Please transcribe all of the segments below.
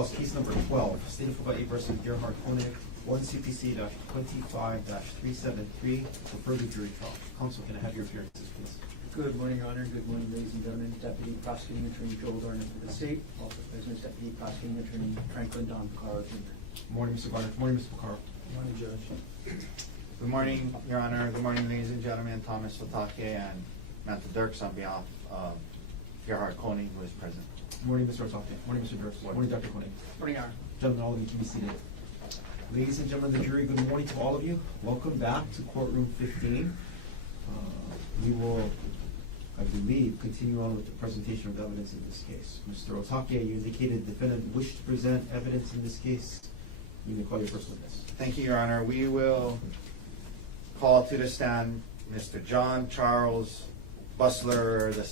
calls case number 12, State of Hawaii versus Gerhardt Konig, 1 CPC-25-373 for further jury trial. Counsel, can I have your appearances, please? Good morning, Your Honor. Good morning, ladies and gentlemen. Deputy Prosecuting Attorney Joel Garner for the state. Also present is Deputy Prosecuting Attorney Franklin Don Picaro Jr. Good morning, Mr. Garner. Good morning, Mr. Picaro. Good morning, Judge. Good morning, Your Honor. Good morning, ladies and gentlemen. Thomas Otake and Matthew Dirks on behalf of Gerhardt Konig, who is present. Good morning, Mr. Otake. Good morning, Mr. Dirks. Good morning, Dr. Konig. Good morning, Your Honor. Gentlemen, all of you can be seated. Ladies and gentlemen of the jury, good morning to all of you. Welcome back to courtroom 15. We will, I believe, continue on with the presentation of evidence in this case. Mr. Otake, you indicated the defendant wished to present evidence in this case. You may call your first witness. Thank you, Your Honor. We will call to the stand Mr. John Charles Bustler II.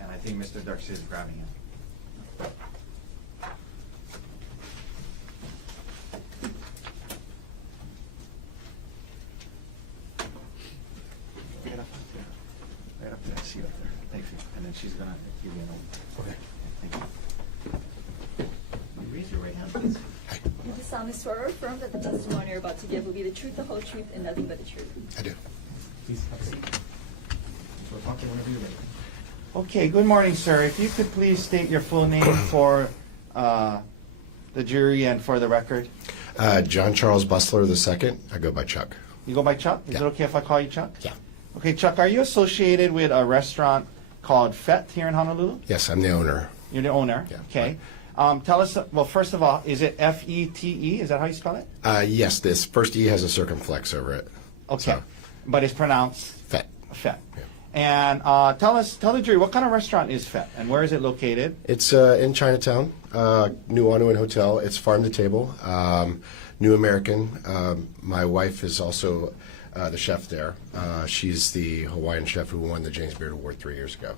And I think Mr. Dirks is grabbing him. Right up there, see up there. Thank you. And then she's gonna give you an oath. Okay. Thank you. Will you raise your right hand, please? You do solemnly swear or affirm that the testimony you're about to give will be the truth, the whole truth, and nothing but the truth. I do. Please have a seat. Mr. Otake, whenever you're ready. Okay, good morning, sir. If you could please state your full name for the jury and for the record. John Charles Bustler II. I go by Chuck. You go by Chuck? Is Yeah. it okay if I call you Chuck? Yeah. Okay, Chuck, are you associated with a restaurant called Fete here in Honolulu? Yes, I'm the owner. You're the owner? Yeah. Okay. Tell us, well, first of all, is it F-E-T-E? Is that how you spell it? Yes, this first E has a circumflex over it. Okay. So, But it's pronounced Fete. Fete. Yeah. And tell the jury, what kind of restaurant is Fete and where is it located? It's in Chinatown, New Onuan Hotel. It's farm to table, New American. My wife is also the chef there. She's the Hawaiian chef who won the James Beard Award 3 years ago.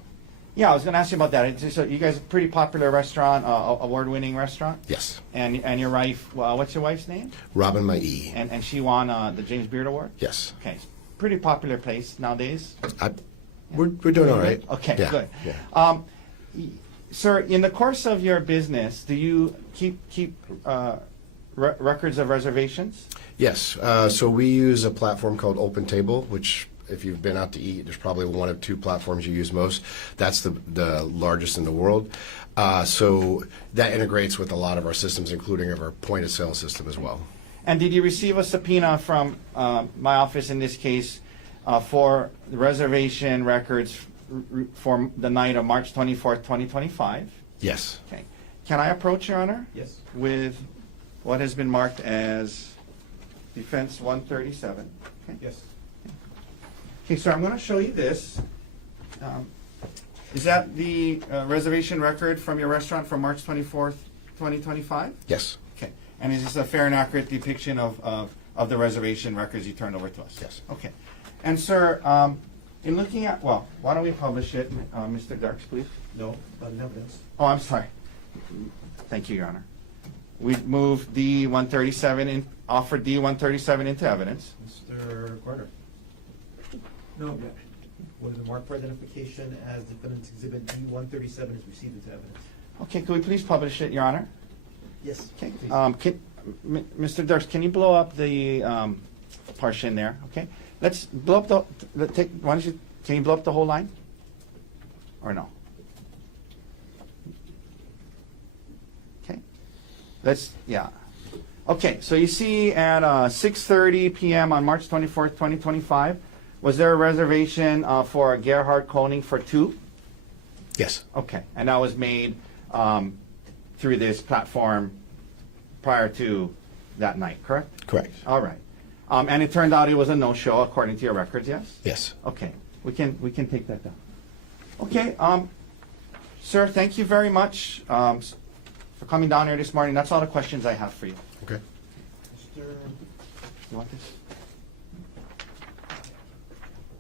Yeah, I was going to ask you about that. So you guys are a pretty popular restaurant, award-winning restaurant? Yes. And your wife, what's your wife's name? Robin Mai. And she won the James Beard Award? Yes. Okay. Pretty popular place nowadays. We're doing all right. Okay, Yeah, good. yeah. Sir, in the course of your business, do you keep records of reservations? Yes. So we use a platform called Open Table, which if you've been out to eat, there's probably one of two platforms you use most. That's the largest in the world. So that integrates with a lot of our systems, including our point of sale system as well. And did you receive a subpoena from my office in this case for the reservation records for the night of March 24th, 2025? Yes. Okay. Can I approach, Your Honor? Yes. With what has been marked as Defense 137. Okay. Yes. Okay, sir, I'm going to show you this. Is that the reservation record from your restaurant from March 24th, 2025? Yes. Okay. And is this a fair and accurate depiction of the reservation records you turned over to us? Yes. Okay. And, sir, in looking at, well, why don't we publish it, Mr. Dirks, please? No, not in evidence. Oh, I'm sorry. Thank you, Your Honor. We moved D-137 offered D-137 into evidence. Mr. Garner. No objection. Whether the mark for identification as defendant's exhibit D-137 is received into evidence. Okay, could we please publish it, Your Honor? Yes. Okay. Please. Mr. Dirks, can you blow up the portion there? Okay. Let's blow up can you blow up the whole line? Or no? Okay. Yeah. Okay, so you see at 6:30 p.m. on March 24th, 2025, was there a reservation for Gerhardt Konig for 2? Yes. Okay, and that was made through this platform prior to that night, correct? Correct. All right. And it turned out it was a no-show according to your records, yes? Yes. Okay, we can take that down. Okay, sir, thank you very much for coming down here this morning. That's all the questions I have for you. Okay. Mr. You want this?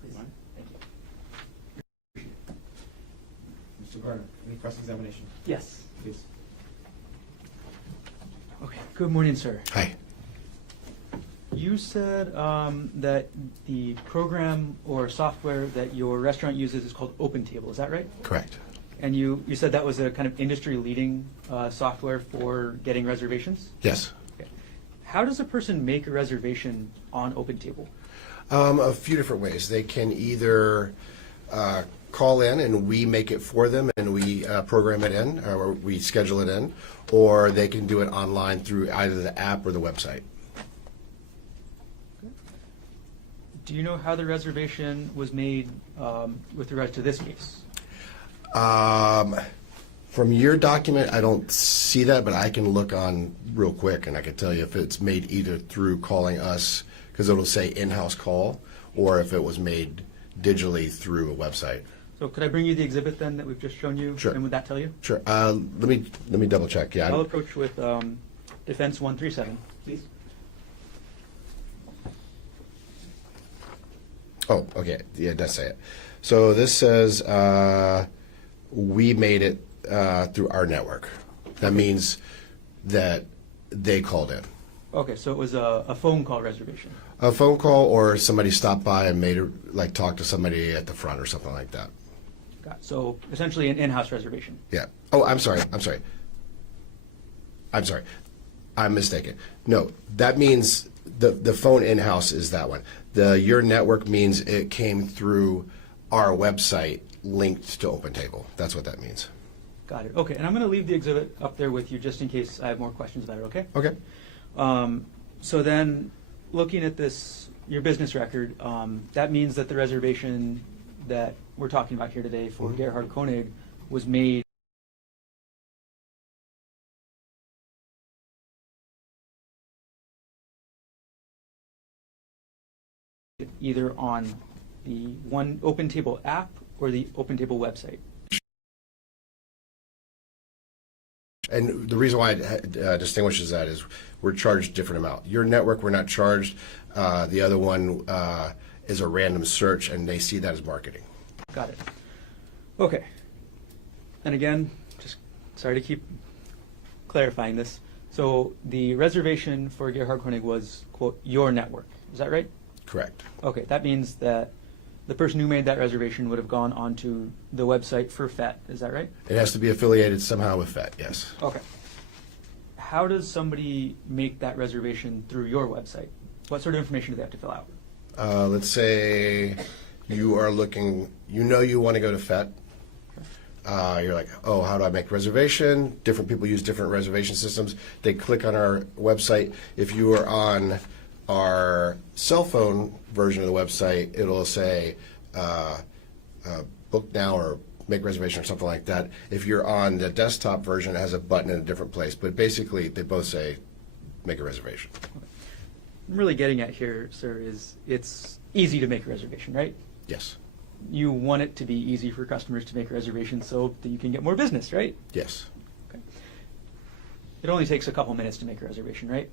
Please. Thank you. Mr. Garner, any cross-examination? Yes. Please. Okay. Good morning, sir. Hi. You said that the program or software that your restaurant uses is called Open Table. Is that right? Correct. And you said that was a kind of industry-leading software for getting reservations? Yes. Okay. How does a person make a reservation on OpenTable? A few different ways. They can either call in and we make it for them and we program it in, or we schedule it in, or they can do it online through either the app or the website. Do you know how the reservation was made with regards to this case? From your document, I don't see that, but I can look on real quick and I can tell you if it's made either through calling us, because it'll say in-house call, or if it was made digitally through a website. So could I bring you the exhibit then that we've just shown you? Sure. And would that tell you? Sure. Let me double check. Yeah. I'll approach with Defense 137, please. Oh, okay. Yeah, it does say it. So this says we made it through our network. That means that they called in. Okay, so it was a phone call reservation. A phone call, or somebody stopped by and made it, like talked to somebody at the front or something like that. Got it. So essentially an in-house reservation. Yeah. Oh, I'm sorry. I'm mistaken. No, that means the phone in-house is that one. The your network means it came through our website linked to OpenTable. That's what that means. Got it. Okay, and I'm going to leave the exhibit up there with you just in case I have more questions about it, okay? Okay. So then, looking at this, your business record, that means that the reservation that we're talking about here today for Gerhardt Konig was made either on the one OpenTable app or the OpenTable website. And the reason why it distinguishes that is we're charged different amount. Your network, we're not charged. The other one is a random search, and they see that as marketing. Got it. Okay. And again, just sorry to keep clarifying this. So the reservation for Gerhardt Konig was, quote, your network. Is that right? Correct. Okay, that means that the person who made that reservation would have gone onto the website for FET. Is that right? It has to be affiliated somehow with FET, yes. Okay. How does somebody make that reservation through your website? What sort of information do they have to fill out? Let's say you are looking, you want to go to FET. You're like, oh, how do I make a reservation? Different people use different reservation systems. They click on our website. If you are on our cell phone version of the website, it'll say book now or make reservation or something like that. If you're on the desktop version, it has a button in a different place. But basically, they both say make a reservation. I'm really getting at here, sir, is it's easy to make a reservation, right? Yes. You want it to be easy for customers to make a reservation so that you can get more business, right? Yes. Okay. It only takes a couple minutes to make a reservation, right?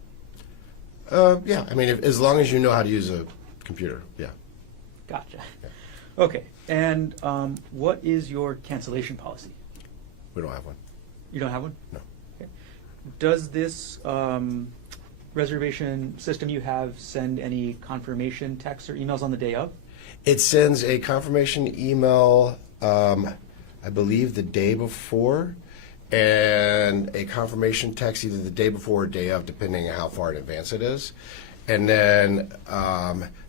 Yeah. I mean, as long as you know how to use a computer, yeah. Gotcha. Yeah. Okay. And what is your cancellation policy? We don't have one. You don't have one? No. Okay. Does this reservation system you have send any confirmation texts or emails on the day of? It sends a confirmation email, I believe, the day before, and a confirmation text either the day before or day of, depending on how far in advance it is. And then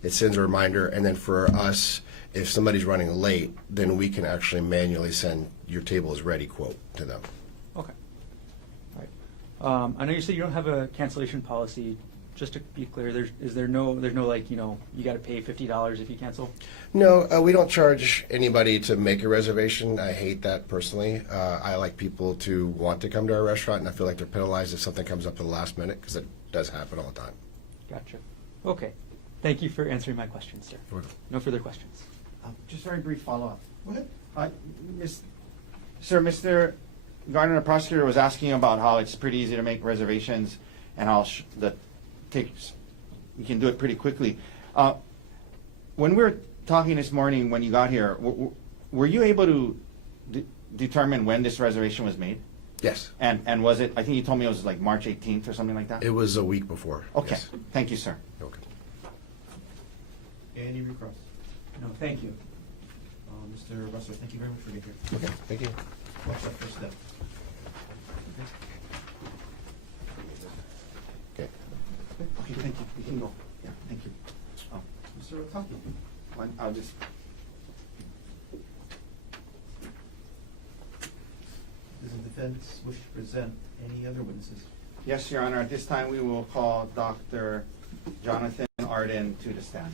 it sends a reminder. And then for us, if somebody's running late, then we can actually manually send your table is ready quote to them. Okay. All right. I know you said you don't have a cancellation policy. Just to be clear, there's no like, you got to pay $50 if you cancel? No, we don't charge anybody to make a reservation. I hate that personally. I like people to want to come to our restaurant, and I feel like they're penalized if something comes up at the last minute, because it does happen all the time. Gotcha. Okay. Thank you for answering my questions, sir. You're welcome. No further questions. Just very brief follow-up. Go ahead. Sir, Mr. Garner, the prosecutor, was asking about how it's pretty easy to make reservations and how you can do it pretty quickly. When we were talking this morning, when you got here, were you able to determine when this reservation was made? Yes. And was it, I think you told me it was like March 18th or something like that? It was a week before. Okay. Yes. Thank you, sir. Okay. Any recross? No, thank you. Mr. Russell, thank you very much for being here. Okay. Thank you. What's the first step? Okay. Okay, thank you. You can go. Yeah, thank you. Oh, Mr. Otaki. I'll just. Does the defense wish to present any other witnesses? Yes, Your Honor. At this time, we will call Dr. Jonathan Arden to the stand.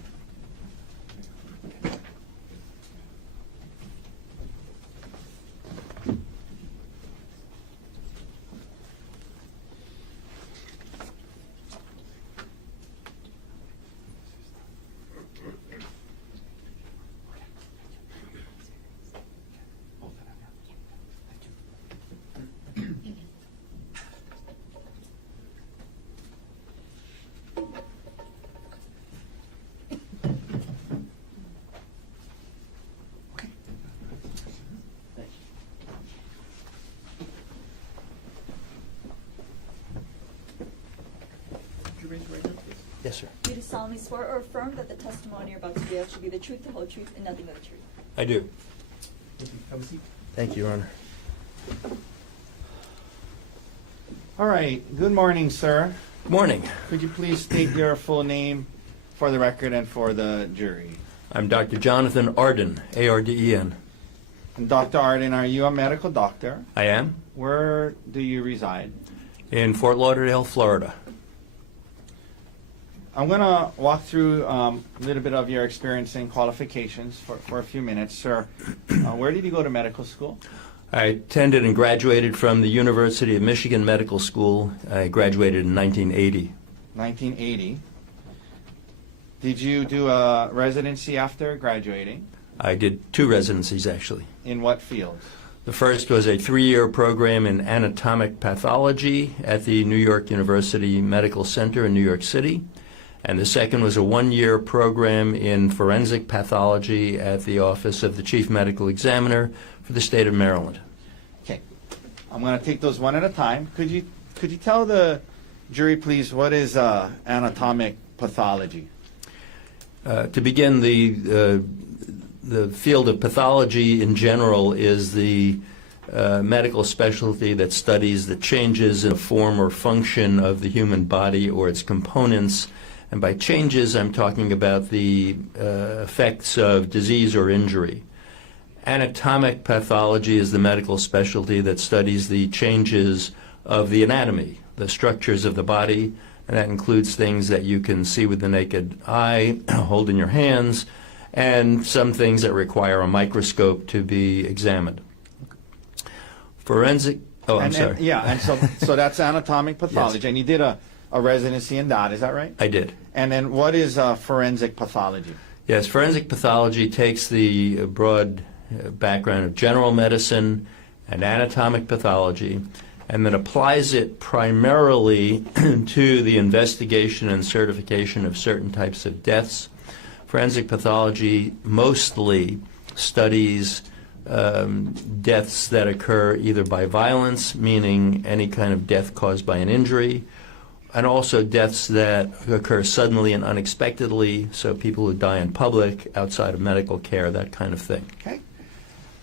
Would you raise your right hand, please? Yes, sir. Do you solemnly swear or affirm that the testimony you're about to give shall be the truth, the whole truth, and nothing but the truth? I do. Thank you. Have a seat. Thank you, Your Honor. All right. Good morning, sir. Morning. Could you please state your full name for the record and for the jury? I'm Dr. Jonathan Arden, A-R-D-E-N. And Dr. Arden, are you a medical doctor? I am Where do you reside? in Fort Lauderdale, Florida. I'm going to walk through a little bit of your experience and qualifications for a few minutes, sir. Where did you go to medical school? I attended and graduated from the University of Michigan Medical School. I graduated in 1980. 1980. Did you do a residency after graduating? I did 2 residencies, actually. In what field? The first was a 3-year program in anatomic pathology at the New York University Medical Center in New York City. And the second was a 1-year program in forensic pathology at the Office of the Chief Medical Examiner for the state of Maryland. Okay. I'm going to take those one at a time. Could you tell the jury, please, what is anatomic pathology? To begin, the field of pathology in general is the medical specialty that studies the changes in the form or function of the human body or its components. And by changes, I'm talking about the effects of disease or injury. Anatomic pathology is the medical specialty that studies the changes of the anatomy, the structures of the body, and that includes things that you can see with the naked eye, hold in your hands, and some things that require a microscope to be examined. Forensic, I'm sorry. Yeah, and so that's anatomic pathology. Yes. And you did a residency in that, is that right? I did. And then what is forensic pathology? Yes, forensic pathology takes the broad background of general medicine and anatomic pathology and then applies it primarily to the investigation and certification of certain types of deaths. Forensic pathology mostly studies deaths that occur either by violence, meaning any kind of death caused by an injury, and also deaths that occur suddenly and unexpectedly, so people who die in public, outside of medical care, that kind of thing. Okay.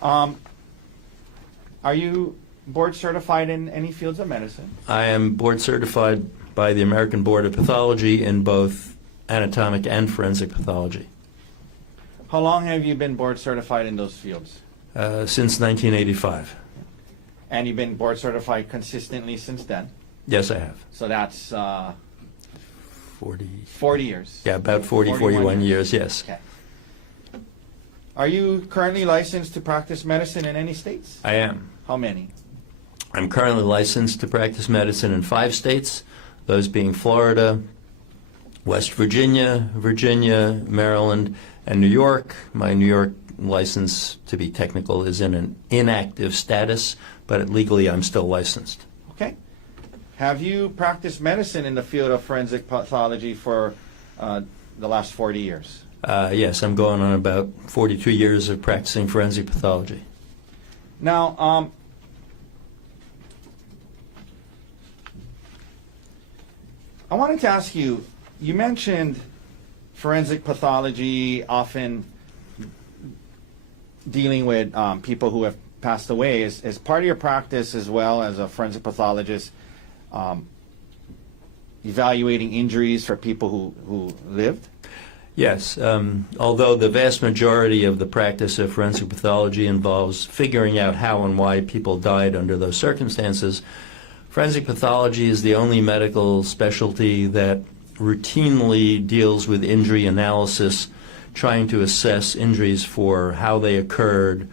Are you board certified in any fields of medicine? I am board certified by the American Board of Pathology in both anatomic and forensic pathology. How long have you been board certified in those fields? Since 1985. And you've been board certified consistently since then? Yes, I have. So that's 40. 40 years. Yeah, about 40, 41 years, yes. Okay. Are you currently licensed to practice medicine in any states? I am. How many? I'm currently licensed to practice medicine in 5 states, those being Florida, West Virginia, Maryland, and New York. My New York license, to be technical, is in an inactive status, but legally I'm still licensed. Okay. Have you practiced medicine in the field of forensic pathology for the last 40 years? Yes, I'm going on about 42 years of practicing forensic pathology. Now, I wanted to ask you, you mentioned forensic pathology often dealing with people who have passed away. Is part of your practice as well as a forensic pathologist evaluating injuries for people who lived? Yes, although the vast majority of the practice of forensic pathology involves figuring out how and why people died under those circumstances, forensic pathology is the only medical specialty that routinely deals with injury analysis, trying to assess injuries for how they occurred,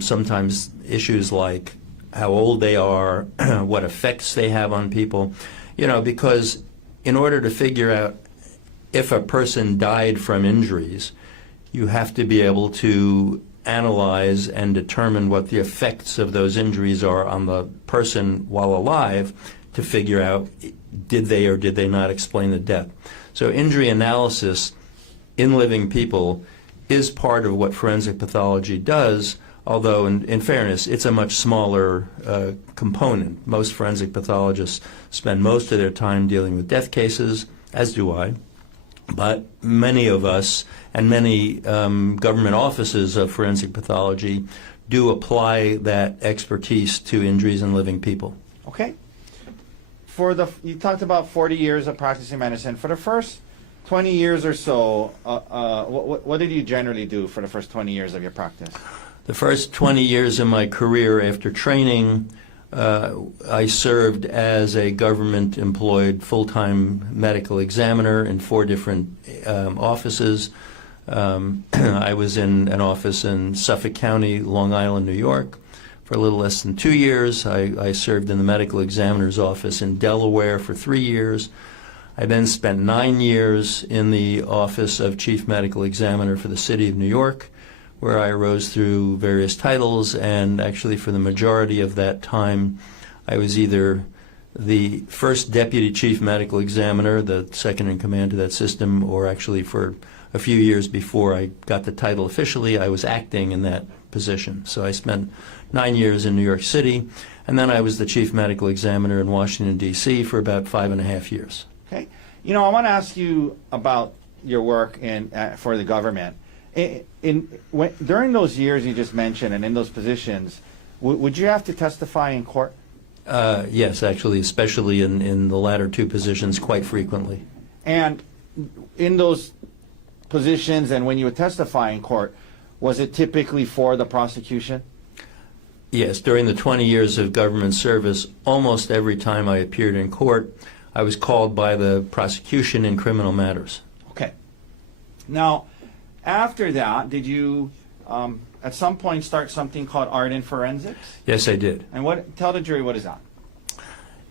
sometimes issues like how old they are, what effects they have on people, because in order to figure out if a person died from injuries, you have to be able to analyze and determine what the effects of those injuries are on the person while alive to figure out did they or did they not explain the death. So injury analysis in living people is part of what forensic pathology does, although in fairness, it's a much smaller component. Most forensic pathologists spend most of their time dealing with death cases, as do I. But many of us and many government offices of forensic pathology do apply that expertise to injuries in living people. Okay. You talked about 40 years of practicing medicine. For the first 20 years or so, what did you generally do for the first 20 years of your practice? The first 20 years of my career after training, I served as a government-employed full-time medical examiner in 4 different offices. I was in an office in Suffolk County, Long Island, New York, for a little less than 2 years. I served in the medical examiner's office in Delaware for 3 years. I then spent 9 years in the office of chief medical examiner for the city of New York, where I rose through various titles, and actually for the majority of that time I was either the first deputy chief medical examiner, the second in command to that system, or actually for a few years before I got the title officially, I was acting in that position. So I spent 9 years in New York City, and then I was the chief medical examiner in Washington, D.C. for about 5.5 years. Okay. I want to ask you about your work for the government. During those years you just mentioned and in those positions, would you have to testify in court? Yes, actually, especially in the latter 2 positions, quite frequently. And in those positions and when you would testify in court, was it typically for the prosecution? Yes, during the 20 years of government service, almost every time I appeared in court, I was called by the prosecution in criminal matters. Okay. Now, after that, did you at some point start something called Arden Forensics? Yes, I did. And tell the jury, what is that?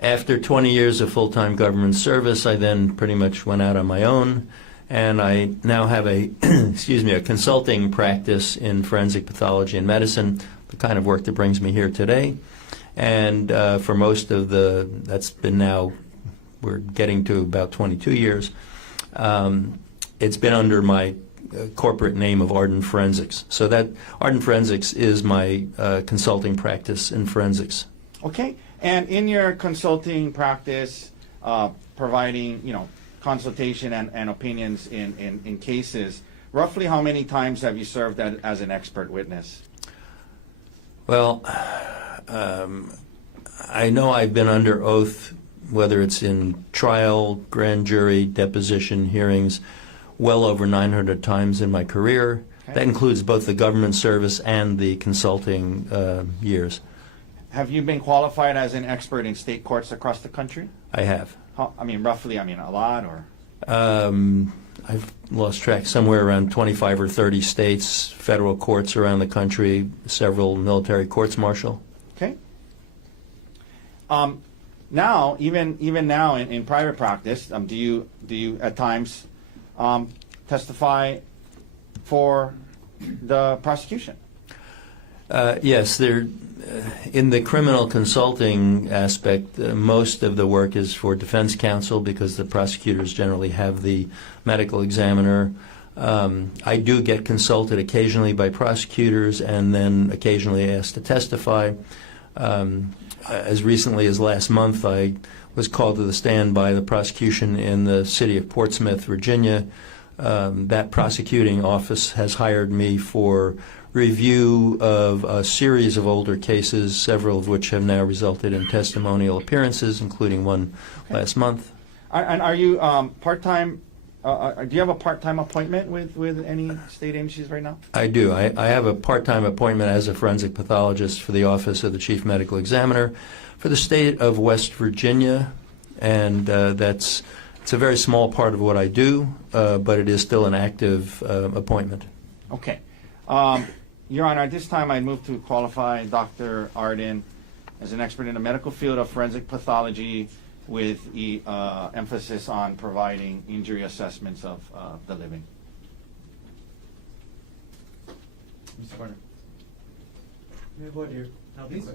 After 20 years of full-time government service, I then pretty much went out on my own, and I now have a a consulting practice in forensic pathology and medicine, the kind of work that brings me here today. And for most of that's been now, we're getting to about 22 years. It's been under my corporate name of Arden Forensics. So that Arden Forensics is my consulting practice in forensics. Okay. And in your consulting practice, providing consultation and opinions in cases, roughly how many times have you served as an expert witness? Well, I know I've been under oath, whether it's in trial, grand jury, deposition, hearings, well over 900 times in my career. Okay. That includes both the government service and the consulting years. Have you been qualified as an expert in state courts across the country? I have. Roughly, a lot, or? I've lost track, somewhere around 25 or 30 states, federal courts around the country, several military courts-martial. Okay. Now, even now in private practice, do you at times testify for the prosecution? Yes, in the criminal consulting aspect, most of the work is for defense counsel because the prosecutors generally have the medical examiner. I do get consulted occasionally by prosecutors and then occasionally asked to testify. As recently as last month, I was called to the stand by the prosecution in the city of Portsmouth, Virginia, that prosecuting office has hired me for review of a series of older cases, several of which have now resulted in testimonial appearances, including one last month. And are you part-time? Do you have a part-time appointment with any state agencies right now? I do. I have a part-time appointment as a forensic pathologist for the Office of the Chief Medical Examiner for the state of West Virginia, and it's a very small part of what I do, but it is still an active appointment. Okay. Your Honor, at this time I move to qualify Dr. Arden as an expert in the medical field of forensic pathology with emphasis on providing injury assessments of the living. Mr. Garner. May I vote here? Please.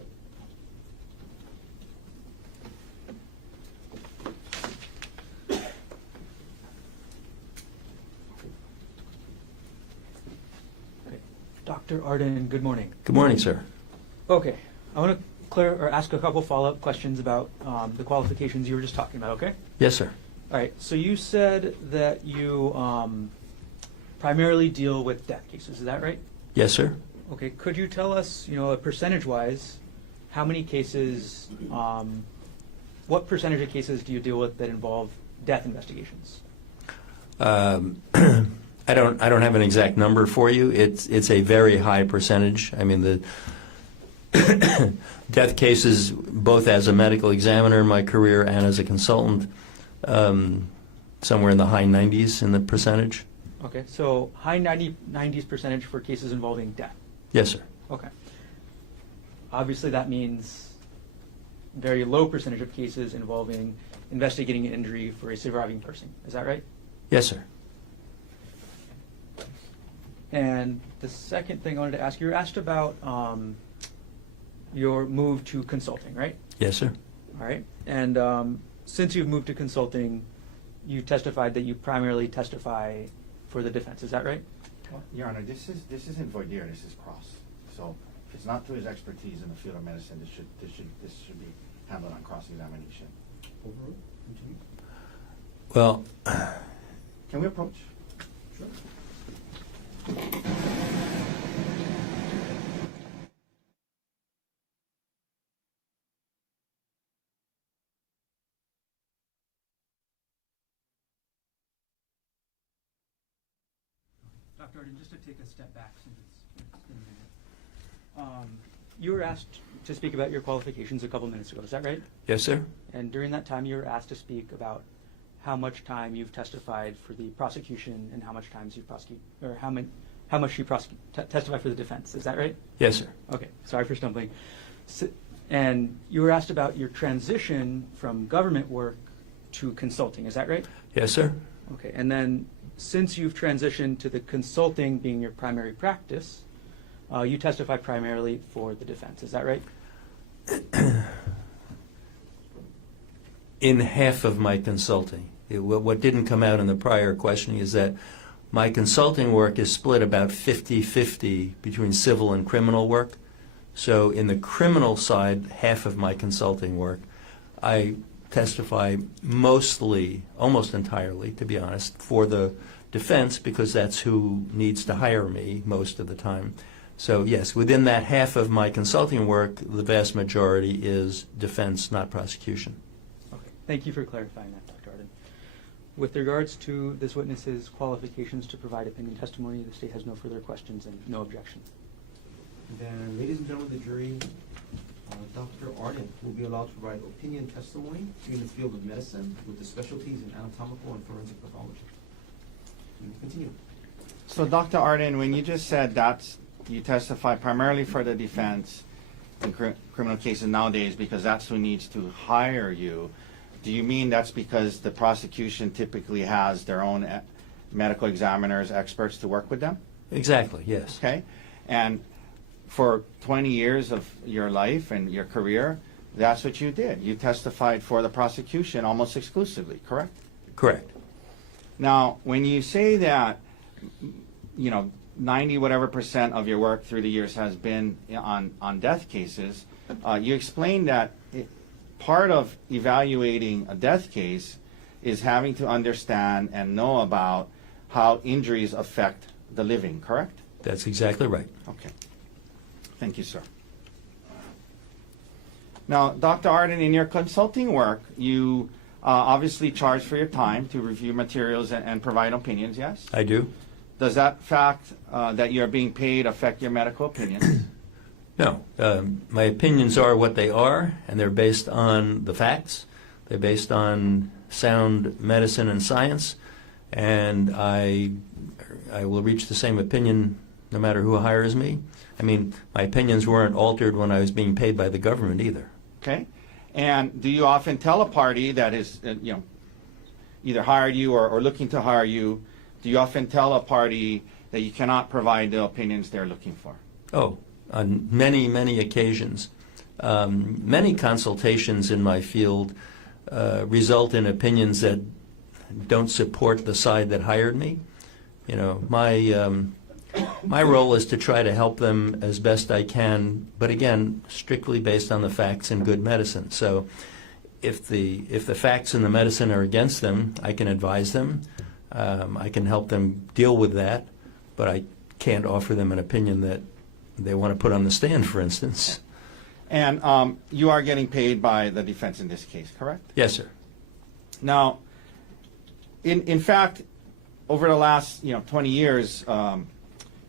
Dr. Arden, good morning. Good morning, sir. Okay, I want to ask a couple follow-up questions about the qualifications you were just talking about, okay? Yes, sir. All right, so you said that you primarily deal with death cases, is that right? Yes, sir. Okay, could you tell us, percentage-wise, how many cases, what percentage of cases do you deal with that involve death investigations? I don't have an exact number for you. It's a very high percentage. I mean, the death cases, both as a medical examiner in my career and as a consultant, somewhere in the high 90s in the percentage. Okay, so high 90s percentage for cases involving death. Yes, sir. Okay. Obviously, that means very low percentage of cases involving investigating an injury for a surviving person. Is that right? Yes, sir. And the second thing I wanted to ask, you were asked about your move to consulting, right? Yes, sir. All right. And since you've moved to consulting, you testified that you primarily testify for the defense. Is that right? Well, Your Honor, this isn't voir dire. This is cross. So if it's not to his expertise in the field of medicine, this should be handled on cross-examination. Overruled. Continue. Well, Can we approach? Sure. Dr. Arden, just to take a step back since it's been a minute. You were asked to speak about your qualifications a couple minutes ago, is that right? yes, sir. And during that time, you were asked to speak about how much time you've testified for the prosecution and how much times you prosecute, or how much you testify for the defense. Is that right? Yes, sir. Okay, sorry for stumbling. And you were asked about your transition from government work to consulting. Is that right? Yes, sir. Okay, and then since you've transitioned to the consulting being your primary practice, you testify primarily for the defense. Is that right? In half of my consulting. What didn't come out in the prior questioning is that my consulting work is split about 50-50 between civil and criminal work. So in the criminal side, half of my consulting work, I testify mostly, almost entirely, to be honest, for the defense because that's who needs to hire me most of the time. So yes, within that half of my consulting work, the vast majority is defense, not prosecution. Okay, thank you for clarifying that, Dr. Arden. With regards to this witness's qualifications to provide opinion testimony, the state has no further questions and no objection. Then, ladies and gentlemen of the jury, Dr. Arden will be allowed to provide opinion testimony in the field of medicine with the specialties in anatomical and forensic pathology. You may continue. So, Dr. Arden, when you just said that you testify primarily for the defense in criminal cases nowadays because that's who needs to hire you, do you mean that's because the prosecution typically has their own medical examiners, experts to work with them? Exactly, yes. Okay. And for 20 years of your life and your career, that's what you did. You testified for the prosecution almost exclusively, correct? Correct. Now, when you say that, 90 whatever % of your work through the years has been on death cases, you explained that part of evaluating a death case is having to understand and know about how injuries affect the living, correct? That's exactly right. Okay. Thank you, sir. Now, Dr. Arden, in your consulting work, you obviously charge for your time to review materials and provide opinions, yes? I do. Does that fact that you're being paid affect your medical opinions? No. My opinions are what they are, and they're based on the facts. They're based on sound medicine and science, and I will reach the same opinion no matter who hires me. I mean, my opinions weren't altered when I was being paid by the government either. Okay. And do you often tell a party that is, either hired you or looking to hire you, do you often tell a party that you cannot provide the opinions they're looking for? Oh, on many, many occasions. Many consultations in my field result in opinions that don't support the side that hired me. You know, my role is to try to help them as best I can, but again, strictly based on the facts and good medicine. So if the facts and the medicine are against them, I can advise them. I can help them deal with that, but I can't offer them an opinion that they want to put on the stand, for instance. And you are getting paid by the defense in this case, correct? Yes, sir. Now, in fact, over the last 20 years,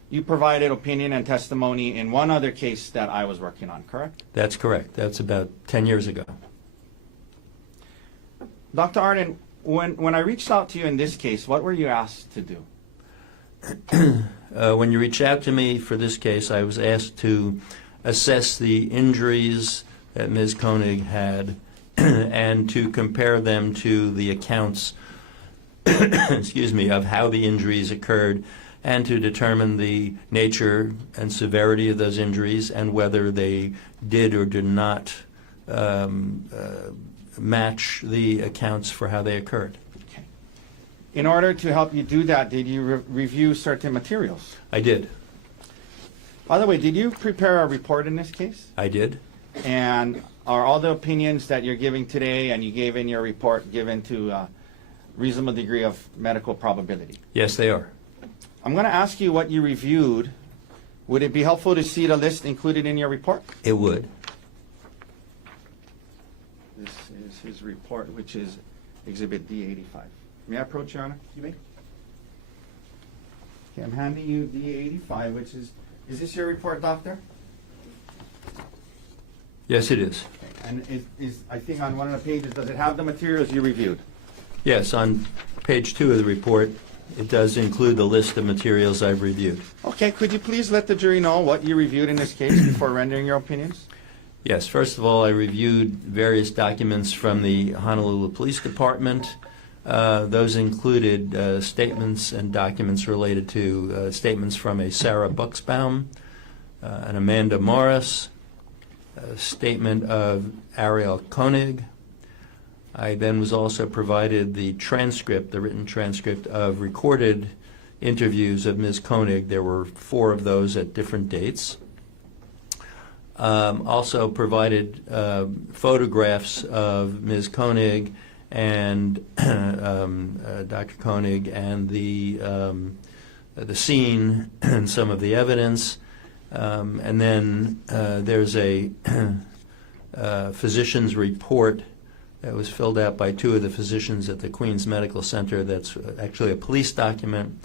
you provided opinion and testimony in one other case that I was working on, correct? That's correct. That's about 10 years ago. Dr. Arden, when I reached out to you in this case, what were you asked to do? When you reached out to me for this case, I was asked to assess the injuries that Ms. Konig had and to compare them to the accounts excuse me, of how the injuries occurred and to determine the nature and severity of those injuries and whether they did or did not match the accounts for how they occurred. Okay. In order to help you do that, did you review certain materials? I did. By the way, did you prepare a report in this case? I did. And are all the opinions that you're giving today and you gave in your report given to a reasonable degree of medical probability? Yes, they are. I'm going to ask you what you reviewed. Would it be helpful to see the list included in your report? It would. This is his report, which is Exhibit D85. May I approach, Your Honor? You may. Okay, I'm handing you D85, which is this your report, Doctor? Yes, it is. Okay. And I think on one of the pages, does it have the materials you reviewed? Yes, on page 2 of the report, it does include the list of materials I've reviewed. Okay, could you please let the jury know what you reviewed in this case before rendering your opinions? Yes, first of all, I reviewed various documents from the Honolulu Police Department. Those included statements and documents related to statements from a Sarah Buxbaum, an Amanda Morris, a statement of Arielle Konig. I then was also provided the transcript, the written transcript of recorded interviews of Ms. Konig. There were 4 of those at different dates. Also provided photographs of Ms. Konig and Dr. Konig and the scene and some of the evidence. And then there's a physician's report that was filled out by 2 of the physicians at the Queens Medical Center. That's actually a police document.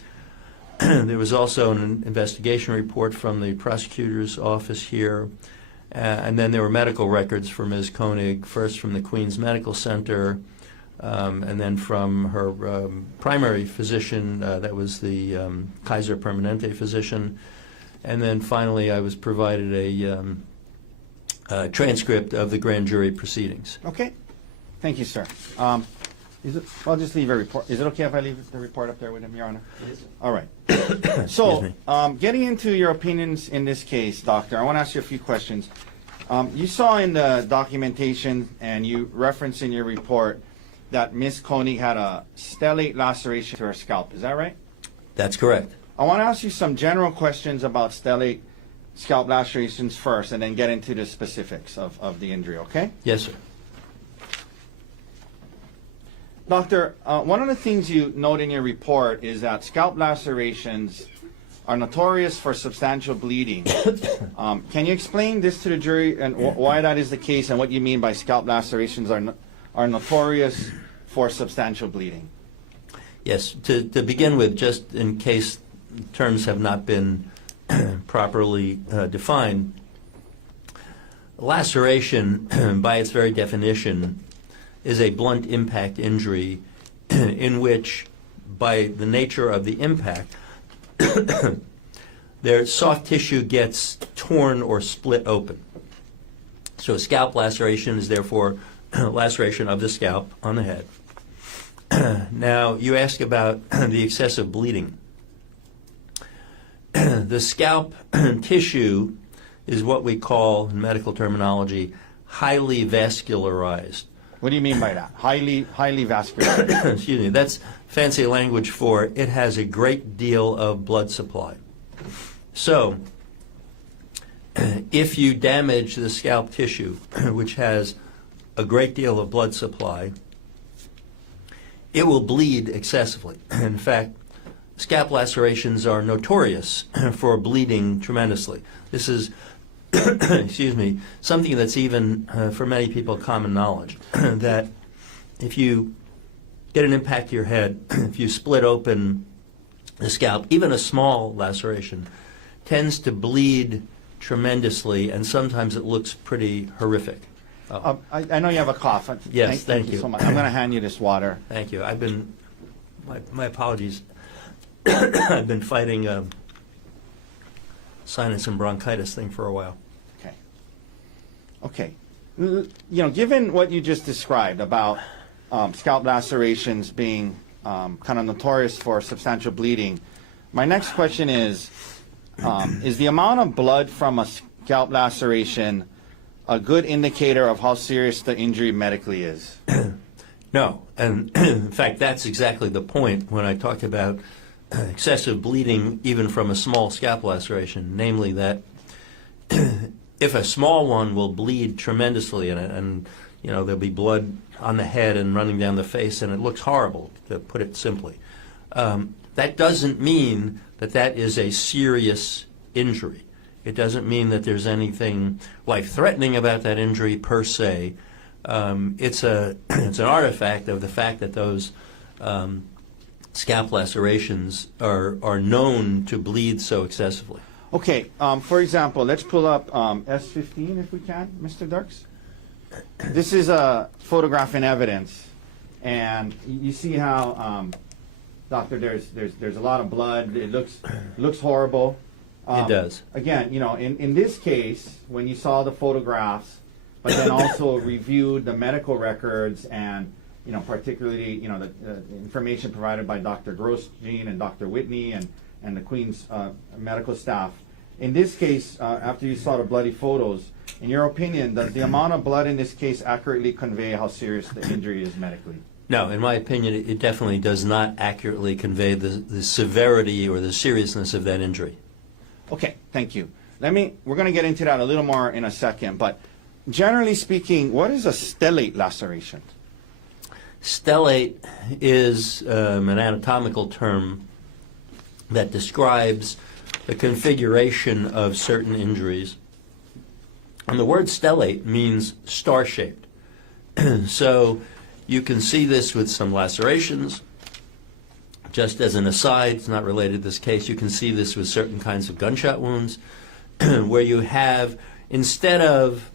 There was also an investigation report from the prosecutor's office here. And then there were medical records for Ms. Konig, first from the Queens Medical Center, and then from her primary physician, that was the Kaiser Permanente physician. And then finally I was provided a transcript of the grand jury proceedings. Okay. Thank you, sir. I'll just leave a report. Is it okay if I leave the report up there with him, Your Honor? Yes. All right. So, getting into your opinions in this case, Doctor, I want to ask you a few questions. You saw in the documentation and you referenced in your report that Ms. Konig had a stellate laceration to her scalp. Is that right? That's correct. I want to ask you some general questions about stellate scalp lacerations first and then get into the specifics of the injury, okay? Yes, sir. Doctor, one of the things you note in your report is that scalp lacerations are notorious for substantial bleeding. Can you explain this to the jury and why that is the case and what you mean by scalp lacerations are notorious for substantial bleeding? Yes, to begin with, just in case terms have not been properly defined, laceration, by its very definition, is a blunt impact injury in which, by the nature of the impact, their soft tissue gets torn or split open. So a scalp laceration is therefore laceration of the scalp on the head. Now, you ask about the excessive bleeding. The scalp tissue is what we call, in medical terminology, highly vascularized. What do you mean by that? Highly vascularized. Excuse me. That's fancy language for it has a great deal of blood supply. So, if you damage the scalp tissue, which has a great deal of blood supply, it will bleed excessively. In fact, scalp lacerations are notorious for bleeding tremendously. This is excuse me, something that's even, for many people, common knowledge, that if you get an impact to your head, if you split open the scalp, even a small laceration tends to bleed tremendously, and sometimes it looks pretty horrific. I know you have a cough. Yes, thank you so much. I'm going to hand you this water. Thank you. I've been, my apologies, I've been fighting sinus and bronchitis thing for a while. Okay. You know, given what you just described about scalp lacerations being kind of notorious for substantial bleeding, my next question is the amount of blood from a scalp laceration a good indicator of how serious the injury medically is? No, and in fact, that's exactly the point when I talked about excessive bleeding even from a small scalp laceration, namely that if a small one will bleed tremendously and you know, there'll be blood on the head and running down the face, and it looks horrible, to put it simply. That doesn't mean that that is a serious injury. It doesn't mean that there's anything life-threatening about that injury per se. It's an artifact of the fact that those scalp lacerations are known to bleed so excessively. Okay, for example, let's pull up S15 if we can, Mr. Dirks. This is a photograph in evidence, and you see how, doctor, there's a lot of blood. It looks horrible. It does. Again, you know, in this case, when you saw the photographs, but then also reviewed the medical records and, you know, particularly, you know, the information provided by Dr. Grosjean and Dr. Whitney and the Queen's medical staff. In this case, after you saw the bloody photos, in your opinion, does the amount of blood in this case accurately convey how serious the injury is medically? No, in my opinion, it definitely does not accurately convey the severity or the seriousness of that injury. Okay, thank you. We're going to get into that a little more in a second, but generally speaking, what is a stellate laceration? Stellate is an anatomical term that describes the configuration of certain injuries. And the word stellate means star-shaped. So you can see this with some lacerations. Just as an aside, it's not related to this case, you can see this with certain kinds of gunshot wounds where you have, instead of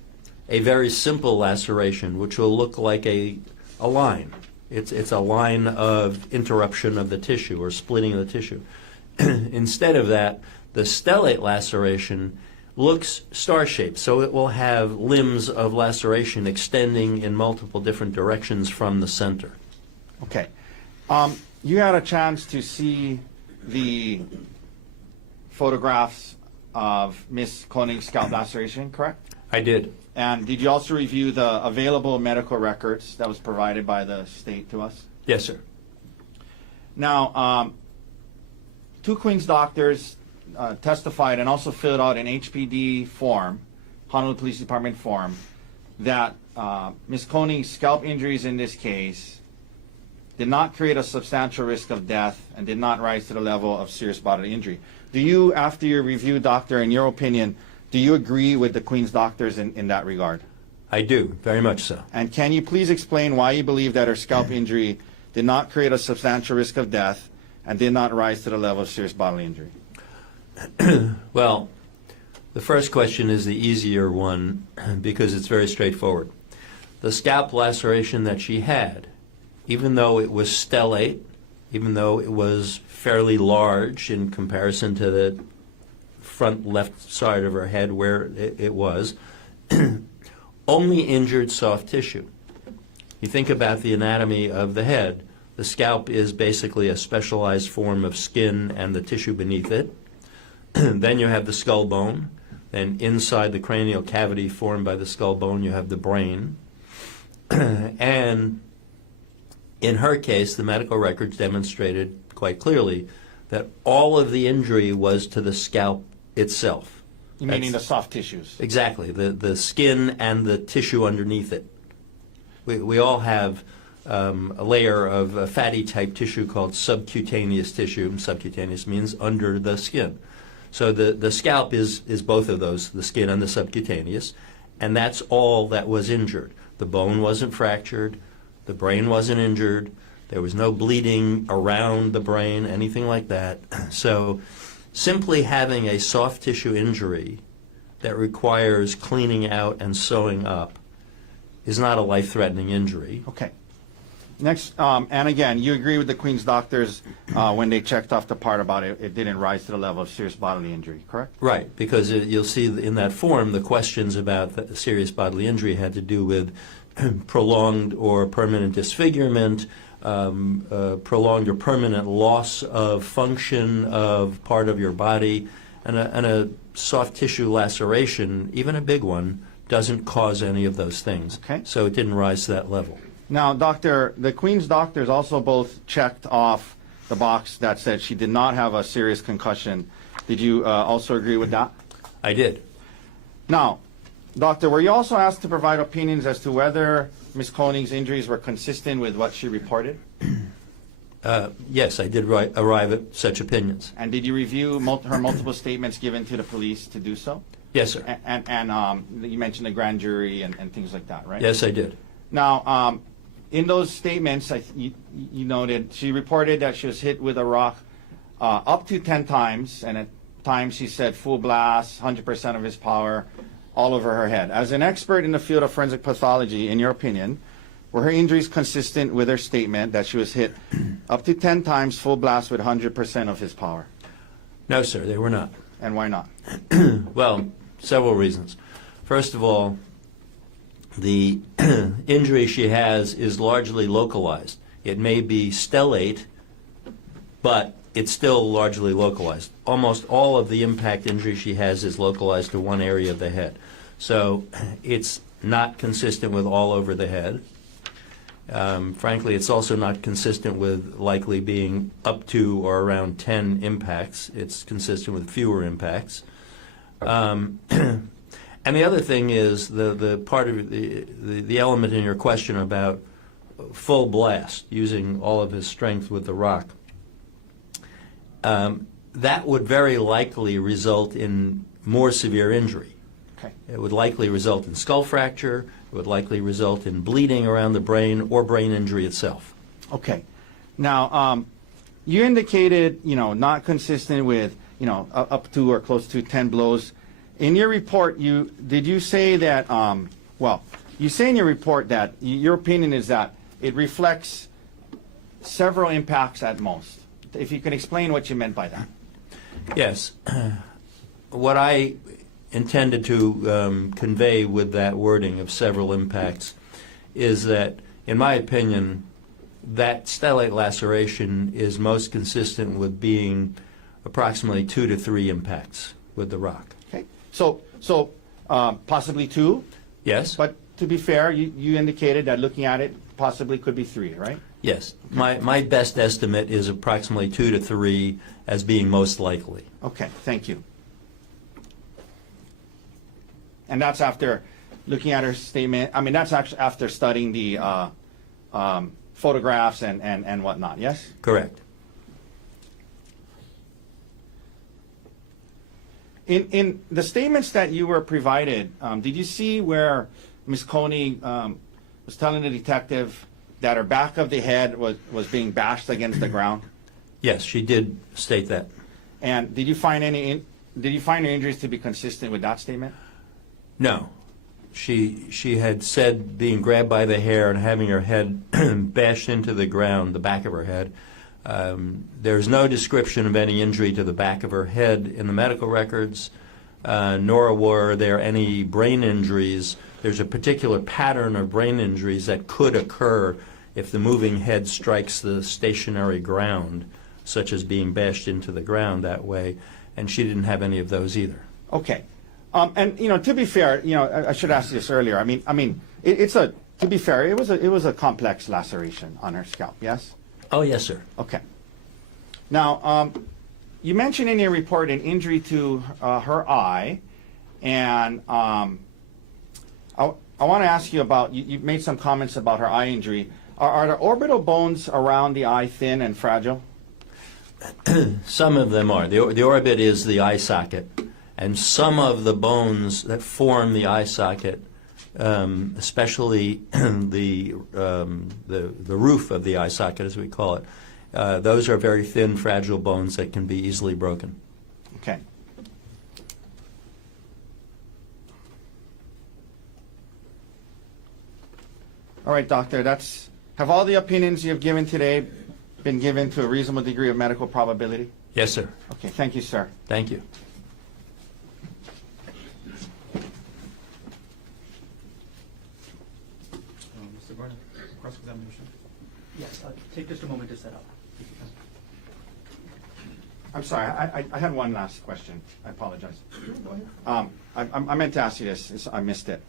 a very simple laceration, which will look like a line, it's a line of interruption of the tissue or splitting of the tissue. Instead of that, the stellate laceration looks star-shaped, so it will have limbs of laceration extending in multiple different directions from the center. Okay. You had a chance to see the photographs of Ms. Konig's scalp laceration, correct? I did. And did you also review the available medical records that was provided by the state to us? Yes, sir. Now, two Queen's doctors testified and also filled out an HPD form, Honolulu Police Department form, that Ms. Konig's scalp injuries in this case did not create a substantial risk of death and did not rise to the level of serious bodily injury. Do you, after your review, doctor, in your opinion, do you agree with the Queen's doctors in that regard? I do, very much so. And can you please explain why you believe that her scalp injury did not create a substantial risk of death and did not rise to the level of serious bodily injury? Well, the first question is the easier one because it's very straightforward. The scalp laceration that she had, even though it was stellate, even though it was fairly large in comparison to the front left side of her head where it was, only injured soft tissue. You think about the anatomy of the head. The scalp is basically a specialized form of skin and the tissue beneath it. Then you have the skull bone. Then inside the cranial cavity formed by the skull bone, you have the brain. And in her case, the medical records demonstrated quite clearly that all of the injury was to the scalp itself. You meaning the soft tissues? Exactly, the skin and the tissue underneath it. We all have a layer of fatty type tissue called subcutaneous tissue. Subcutaneous means under the skin. So the scalp is both of those, the skin and the subcutaneous, and that's all that was injured. The bone wasn't fractured, the brain wasn't injured, there was no bleeding around the brain, anything like that. So simply having a soft tissue injury that requires cleaning out and sewing up is not a life-threatening injury. Okay. Next, and again, you agree with the Queen's doctors when they checked off the part about it didn't rise to the level of serious bodily injury, correct? Right, because you'll see in that form the questions about the serious bodily injury had to do with prolonged or permanent disfigurement, prolonged or permanent loss of function of part of your body, and a soft tissue laceration, even a big one, doesn't cause any of those things. Okay. So it didn't rise to that level. Now, doctor, the Queen's doctors also both checked off the box that said she did not have a serious concussion. Did you also agree with that? I did. Now, doctor, were you also asked to provide opinions as to whether Ms. Konig's injuries were consistent with what she reported? Yes, I did arrive at such opinions. And did you review her multiple statements given to the police to do so? Yes, sir. And you mentioned the grand jury and things like that, right? Yes, I did. Now, in those statements, you noted she reported that she was hit with a rock up to 10 times, and at times she said full blast, 100% of his power, all over her head. As an expert in the field of forensic pathology, in your opinion, were her injuries consistent with her statement that she was hit up to 10 times full blast with 100% of his power? No, sir, they were not. And why not? Well, several reasons. First of all, the injury she has is largely localized. It may be stellate, but it's still largely localized. Almost all of the impact injury she has is localized to one area of the head. So it's not consistent with all over the head. Frankly, it's also not consistent with likely being up to or around 10 impacts. It's consistent with fewer impacts. And the other thing is the part of the element in your question about full blast, using all of his strength with the rock. That would very likely result in more severe injury. Okay. It would likely result in skull fracture. It would likely result in bleeding around the brain or brain injury itself. Okay. Now, you indicated, not consistent with, up to or close to 10 blows. In your report, did you say that, you say in your report that your opinion is that it reflects several impacts at most. If you can explain what you meant by that. Yes. What I intended to convey with that wording of several impacts is that, in my opinion, that stellate laceration is most consistent with being approximately 2 to 3 impacts with the rock. Okay. So possibly 2? Yes? But to be fair, you indicated that looking at it, possibly could be 3, right? Yes. My best estimate is approximately 2 to 3 as being most likely. Okay, thank you. And that's after looking at her statement. I mean, that's actually after studying the photographs and whatnot, yes? Correct. In the statements that you were provided, did you see where Ms. Konig was telling the detective that her back of the head was being bashed against the ground? Yes, she did state that. And did you find her injuries to be consistent with that statement? No. She had said being grabbed by the hair and having her head bashed into the ground, the back of her head. There's no description of any injury to the back of her head in the medical records, nor were there any brain injuries. There's a particular pattern of brain injuries that could occur if the moving head strikes the stationary ground, such as being bashed into the ground that way, and she didn't have any of those either. Okay. And to be fair, I should ask this earlier. I mean, to be fair, it was a complex laceration on her scalp. Yes. Oh, yes, sir. Okay. Now, you mentioned in your report an injury to her eye, and I want to ask you about. You made some comments about her eye injury. Are the orbital bones around the eye thin and fragile? Some of them are. The orbit is the eye socket, and some of the bones that form the eye socket, especially the roof of the eye socket, as we call it, those are very thin, fragile bones that can be easily broken. Okay. All right, doctor. Have all the opinions you've given today been given to a reasonable degree of medical probability? Yes, sir. Okay. Thank you, sir. Thank you. Mr. Garner, cross-examination. Yes, take just a moment to set up. I'm sorry. I had one last question. I apologize. I meant to ask you this. I missed it.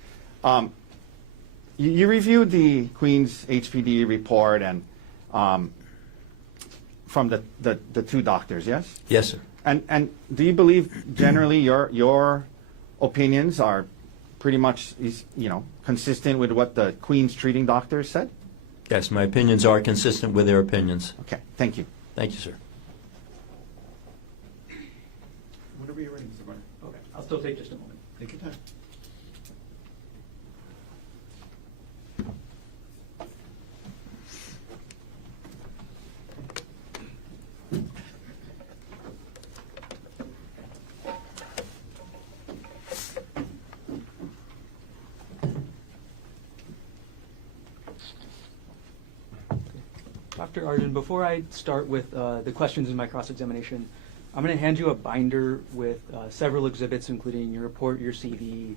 You reviewed the Queen's HPD report and from the two doctors, yes? Yes, sir. And do you believe generally your opinions are pretty much consistent with what the Queen's treating doctors said? Yes, my opinions are consistent with their opinions. Okay. Thank you. Thank you, sir. Whenever you're ready, Mr. Garner. Okay, I'll still take just a moment. Take your time. Dr. Arden, before I start with the questions in my cross-examination, I'm going to hand you a binder with several exhibits, including your report, your CV,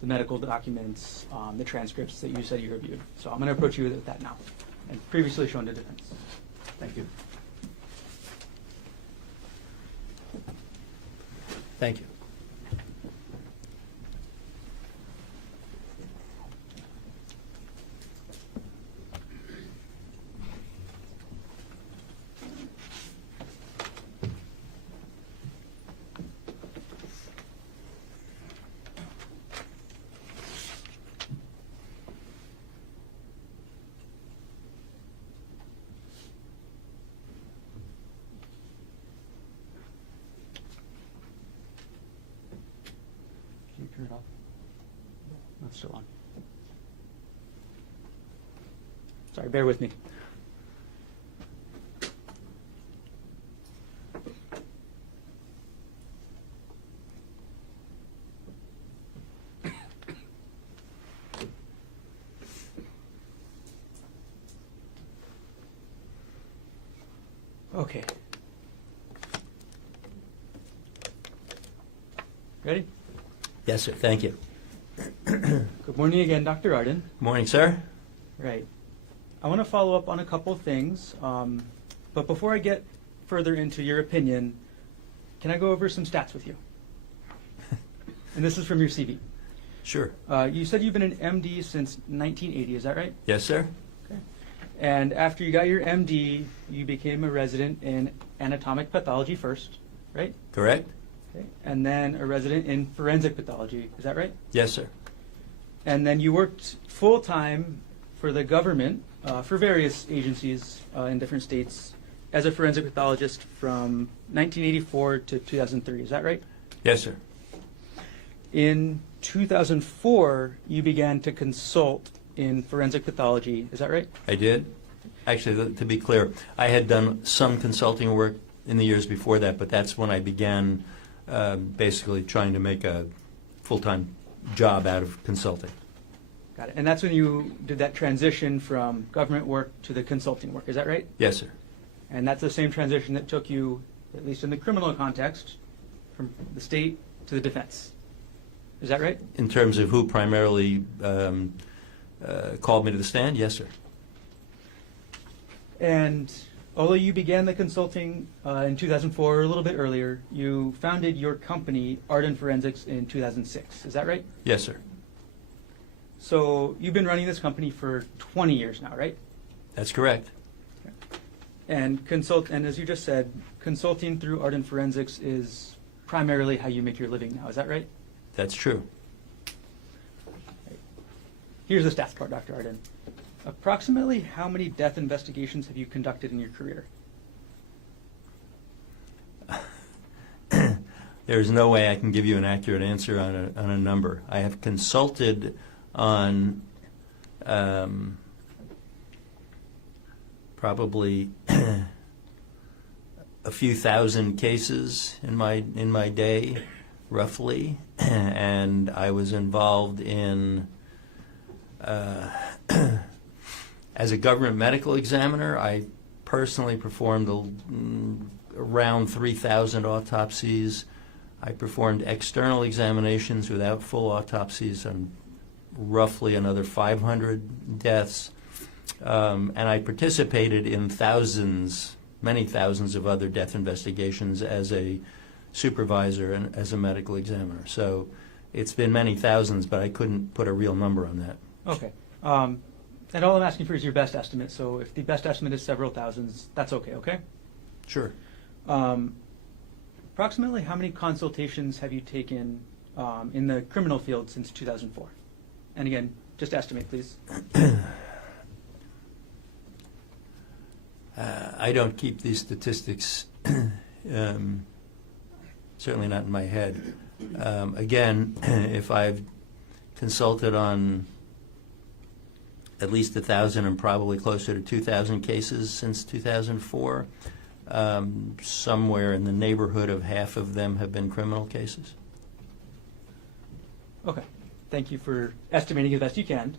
the medical documents, the transcripts that you said you reviewed. So I'm going to approach you with that now, and previously shown to defense. Thank you. Thank you. Can you turn it off? No, it's still on. Sorry, bear with me. Okay. Ready? Yes, sir. Thank you. Good morning again, Dr. Arden. Morning, sir. Right. I want to follow up on a couple things, but before I get further into your opinion, can I go over some stats with you? And this is from your CV. Sure. You said you've been an MD since 1980, is that right? Yes, sir. Okay. And after you got your MD, you became a resident in anatomic pathology first, right? Correct? Okay. And then a resident in forensic pathology, is that right? Yes, sir. And then you worked full-time for the government, for various agencies in different states, as a forensic pathologist from 1984 to 2003. Is that right? Yes, sir. In 2004, you began to consult in forensic pathology. Is that right? I did. Actually, to be clear, I had done some consulting work in the years before that, but that's when I began basically trying to make a full-time job out of consulting. Got it. And that's when you did that transition from government work to the consulting work. Is that right? Yes, sir. And that's the same transition that took you, at least in the criminal context, from the state to the defense. Is that right? In terms of who primarily called me to the stand, yes, sir. And although you began the consulting in 2004, or a little bit earlier, you founded your company, Arden Forensics, in 2006. Is that right? Yes, sir. So you've been running this company for 20 years now, right? That's correct. And as you just said, consulting through Arden Forensics is primarily how you make your living now. Is that right? That's true. Here's the stats part, Dr. Arden. Approximately how many death investigations have you conducted in your career? There's no way I can give you an accurate answer on a number. I have consulted on probably a few thousand cases in my day, roughly, and I was involved in as a government medical examiner. I personally performed around 3,000 autopsies. I performed external examinations without full autopsies on roughly another 500 deaths. And I participated in many thousands of other death investigations as a supervisor and as a medical examiner. So it's been many thousands, but I couldn't put a real number on that. Okay. And all I'm asking for is your best estimate. So if the best estimate is several thousands, that's okay? Sure. Approximately how many consultations have you taken in the criminal field since 2004? And again, just estimate, please. I don't keep these statistics, certainly not in my head. Again, if I've consulted on at least 1,000 and probably closer to 2,000 cases since 2004, somewhere in the neighborhood of half of them have been criminal cases. Okay. Thank you for estimating as best you can.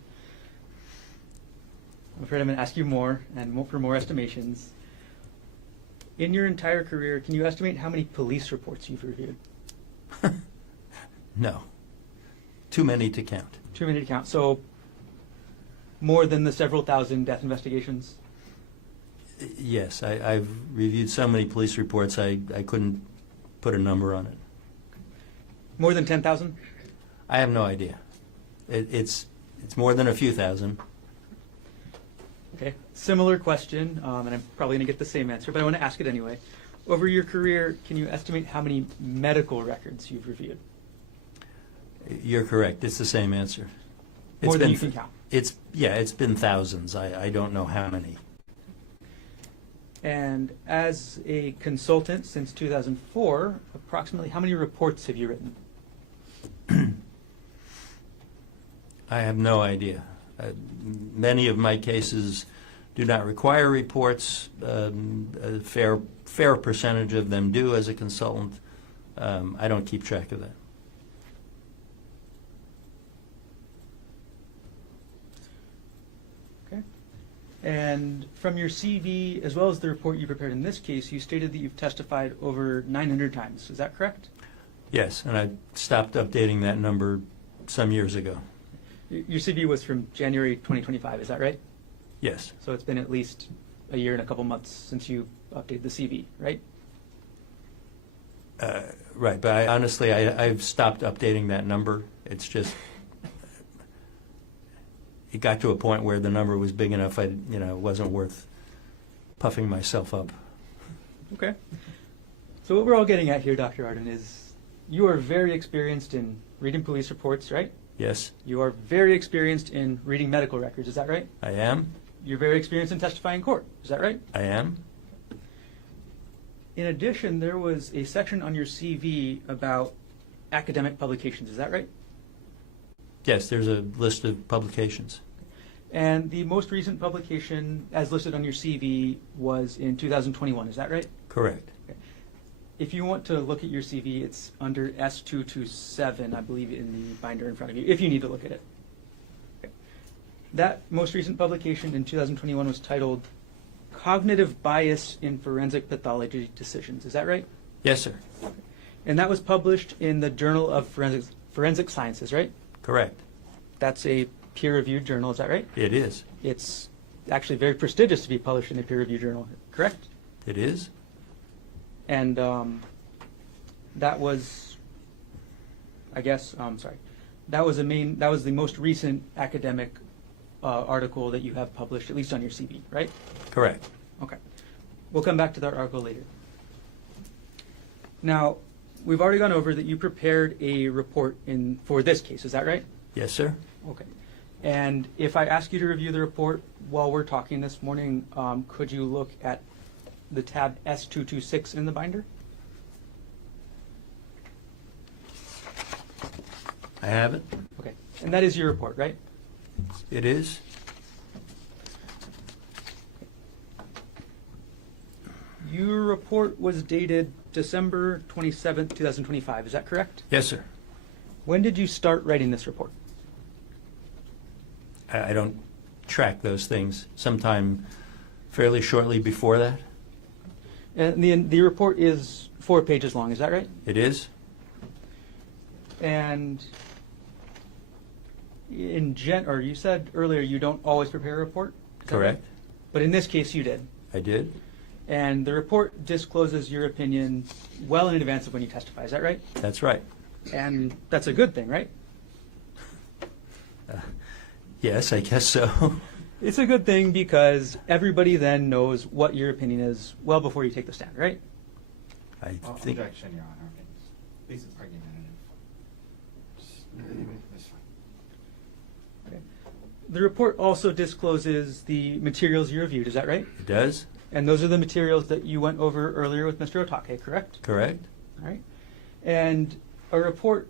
I'm afraid I'm going to ask you more and for more estimations. In your entire career, can you estimate how many police reports you've reviewed? No. Too many to count. Too many to count. So more than the several thousand death investigations? Yes, I've reviewed so many police reports, I couldn't put a number on it. More than 10,000? I have no idea. It's more than a few thousand. Okay. Similar question, and I'm probably going to get the same answer, but I want to ask it anyway. Over your career, can you estimate how many medical records you've reviewed? You're correct. It's the same answer. More than you can count? It's been thousands. I don't know how many. And as a consultant since 2004, approximately how many reports have you written? I have no idea. Many of my cases do not require reports. A fair percentage of them do as a consultant. I don't keep track of that. Okay. And from your CV, as well as the report you prepared in this case, you stated that you've testified over 900 times. Is that correct? Yes, and I stopped updating that number some years ago. Your CV was from January 2025, is that right? Yes. So it's been at least a year and a couple months since you updated the CV, right? Right, but I've stopped updating that number. It's just, it got to a point where the number was big enough, it wasn't worth puffing myself up. Okay. So what we're all getting at here, Dr. Arden, is you are very experienced in reading police reports, right? Yes, You are very experienced in reading medical records, is that right? I am. You're very experienced in testifying in court, is that right? I am. In addition, there was a section on your CV about academic publications, is that right? Yes, there's a list of publications. And the most recent publication, as listed on your CV, was in 2021, is that right? Correct. If you want to look at your CV, it's under S227, I believe, in the binder in front of you, if you need to look at it. Okay. That most recent publication in 2021 was titled Cognitive Bias in Forensic Pathology Decisions, is that right? Yes, sir. And that was published in the Journal of Forensic Sciences, right? Correct. That's a peer-reviewed journal, is that right? It is. It's actually very prestigious to be published in a peer-reviewed journal, correct? It is. And that was, I guess, sorry, that was the most recent academic article that you have published, at least on your CV, right? Correct. Okay. We'll come back to that article later. Now, we've already gone over that you prepared a report for this case, is that right? Yes, sir. Okay. And if I ask you to review the report while we're talking this morning, could you look at the tab S226 in the binder? I have it. Okay. And that is your report, right? It is. Your report was dated December 27th, 2025. Is that correct? Yes, sir. When did you start writing this report? I don't track those things. Sometime fairly shortly before that. And the report is 4 pages long. Is that right? It is. And you said earlier you don't always prepare a report? Is that Correct. right? But in this case, you did. I did. And the report discloses your opinion well in advance of when you testify. Is that right? That's right. And that's a good thing, right? Yes, I guess so. It's a good thing because everybody then knows what your opinion is well before you take the stand, right? I think. Objection, Your Honor. This is argumentative. That's fine. Okay. The report also discloses the materials you reviewed. Is that right? It does. And those are the materials that you went over earlier with Mr. Otake, correct? Correct. All right. And a report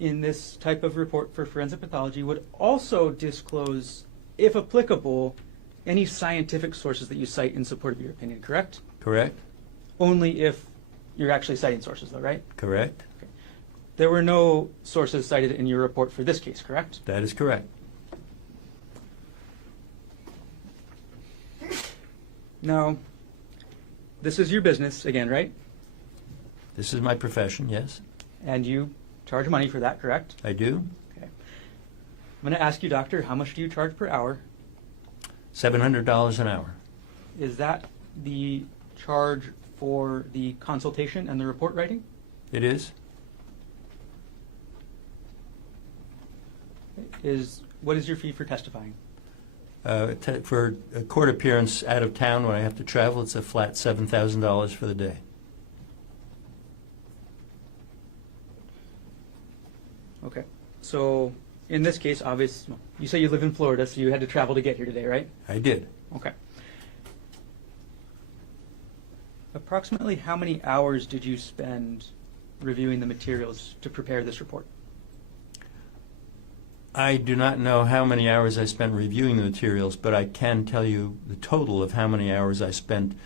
in this type of report for forensic pathology would also disclose, if applicable, any scientific sources that you cite in support of your opinion, correct? Correct. Only if you're actually citing sources, though, right? Correct. There were no sources cited in your report for this case, correct? That is correct. Now, this is your business again, right? This is my profession, yes. And you charge money for that, correct? I do. Okay. I'm going to ask you, doctor, how much do you charge per hour? $700 an hour. Is that the charge for the consultation and the report writing? It is. What is your fee for testifying? For a court appearance out of town when I have to travel, it's a flat $7,000 for the day. Okay. So in this case, you say you live in Florida, so you had to travel to get here today, right? I did. Okay. Approximately how many hours did you spend reviewing the materials to prepare this report? I do not know how many hours I spent reviewing the materials, but I can tell you the total of how many hours I spent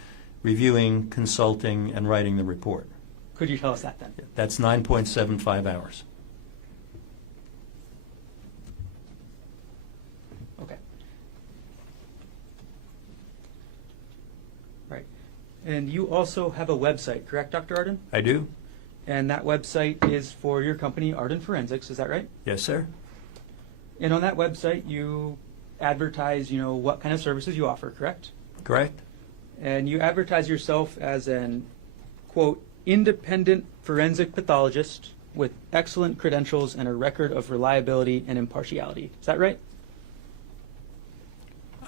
reviewing, consulting, and writing the report. Could you tell us that then? That's 9.75 hours. Okay. Right. And you also have a website, correct, Dr. Arden? I do? And that website is for your company, Arden Forensics, is that right? Yes, sir. And on that website, you advertise, what kind of services you offer, correct? Correct. And you advertise yourself as an, quote, independent forensic pathologist with excellent credentials and a record of reliability and impartiality. Is that right?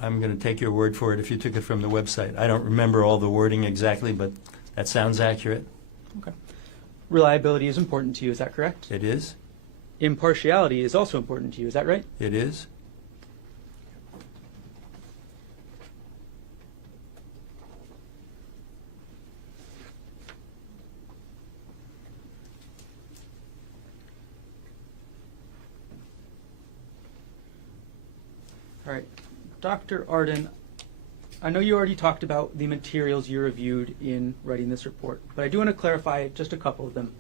I'm going to take your word for it if you took it from the website. I don't remember all the wording exactly, but that sounds accurate. Okay. Reliability is important to you, is that correct? It is? impartiality is also important to you. Is that right? It is. All right. Dr. Arden, I know you already talked about the materials you reviewed in writing this report, but I do want to clarify just a couple of them.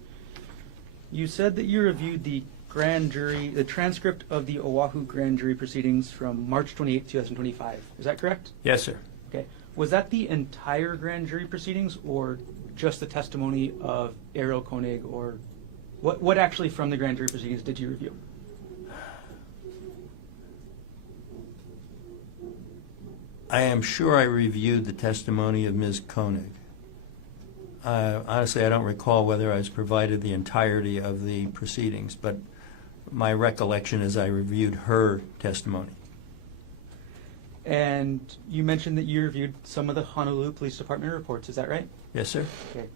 You said that you reviewed the transcript of the Oahu grand jury proceedings from March 28, 2025. Is that correct? Yes, sir. Okay. Was that the entire grand jury proceedings or just the testimony of Arielle Konig, or what actually from the grand jury proceedings did you review? I am sure I reviewed the testimony of Ms. Konig. Honestly, I don't recall whether I was provided the entirety of the proceedings, but my recollection is I reviewed her testimony. And you mentioned that you reviewed some of the Honolulu Police Department reports. Is that right? Yes, sir. Okay.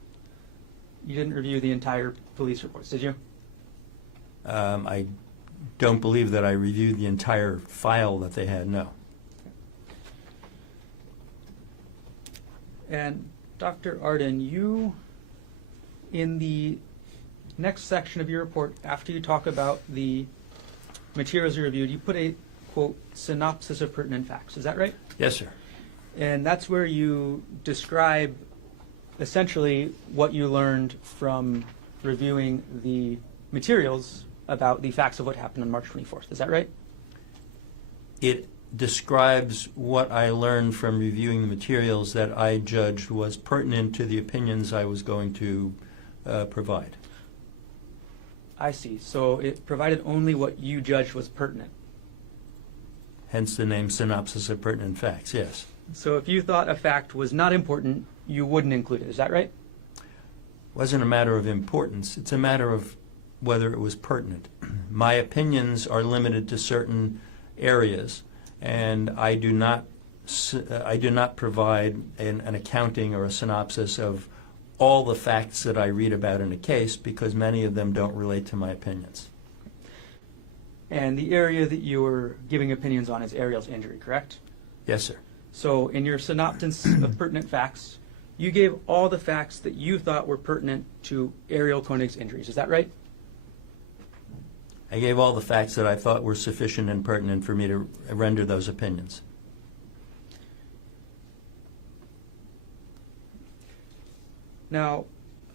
You didn't review the entire police reports, did you? I don't believe that I reviewed the entire file that they had, no. And Dr. Arden, you, in the next section of your report, after you talk about the materials you reviewed, you put a, quote, synopsis of pertinent facts. Is that right? Yes, sir. And that's where you describe essentially what you learned from reviewing the materials about the facts of what happened on March 24th. Is that right? It describes what I learned from reviewing the materials that I judged was pertinent to the opinions I was going to provide. I see. So it provided only what you judged was pertinent. Hence the name synopsis of pertinent facts, yes. So if you thought a fact was not important, you wouldn't include it. Is that right? It wasn't a matter of importance. It's a matter of whether it was pertinent. My opinions are limited to certain areas, and I do not provide an accounting or a synopsis of all the facts that I read about in a case, because many of them don't relate to my opinions. And the area that you were giving opinions on is Arielle's injury, correct? Yes, sir. So in your synopsis of pertinent facts, you gave all the facts that you thought were pertinent to Arielle Konig's injuries. Is that right? I gave all the facts that I thought were sufficient and pertinent for me to render those opinions. Now,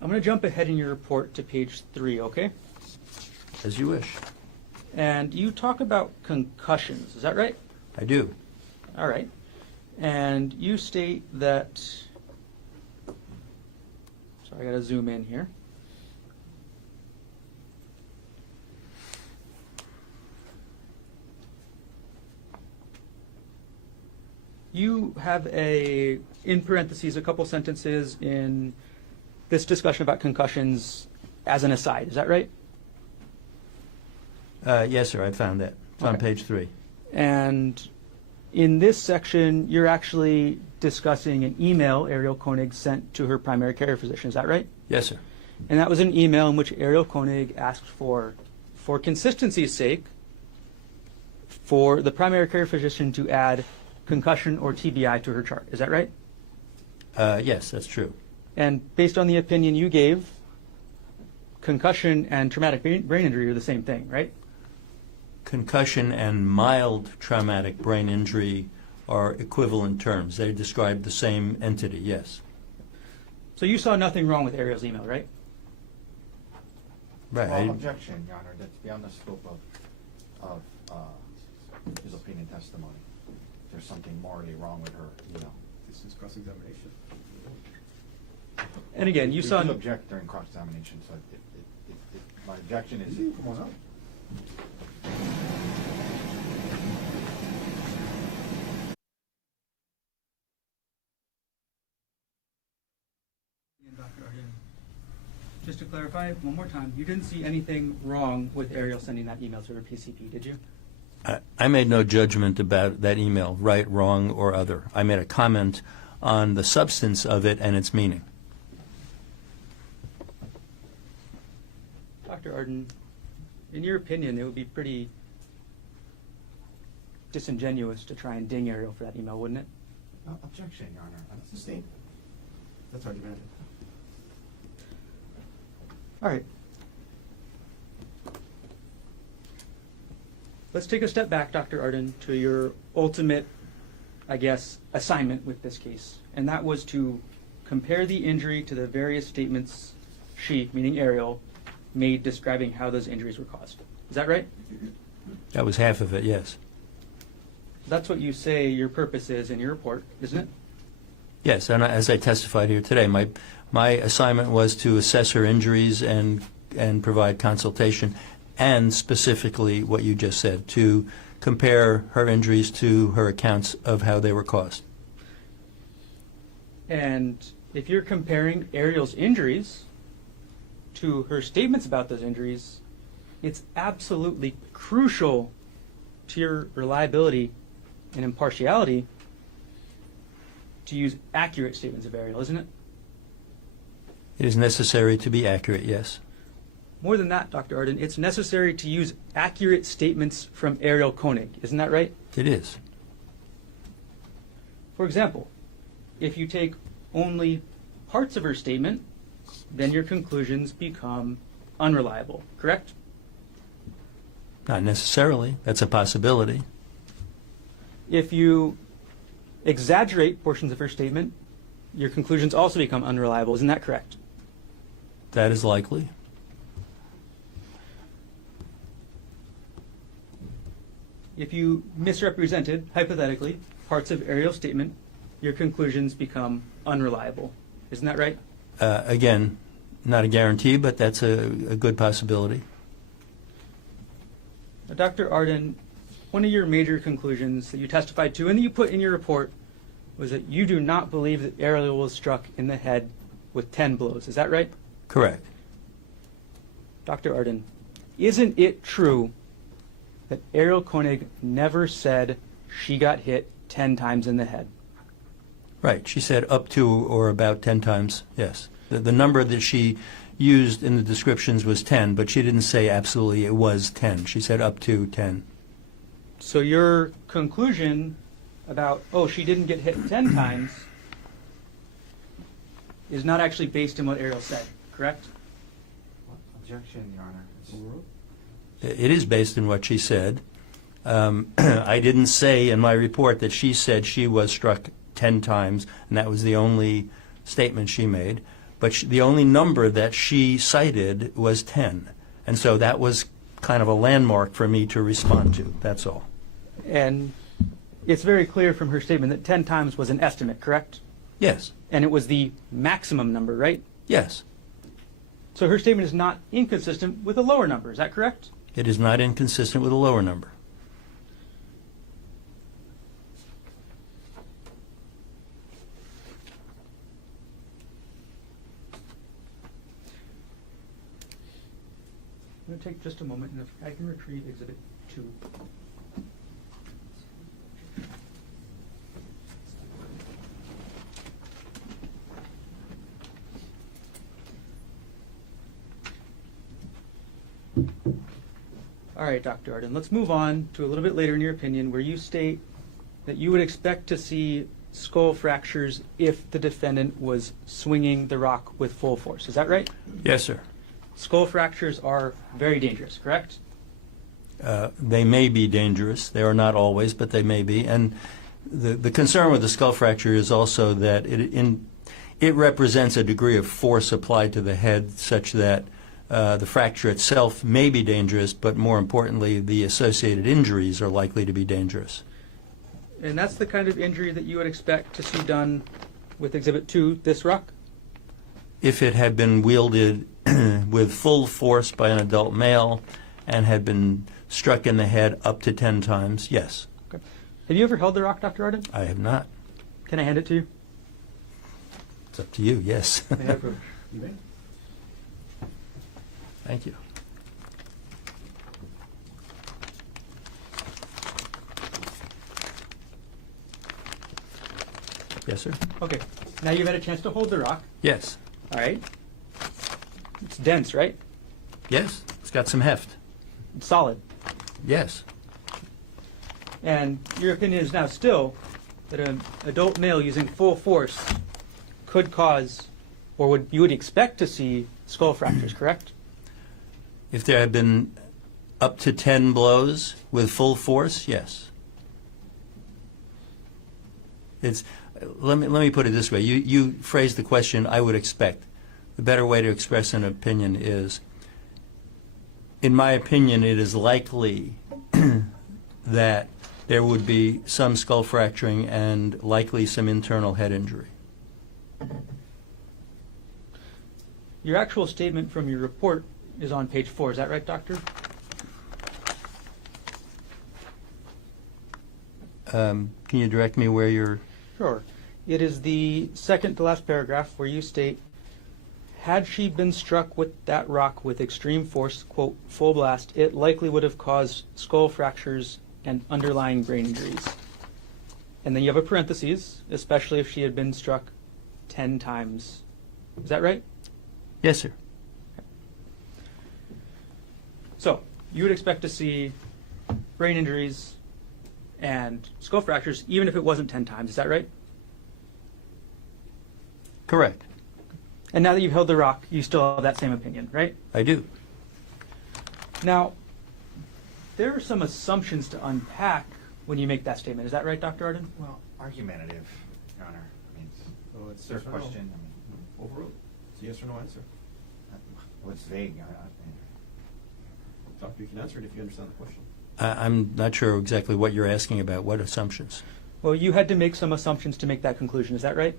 I'm going to jump ahead in your report to page 3, okay? As you wish. And you talk about concussions. Is that right? I do. All right. And you state that, sorry, I got to zoom in here. You have in parentheses, a couple sentences in this discussion about concussions as an aside. Is that right? Yes, sir, I found that. It's on Okay. page 3. And in this section, you're actually discussing an email Arielle Konig sent to her primary care physician. Is that right? Yes, sir. And that was an email in which Arielle Konig asked for consistency's sake, for the primary care physician to add concussion or TBI to her chart. Is that right? Yes, that's true. And based on the opinion you gave, concussion and traumatic brain injury are the same thing, right? Concussion and mild traumatic brain injury are equivalent terms. They describe the same entity, yes. So you saw nothing wrong with Arielle's email, right? Right. Well, objection, Your Honor, that's beyond the scope of his opinion testimony. There's something morally wrong with her, you know. This is cross-examination. And again, you We saw do object during cross-examination, so my objection is. Come on up. Dr. Arden, just to clarify one more time, you didn't see anything wrong with Arielle sending that email to her PCP, did you? I made no judgment about that email, right, wrong, or other. I made a comment on the substance of it and its meaning. Dr. Arden, in your opinion, it would be pretty disingenuous to try and ding Arielle for that email, wouldn't it? Objection, Your Honor. That's sustained. That's argumentative. All right. Let's take a step back, Dr. Arden, to your ultimate, I guess, assignment with this case. And that was to compare the injury to the various statements she, meaning Arielle, made describing how those injuries were caused. Is that right? That was half of it, yes. That's what you say your purpose is in your report, isn't it? Yes, and as I testified here today, my assignment was to assess her injuries and provide consultation, and specifically what you just said, to compare her injuries to her accounts of how they were caused. And if you're comparing Arielle's injuries to her statements about those injuries, it's absolutely crucial to your reliability and impartiality to use accurate statements of Arielle, isn't it? It is necessary to be accurate, yes. More than that, Dr. Arden, it's necessary to use accurate statements from Arielle Konig. Isn't that right? It is. For example, if you take only parts of her statement, then your conclusions become unreliable, correct? Not necessarily. That's a possibility. If you exaggerate portions of her statement, your conclusions also become unreliable. Isn't that correct? That is likely. If you misrepresented, hypothetically, parts of Arielle's statement, your conclusions become unreliable. Isn't that right? Again, not a guarantee, but that's a good possibility. Now, Dr. Arden, one of your major conclusions that you testified to and that you put in your report was that you do not believe that Arielle was struck in the head with 10 blows. Is that right? Correct. Dr. Arden, isn't it true that Arielle Konig never said she got hit 10 times in the head? Right. She said up to or about 10 times, yes. The number that she used in the descriptions was 10, but she didn't say absolutely it was 10. She said up to 10. So your conclusion about, oh, she didn't get hit 10 times is not actually based on what Arielle said, correct? Objection, Your Honor. It is based on what she said. I didn't say in my report that she said she was struck 10 times, and that was the only statement she made. But the only number that she cited was 10. And so that was kind of a landmark for me to respond to. That's all. And it's very clear from her statement that 10 times was an estimate, correct? Yes. And it was the maximum number, right? Yes. So her statement is not inconsistent with a lower number, is that correct? It is not inconsistent with a lower number. I'm going to take just a moment, and if I can retrieve Exhibit 2. All right, Dr. Arden, let's move on to a little bit later in your opinion where you state that you would expect to see skull fractures if the defendant was swinging the rock with full force. Is that right? Yes, sir. Skull fractures are very dangerous, correct? They may be dangerous. They are not always, but they may be. And the concern with the skull fracture is also that it represents a degree of force applied to the head such that the fracture itself may be dangerous, but more importantly, the associated injuries are likely to be dangerous. And that's the kind of injury that you would expect to see done with Exhibit 2, this rock? If it had been wielded with full force by an adult male and had been struck in the head up to 10 times, yes. Okay. Have you ever held the rock, Dr. Arden? I have not. Can I hand it to you? It's up to you, yes. May I approach? You may. Thank you. Yes, sir. Okay. Now you've had a chance to hold the rock. Yes. All right. It's dense, right? Yes, it's got some heft. solid. Yes. And your opinion is now still that an adult male using full force could cause, or you would expect to see skull fractures, correct? If there had been up to 10 blows with full force, yes. Let me put it this way. You phrased the question, I would expect. The better way to express an opinion is, in my opinion, it is likely that there would be some skull fracturing and likely some internal head injury. Your actual statement from your report is on page 4. Is that right, Doctor? Can you direct me where you're... Sure. It is the second to last paragraph where you state, had she been struck with that rock with extreme force, quote, full blast, it likely would have caused skull fractures and underlying brain injuries. And then you have a parenthesis, especially if she had been struck 10 times. Is that right? Yes, sir. So, you would expect to see brain injuries and skull fractures even if it wasn't 10 times. Is that right? Correct. And now that you've held the rock, you still have that same opinion, right? I do. Now, there are some assumptions to unpack when you make that statement. Is that right, Dr. Arden? Well, argumentative, Your Honor. I mean, So it's their yes or no. question. I mean, Overruled. It's a yes or no answer. well, it's vague. Doctor, you can answer it if you understand the question. I'm not sure exactly what you're asking about. What assumptions? Well, you had to make some assumptions to make that conclusion. Is that right?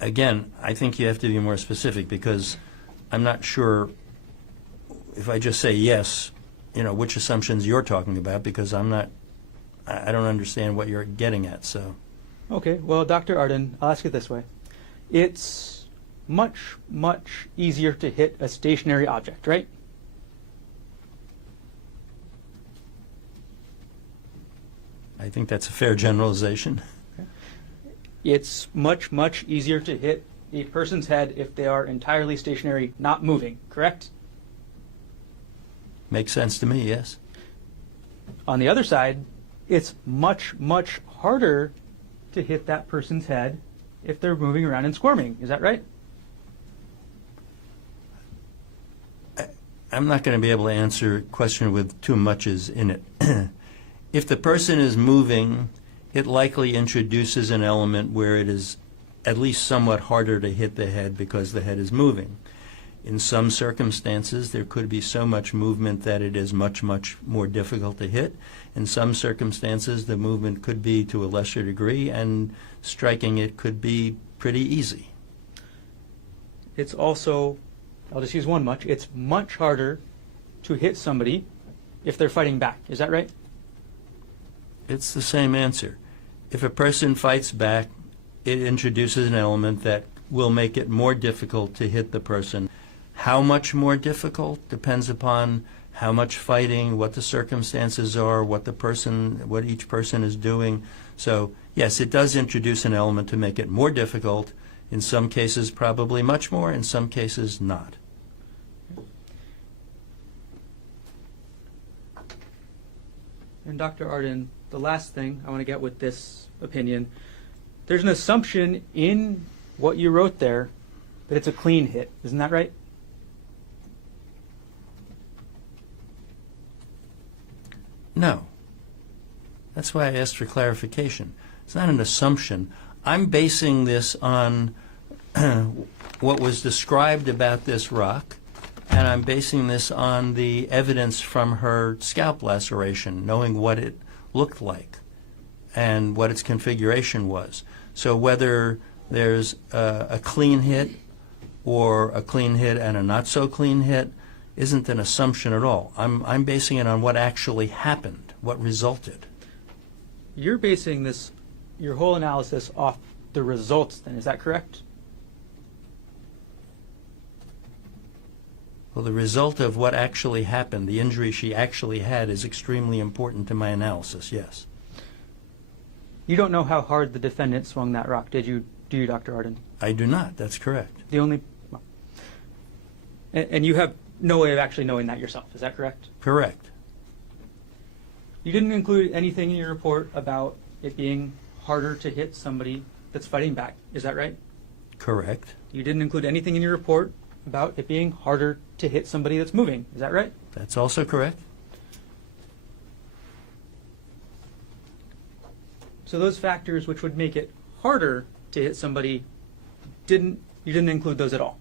Again, I think you have to be more specific because I'm not sure if I just say yes, which assumptions you're talking about because I don't understand what you're getting at. So, Okay, well, Dr. Arden, I'll ask it this way. It's much, much easier to hit a stationary object, right? I think that's a fair generalization. It's much, much easier to hit a person's head if they are entirely stationary, not moving, correct? Makes sense to me, yes. On the other side, it's much, much harder to hit that person's head if they're moving around and squirming. Is that right? I'm not going to be able to answer a question with too muches in it. If the person is moving, it likely introduces an element where it is at least somewhat harder to hit the head because the head is moving. In some circumstances, there could be so much movement that it is much, much more difficult to hit. In some circumstances, the movement could be to a lesser degree, and striking it could be pretty easy. It's also, I'll just use one much, it's much harder to hit somebody if they're fighting back. Is that right? It's the same answer. If a person fights back, it introduces an element that will make it more difficult to hit the person. How much more difficult depends upon how much fighting, what the circumstances are, what each person is doing. So, yes, it does introduce an element to make it more difficult. In some cases, probably much more. In some cases, not. And Dr. Arden, the last thing I want to get with this opinion, there's an assumption in what you wrote there that it's a clean hit. Isn't that right? No. That's why I asked for clarification. It's not an assumption. I'm basing this on what was described about this rock, and I'm basing this on the evidence from her scalp laceration, knowing what it looked like and what its configuration was. So whether there's a clean hit or a clean hit and a not so clean hit isn't an assumption at all. I'm basing it on what actually happened, what resulted. You're basing your whole analysis off the results then, is that correct? Well, the result of what actually happened, the injury she actually had, is extremely important to my analysis, yes. You don't know how hard the defendant swung that rock, do you, Dr. Arden? I do not. That's correct. The only, well, and you have no way of actually knowing that yourself. Is that correct? Correct. You didn't include anything in your report about it being harder to hit somebody that's fighting back. Is that right? Correct. You didn't include anything in your report about it being harder to hit somebody that's moving. Is that right? That's also correct. So those factors which would make it harder to hit somebody, you didn't include those at all.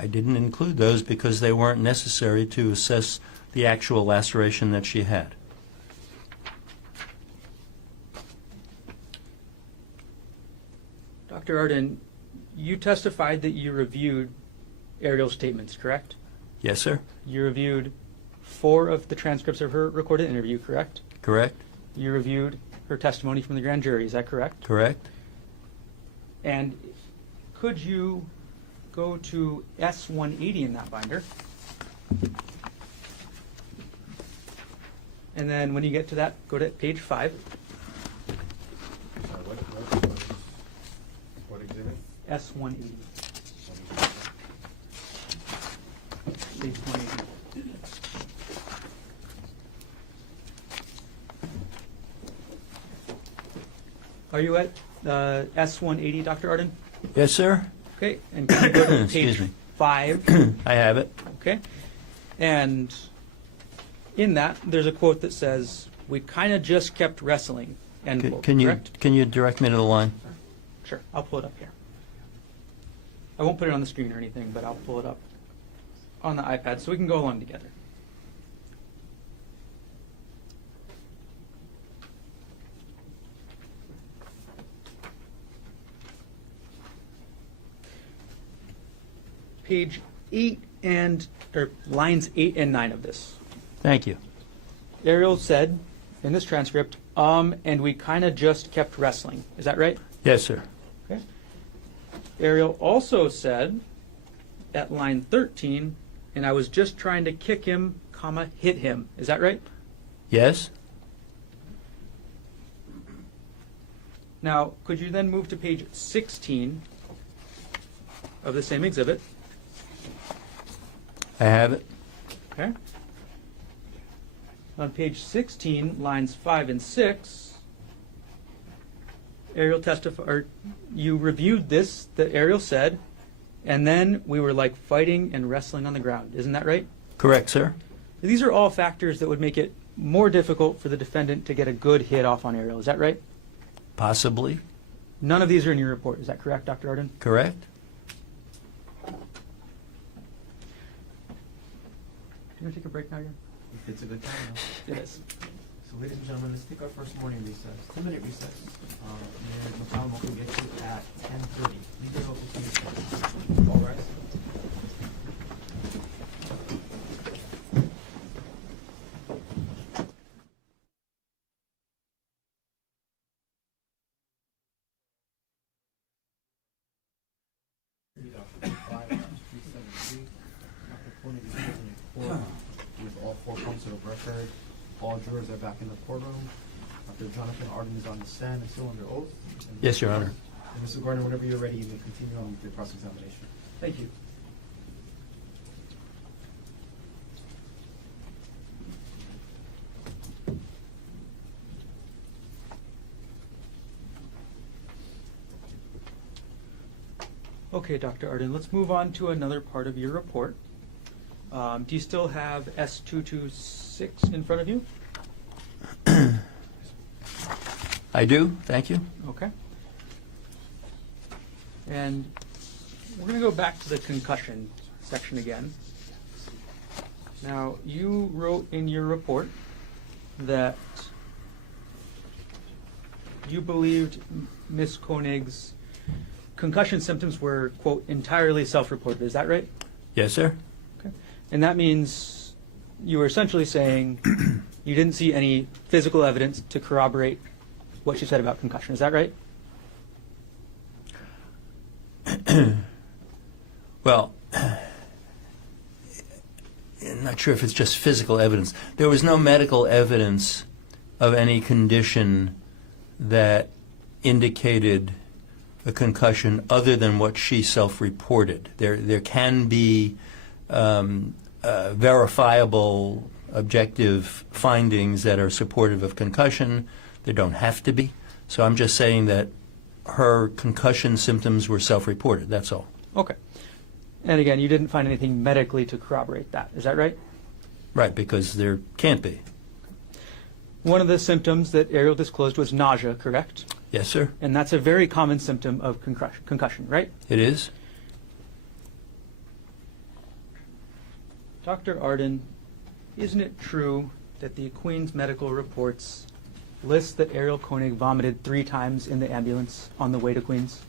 I didn't include those because they weren't necessary to assess the actual laceration that she had. Dr. Arden, you testified that you reviewed Arielle's statements, correct? Yes, sir. You reviewed 4 of the transcripts of her recorded interview, correct? Correct. You reviewed her testimony from the grand jury, is that correct? Correct. And could you go to S180 in that binder? And then when you get to that, go to page 5. What exhibit? S180. Page 180. Are you at S180, Dr. Arden? Yes, sir. Okay, and can you go to Excuse page me. 5? I have it. Okay, and in that, there's a quote that says, "We kind of just kept wrestling," end quote, Can correct? you direct me to the line? Sure, I'll pull it up here. I won't put it on the screen or anything, but I'll pull it up on the iPad so we can go along together. Page 8 or lines 8 and 9 of this. Thank you. Arielle said in this transcript, and we kind of just kept wrestling. Is that right? Yes, sir. Okay. Arielle also said at line 13, and I was just trying to kick him, comma, hit him. Is that right? Yes. Now, could you then move to page 16 of the same exhibit? I have it. Okay. On page 16, lines 5 and 6, Arielle testified, or you reviewed this that Arielle said, and then we were like fighting and wrestling on the ground. Isn't that right? Correct, sir. These are all factors that would make it more difficult for the defendant to get a good hit off on Arielle. Is that right? Possibly. None of these are in your report. Is that correct, Dr. Arden? Correct. Do you want to take a break now, again? If it's a good time, no? It is. So ladies and gentlemen, let's take our first morning recess, 2-minute recess. Mayor McConnell will get you at 10:30. Leave your local community. All rise. Dr. Konig is present in court with all 4 counsel of record. All jurors are back in the courtroom. Dr. Jonathan Arden is on the stand and still under oath. And Yes, Your Honor. And Mr. Garner, whenever you're ready, you may continue on with the cross-examination. Thank you. Okay, Dr. Arden, let's move on to another part of your report. Do you still have S226 in front of you? I do. Thank you. Okay. And we're going to go back to the concussion section again. Now, you wrote in your report that you believed Ms. Konig's concussion symptoms were, quote, entirely self-reported. Is that right? Yes, sir. Okay. And that means you were essentially saying you didn't see any physical evidence to corroborate what she said about concussion. Is that right? Well, I'm not sure if it's just physical evidence. There was no medical evidence of any condition that indicated a concussion other than what she self-reported. There can be verifiable, objective findings that are supportive of concussion. There don't have to be. So I'm just saying that her concussion symptoms were self-reported. That's all. Okay. And again, you didn't find anything medically to corroborate that. Is that right? Right, because there can't be. One of the symptoms that Arielle disclosed was nausea, correct? Yes, sir. And that's a very common symptom of concussion, right? It is. Dr. Arden, isn't it true that the Queen's medical reports list that Arielle Konig vomited 3 times in the ambulance on the way to Queens?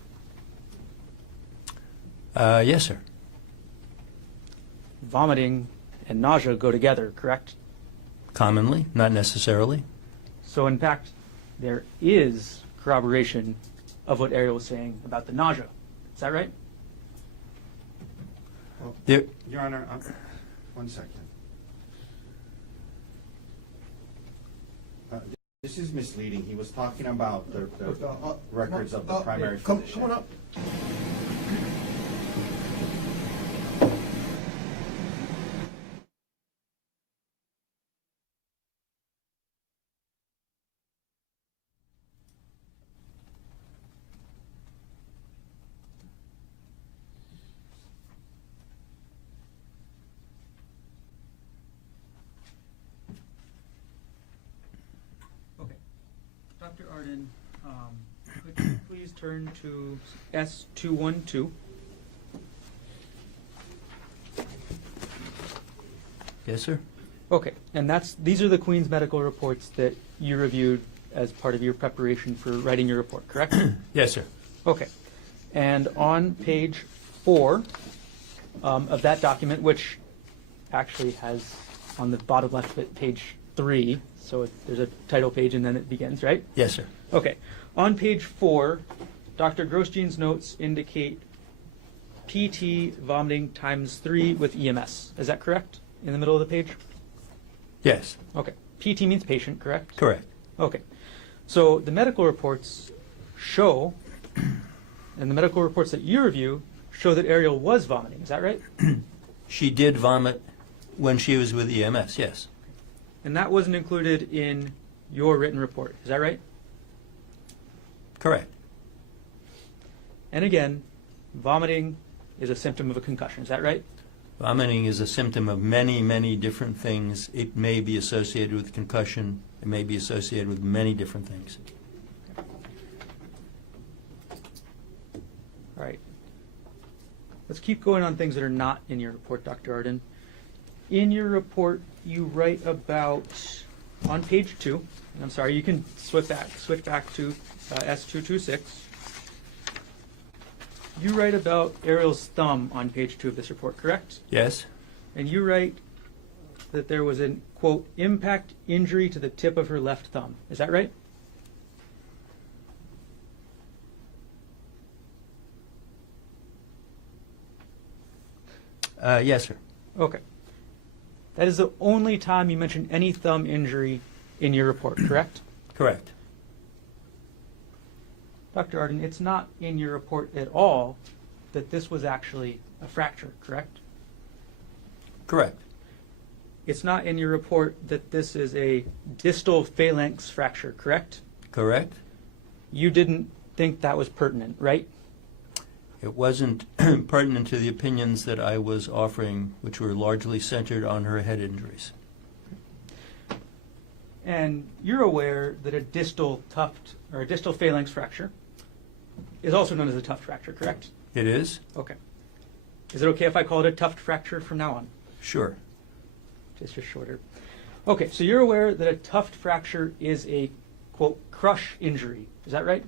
Yes, sir. Vomiting and nausea go together, correct? Commonly, not necessarily. So in fact, there is corroboration of what Arielle was saying about the nausea. Is that right? There, Your Honor, one second. This is misleading. He was talking about the records of the primary physician. Come on up. Okay. Dr. Arden, could you please turn to S212? yes, sir. Okay, and these are the Queen's medical reports that you reviewed as part of your preparation for writing your report, correct? Yes, sir. Okay. And on page 4 of that document, which actually has on the bottom left of it page 3, so there's a title page and then it begins, right? Yes, sir. Okay. On page 4, Dr. Grosjean's notes indicate PT vomiting times 3 with EMS. Is that correct? In the middle of the page? Yes. Okay. PT means patient, correct? Correct. Okay. So the medical reports show, and the medical reports that you review show that Arielle was vomiting. Is that right? She did vomit when she was with EMS, yes. And that wasn't included in your written report. Is that right? Correct. And again, vomiting is a symptom of a concussion. Is that right? Vomiting is a symptom of many, many different things. It may be associated with concussion. It may be associated with many different things. All right. Let's keep going on things that are not in your report, Dr. Arden. In your report, you write about, on page 2, and I'm sorry, you can switch back to S226. You write about Arielle's thumb on page 2 of this report, correct? Yes? And you write that there was an, quote, impact injury to the tip of her left thumb. Is that right? Yes, sir. Okay. That is the only time you mention any thumb injury in your report, correct? Correct. Dr. Arden, it's not in your report at all that this was actually a fracture, correct? Correct. It's not in your report that this is a distal phalanx fracture, correct? Correct. You didn't think that was pertinent, right? It wasn't pertinent to the opinions that I was offering, which were largely centered on her head injuries. And you're aware that a distal tuft or a distal phalanx fracture is also known as a tuft fracture, correct? It is? Okay. Is it okay if I call it a tuft fracture from now on? Sure. Just shorter. Okay, so you're aware that a tuft fracture is a, quote, crush injury. Is that right?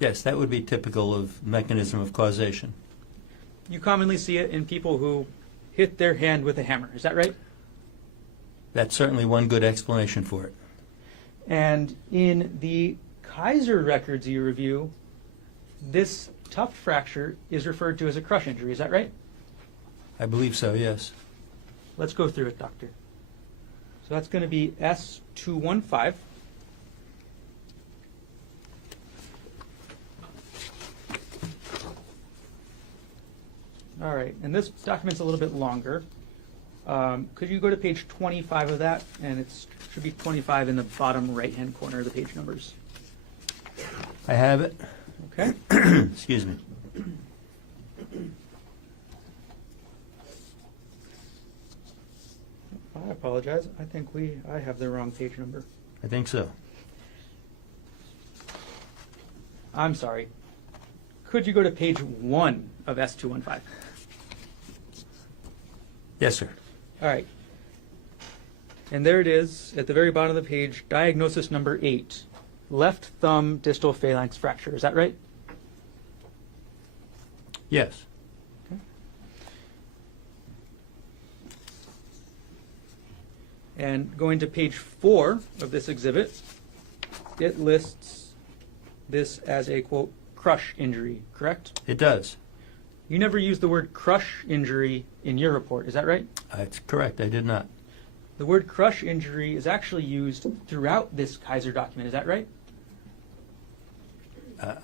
Yes, that would be typical of mechanism of causation. You commonly see it in people who hit their hand with a hammer. Is that right? That's certainly one good explanation for it. And in the Kaiser records you review, this tuft fracture is referred to as a crush injury. Is that right? I believe so, yes. Let's go through it, Doctor. So that's going to be S215. All right, and this document's a little bit longer. Could you go to page 25 of that? And it should be 25 in the bottom right-hand corner of the page numbers. I have it. Okay. Excuse me. I apologize. I think I have the wrong page number. I think so. I'm sorry. Could you go to page 1 of S215? Yes, sir. All right. And there it is at the very bottom of the page, diagnosis number 8, left thumb distal phalanx fracture. Is that right? Yes. Okay. And going to page 4 of this exhibit, it lists this as a, quote, crush injury, correct? It does. You never used the word crush injury in your report, is that right? That's correct. I did not. The word crush injury is actually used throughout this Kaiser document, is that right?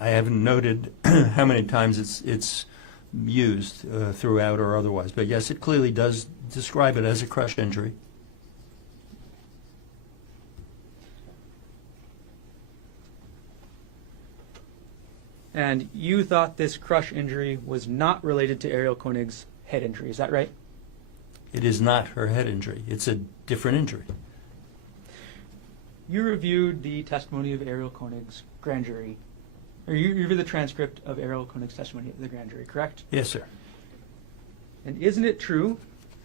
I haven't noted how many times it's used throughout or otherwise, but yes, it clearly does describe it as a crush injury. And you thought this crush injury was not related to Arielle Konig's head injury, is that right? It is not her head injury. It's a different injury. You reviewed the testimony of Arielle Konig's grand jury, or you reviewed the transcript of Arielle Konig's testimony at the grand jury, correct? Yes, sir. And isn't it true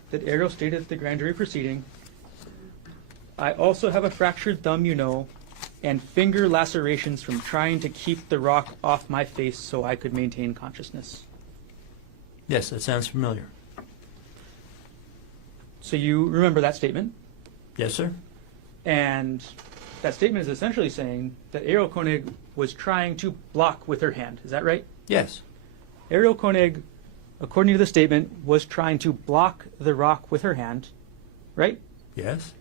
that Arielle stated at the grand jury proceeding, I also have a fractured thumb, you know, and finger lacerations from trying to keep the rock off my face so I could maintain consciousness? Yes, that sounds familiar. So you remember that statement? Yes, sir. And that statement is essentially saying that Arielle Konig was trying to block with her hand. Is that right? Yes. Arielle Konig, according to the statement, was trying to block the rock with her hand, right? Yes.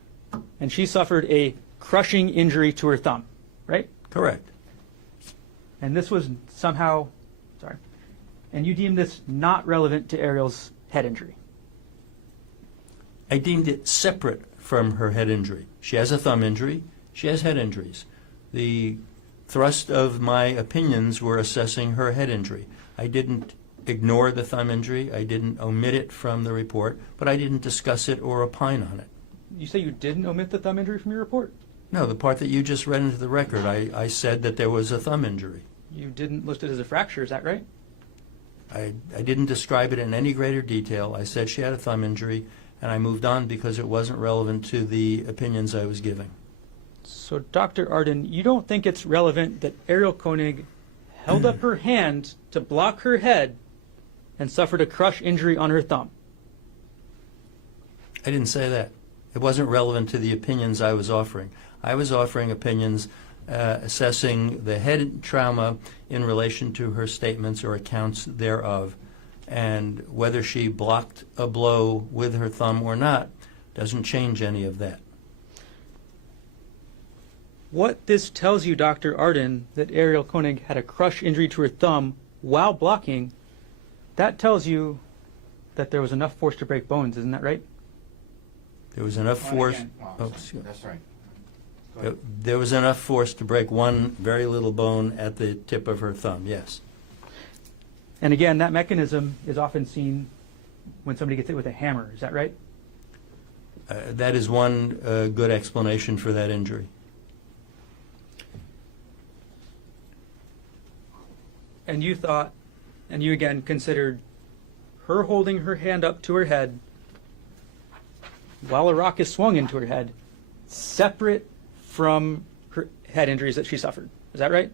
And she suffered a crushing injury to her thumb, right? Correct. And this was somehow, and you deemed this not relevant to Arielle's head injury. I deemed it separate from her head injury. She has a thumb injury. She has head injuries. The thrust of my opinions were assessing her head injury. I didn't ignore the thumb injury. I didn't omit it from the report, but I didn't discuss it or opine on it. You say you didn't omit the thumb injury from your report? No, the part that you just read into the record, I said that there was a thumb injury. You didn't list it as a fracture, is that right? I didn't describe it in any greater detail. I said she had a thumb injury, and I moved on because it wasn't relevant to the opinions I was giving. So, Dr. Arden, you don't think it's relevant that Arielle Konig held up her hand to block her head and suffered a crush injury on her thumb? I didn't say that. It wasn't relevant to the opinions I was offering. I was offering opinions assessing the head trauma in relation to her statements or accounts thereof, and whether she blocked a blow with her thumb or not doesn't change any of that. What this tells you, Dr. Arden, that Arielle Konig had a crush injury to her thumb while blocking, that tells you that there was enough force to break bones, isn't that right? There was enough force. That's right. There was enough force to break one very little bone at the tip of her thumb, yes. And again, that mechanism is often seen when somebody gets hit with a hammer, is that right? That is one good explanation for that injury. And you thought, and you again considered her holding her hand up to her head while a rock is swung into her head separate from her head injuries that she suffered. Is that right?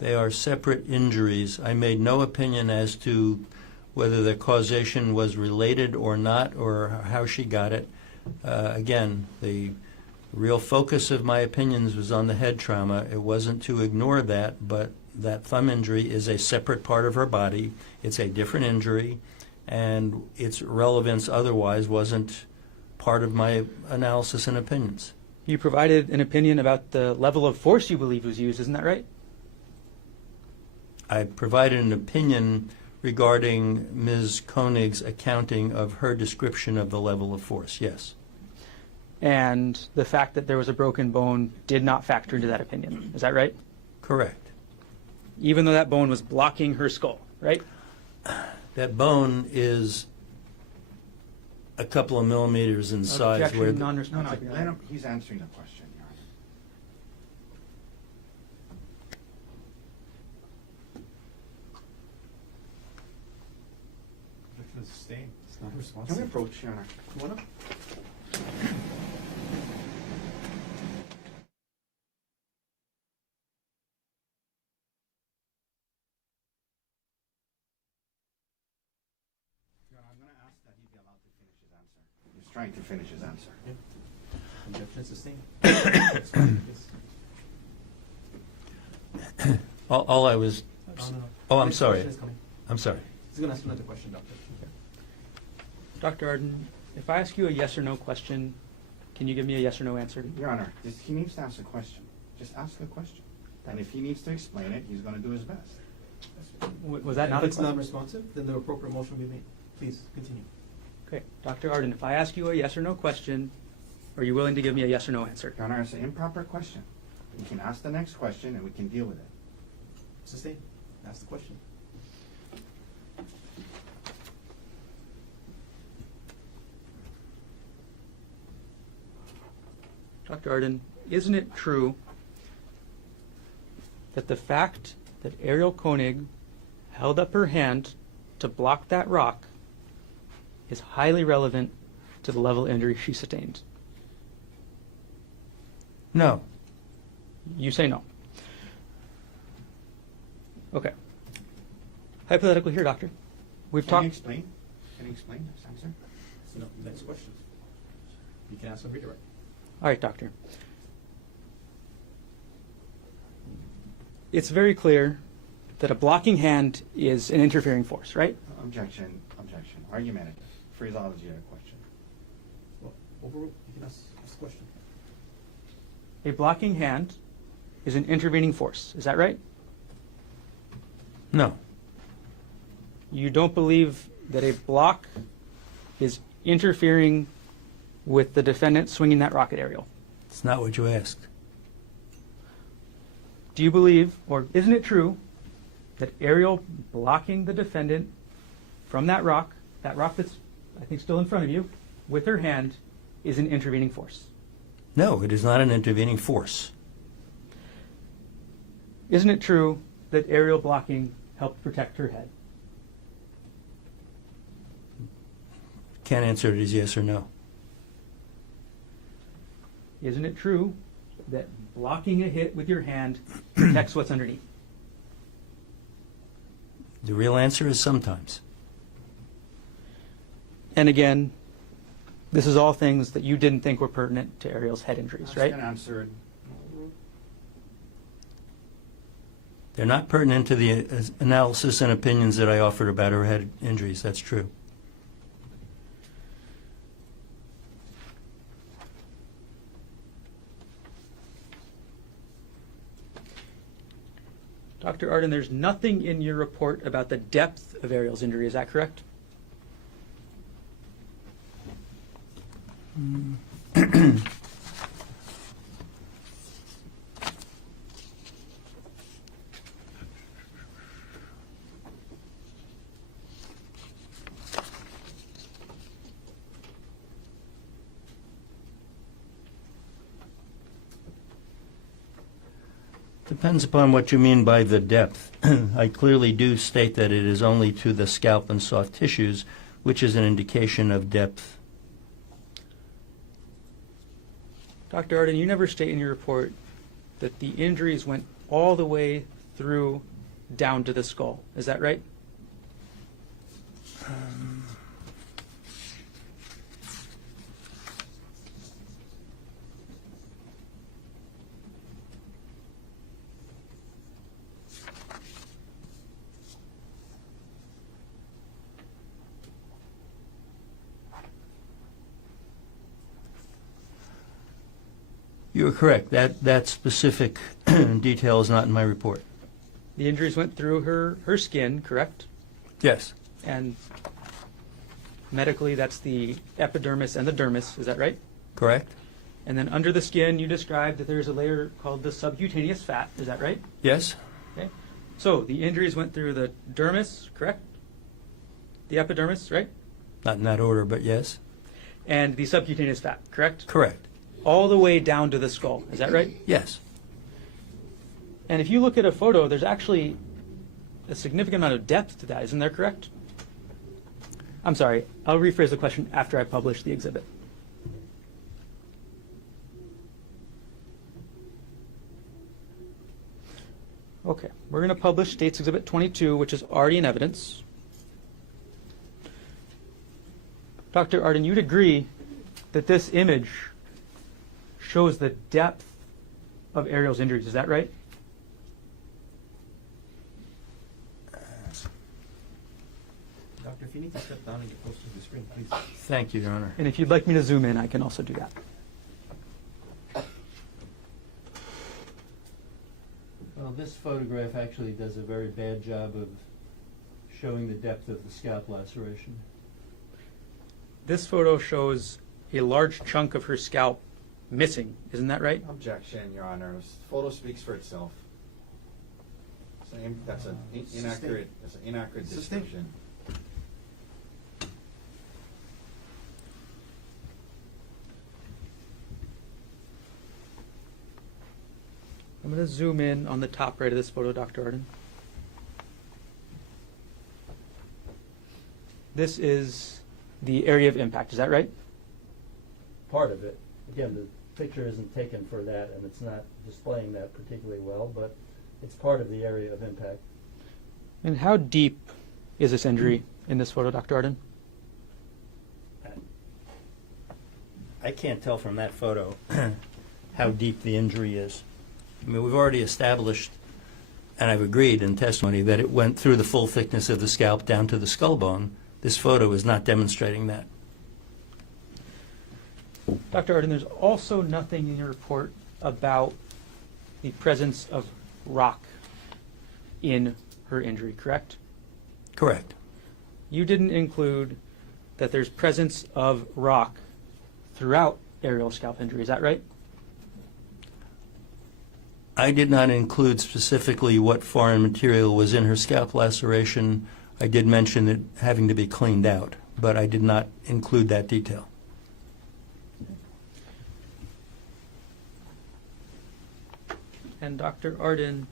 They are separate injuries. I made no opinion as to whether the causation was related or not, or how she got it. Again, the real focus of my opinions was on the head trauma. It wasn't to ignore that, but that thumb injury is a separate part of her body. It's a different injury, and its relevance otherwise wasn't part of my analysis and opinions. You provided an opinion about the level of force you believe was used, isn't that right? I provided an opinion regarding Ms. Konig's accounting of her description of the level of force, yes. And the fact that there was a broken bone did not factor into that opinion. Is that right? Correct. Even though that bone was blocking her skull, right? That bone is a couple of millimeters in size. Objection, Where non-responsive. let him, he's answering the question, Your Honor. Objection is sustained. It's not Can we responsive. approach, Your Honor? You wanna? Your Honor, I'm going to ask that he be allowed to finish his answer. He's trying to finish his answer. Objection is sustained. Yes. all I was. No. Oh, I'm Next sorry. question is coming. I'm sorry. He's gonna ask another question, Doctor. Dr. Arden, if I ask you a yes or no question, can you give me a yes or no answer? Your Honor, he needs to ask a question. Just ask the question. And if he needs to explain it, he's going to do his best. Was that not If a it's question? non-responsive, then the appropriate motion will be made. Please, continue. Okay, Dr. Arden, if I ask you a yes or no question, are you willing to give me a yes or no answer? Your Honor, it's an improper question. You can ask the next question and we can deal with it. Sustained. Ask the question. Dr. Arden, isn't it true that the fact that Arielle Konig held up her hand to block that rock is highly relevant to the level of injury she sustained? No. You say no. Okay. Hypothetically here, doctor. We've Can you talked. explain? Can you explain this answer? So, no, next question. You can ask and redirect. All right, doctor. It's very clear that a blocking hand is an interfering force, right? Objection. Argumentative. Phraseology of the question. Well, overruled. You can ask the question. A blocking hand is an intervening force. Is that right? No. You don't believe that a block is interfering with the defendant swinging that rocket, Arielle? It's not what you asked. Do you believe, or isn't it true, that Arielle blocking the defendant from that rock that's, I think, still in front of you, with her hand, is an intervening force? No, it is not an intervening force. Isn't it true that Arielle blocking helped protect her head? Can't answer it as yes or no. Isn't it true that blocking a hit with your hand protects what's underneath? The real answer is sometimes. And again, this is all things that you didn't think were pertinent to Arielle's head injuries, Asked right? and answered. They're not pertinent to the analysis and opinions that I offered about her head injuries. That's true. Dr. Arden, there's nothing in your report about the depth of Arielle's injury. Is that correct? Depends upon what you mean by the depth. I clearly do state that it is only to the scalp and soft tissues, which is an indication of depth. Dr. Arden, you never state in your report that the injuries went all the way through down to the skull. Is that right? You are correct. That specific detail is not in my report. The injuries went through her skin, correct? Yes. And medically, that's the epidermis and the dermis. Is that right? Correct? And then under the skin, you described that there's a layer called the subcutaneous fat. Is that right? Yes. Okay. So the injuries went through the dermis, correct? The epidermis, right? Not in that order, but yes. And the subcutaneous fat, correct? Correct. All the way down to the skull. Is that right? Yes. And if you look at a photo, there's actually a significant amount of depth to that. Isn't there correct? I'm sorry. I'll rephrase the question after I publish the exhibit. Okay. We're going to publish State's Exhibit 22, which is already in evidence. Dr. Arden, you'd agree that this image shows the depth of Arielle's injuries. Is that right? Doctor, if you need to step down and get closer to the screen, please. Thank you, Your Honor. And if you'd like me to zoom in, I can also do that. Well, this photograph actually does a very bad job of showing the depth of the scalp laceration. This photo shows a large chunk of her scalp missing. Isn't that right? Objection, Your Honor. This photo speaks for itself. That's an inaccurate Sustain. description. I'm going to zoom in on the top right of this photo, Dr. Arden. This is the area of impact. Is that right? Part of it. Again, the picture isn't taken for that, and it's not displaying that particularly well, but it's part of the area of impact. And how deep is this injury in this photo, Dr. Arden? I can't tell from that photo how deep the injury is. I mean, we've already established, and I've agreed in testimony, that it went through the full thickness of the scalp down to the skull bone. This photo is not demonstrating that. Dr. Arden, there's also nothing in your report about the presence of rock in her injury, correct? Correct. You didn't include that there's presence of rock throughout Arielle's scalp injury. Is that right? I did not include specifically what foreign material was in her scalp laceration. I did mention it having to be cleaned out, but I did not include that detail. And Dr. Arden,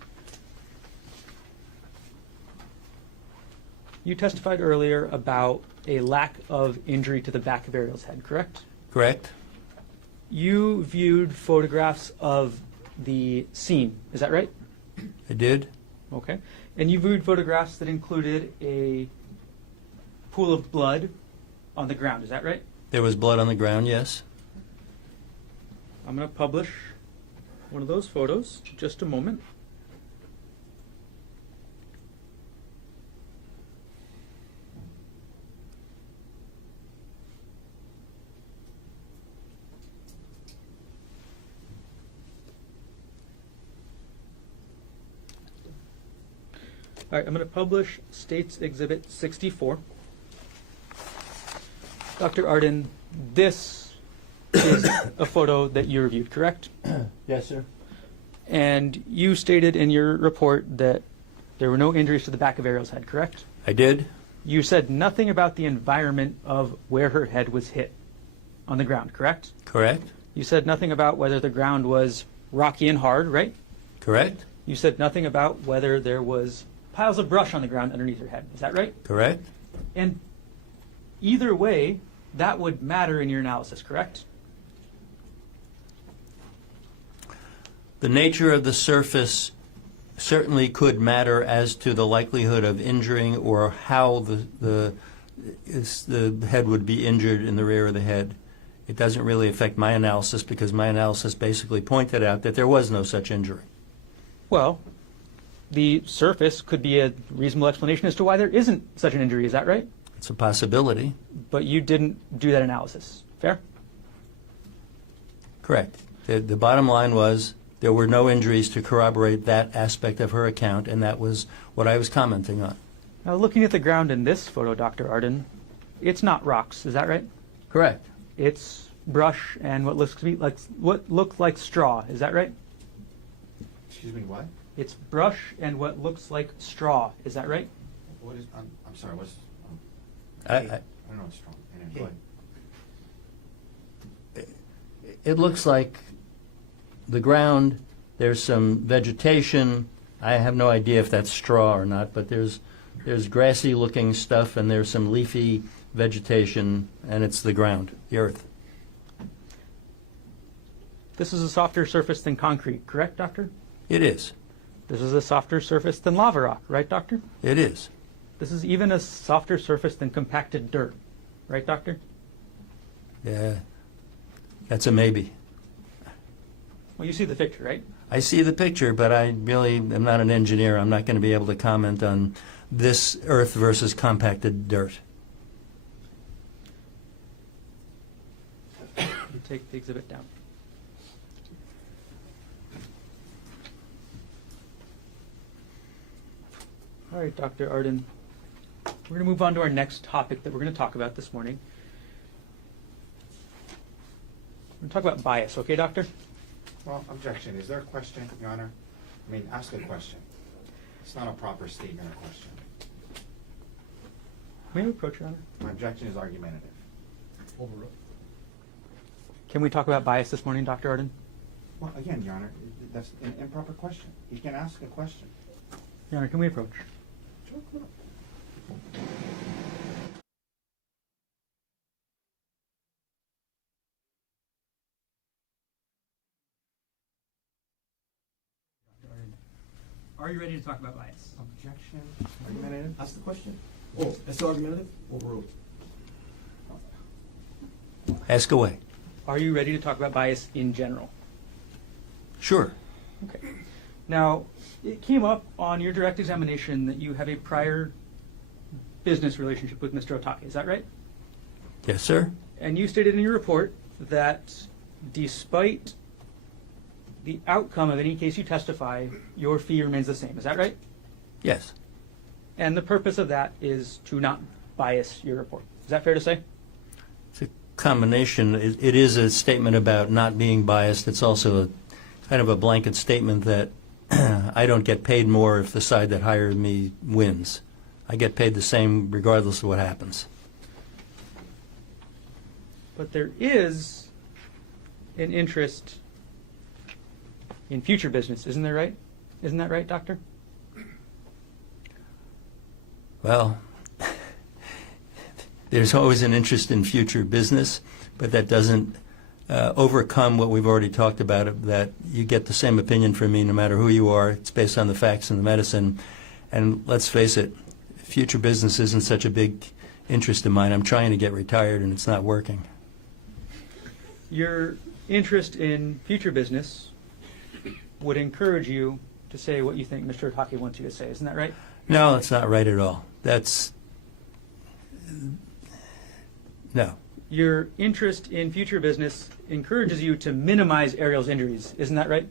you testified earlier about a lack of injury to the back of Arielle's head, correct? Correct? You viewed photographs of the scene, is that right? I did. Okay. And you viewed photographs that included a pool of blood on the ground, is that right? There was blood on the ground, yes. I'm going to publish one of those photos in just a moment. All right, I'm going to publish State's Exhibit 64. Dr. Arden, this is a photo that you reviewed, correct? Yes, sir. And you stated in your report that there were no injuries to the back of Arielle's head, correct? I did. You said nothing about the environment of where her head was hit on the ground, correct? Correct. You said nothing about whether the ground was rocky and hard, right? Correct. You said nothing about whether there was piles of brush on the ground underneath her head. Is that right? Correct. And either way, that would matter in your analysis, correct? The nature of the surface certainly could matter as to the likelihood of injuring or how the head would be injured in the rear of the head. It doesn't really affect my analysis because my analysis basically pointed out that there was no such injury. Well, the surface could be a reasonable explanation as to why there isn't such an injury. Is that right? It's a possibility. But you didn't do that analysis. Fair? Correct. The bottom line was there were no injuries to corroborate that aspect of her account, and that was what I was commenting on. Now, looking at the ground in this photo, Dr. Arden, it's not rocks, is that right? Correct. It's brush and what looks like straw, is that right? Excuse me, what? It's brush and what looks like straw, is that right? What is, I'm sorry, what's, I, I don't know what's strong. Go ahead. it looks like the ground, there's some vegetation. I have no idea if that's straw or not, but there's grassy looking stuff and there's some leafy vegetation, and it's the ground, the earth. This is a softer surface than concrete, correct, doctor? It is. This is a softer surface than lava rock, right, doctor? It is. This is even a softer surface than compacted dirt, right, doctor? Yeah, that's a maybe. Well, you see the picture, right? I see the picture, but I really am not an engineer. I'm not going to be able to comment on this earth versus compacted dirt. You take the exhibit down. All right, Dr. Arden. We're going to move on to our next topic that we're going to talk about this morning. We're going to talk about bias, okay, doctor? Well, objection. Is there a question, Your Honor? I mean, ask a question. It's not a proper statement or question. May we approach, Your Honor? My objection is argumentative. Overruled. Can we talk about bias this morning, Dr. Arden? Well, again, Your Honor, that's an improper question. You can ask a question. Your Honor, can we approach? Sure, come on. Are you ready to talk about bias? Objection. Argumentative. Ask the question. Oh, that's the argumentative? Overruled. Ask away. Are you ready to talk about bias in general? Sure. Okay. Now, it came up on your direct examination that you have a prior business relationship with Mr. Otake. Is that right? Yes, sir. And you stated in your report that despite the outcome of any case you testify, your fee remains the same. Is that right? Yes. And the purpose of that is to not bias your report. Is that fair to say? It's a combination. It is a statement about not being biased. It's also a kind of a blanket statement that I don't get paid more if the side that hired me wins. I get paid the same regardless of what happens. But there is an interest in future business, isn't there right? Isn't that right, doctor? Well, there's always an interest in future business, but that doesn't overcome what we've already talked about, that you get the same opinion from me no matter who you are. It's based on the facts and the medicine. And let's face it, future business isn't such a big interest of mine. I'm trying to get retired and it's not working. Your interest in future business would encourage you to say what you think Mr. Otake wants you to say. Isn't that right? No, that's not right at all. No. Your interest in future business encourages you to minimize Arielle's injuries. Isn't that right?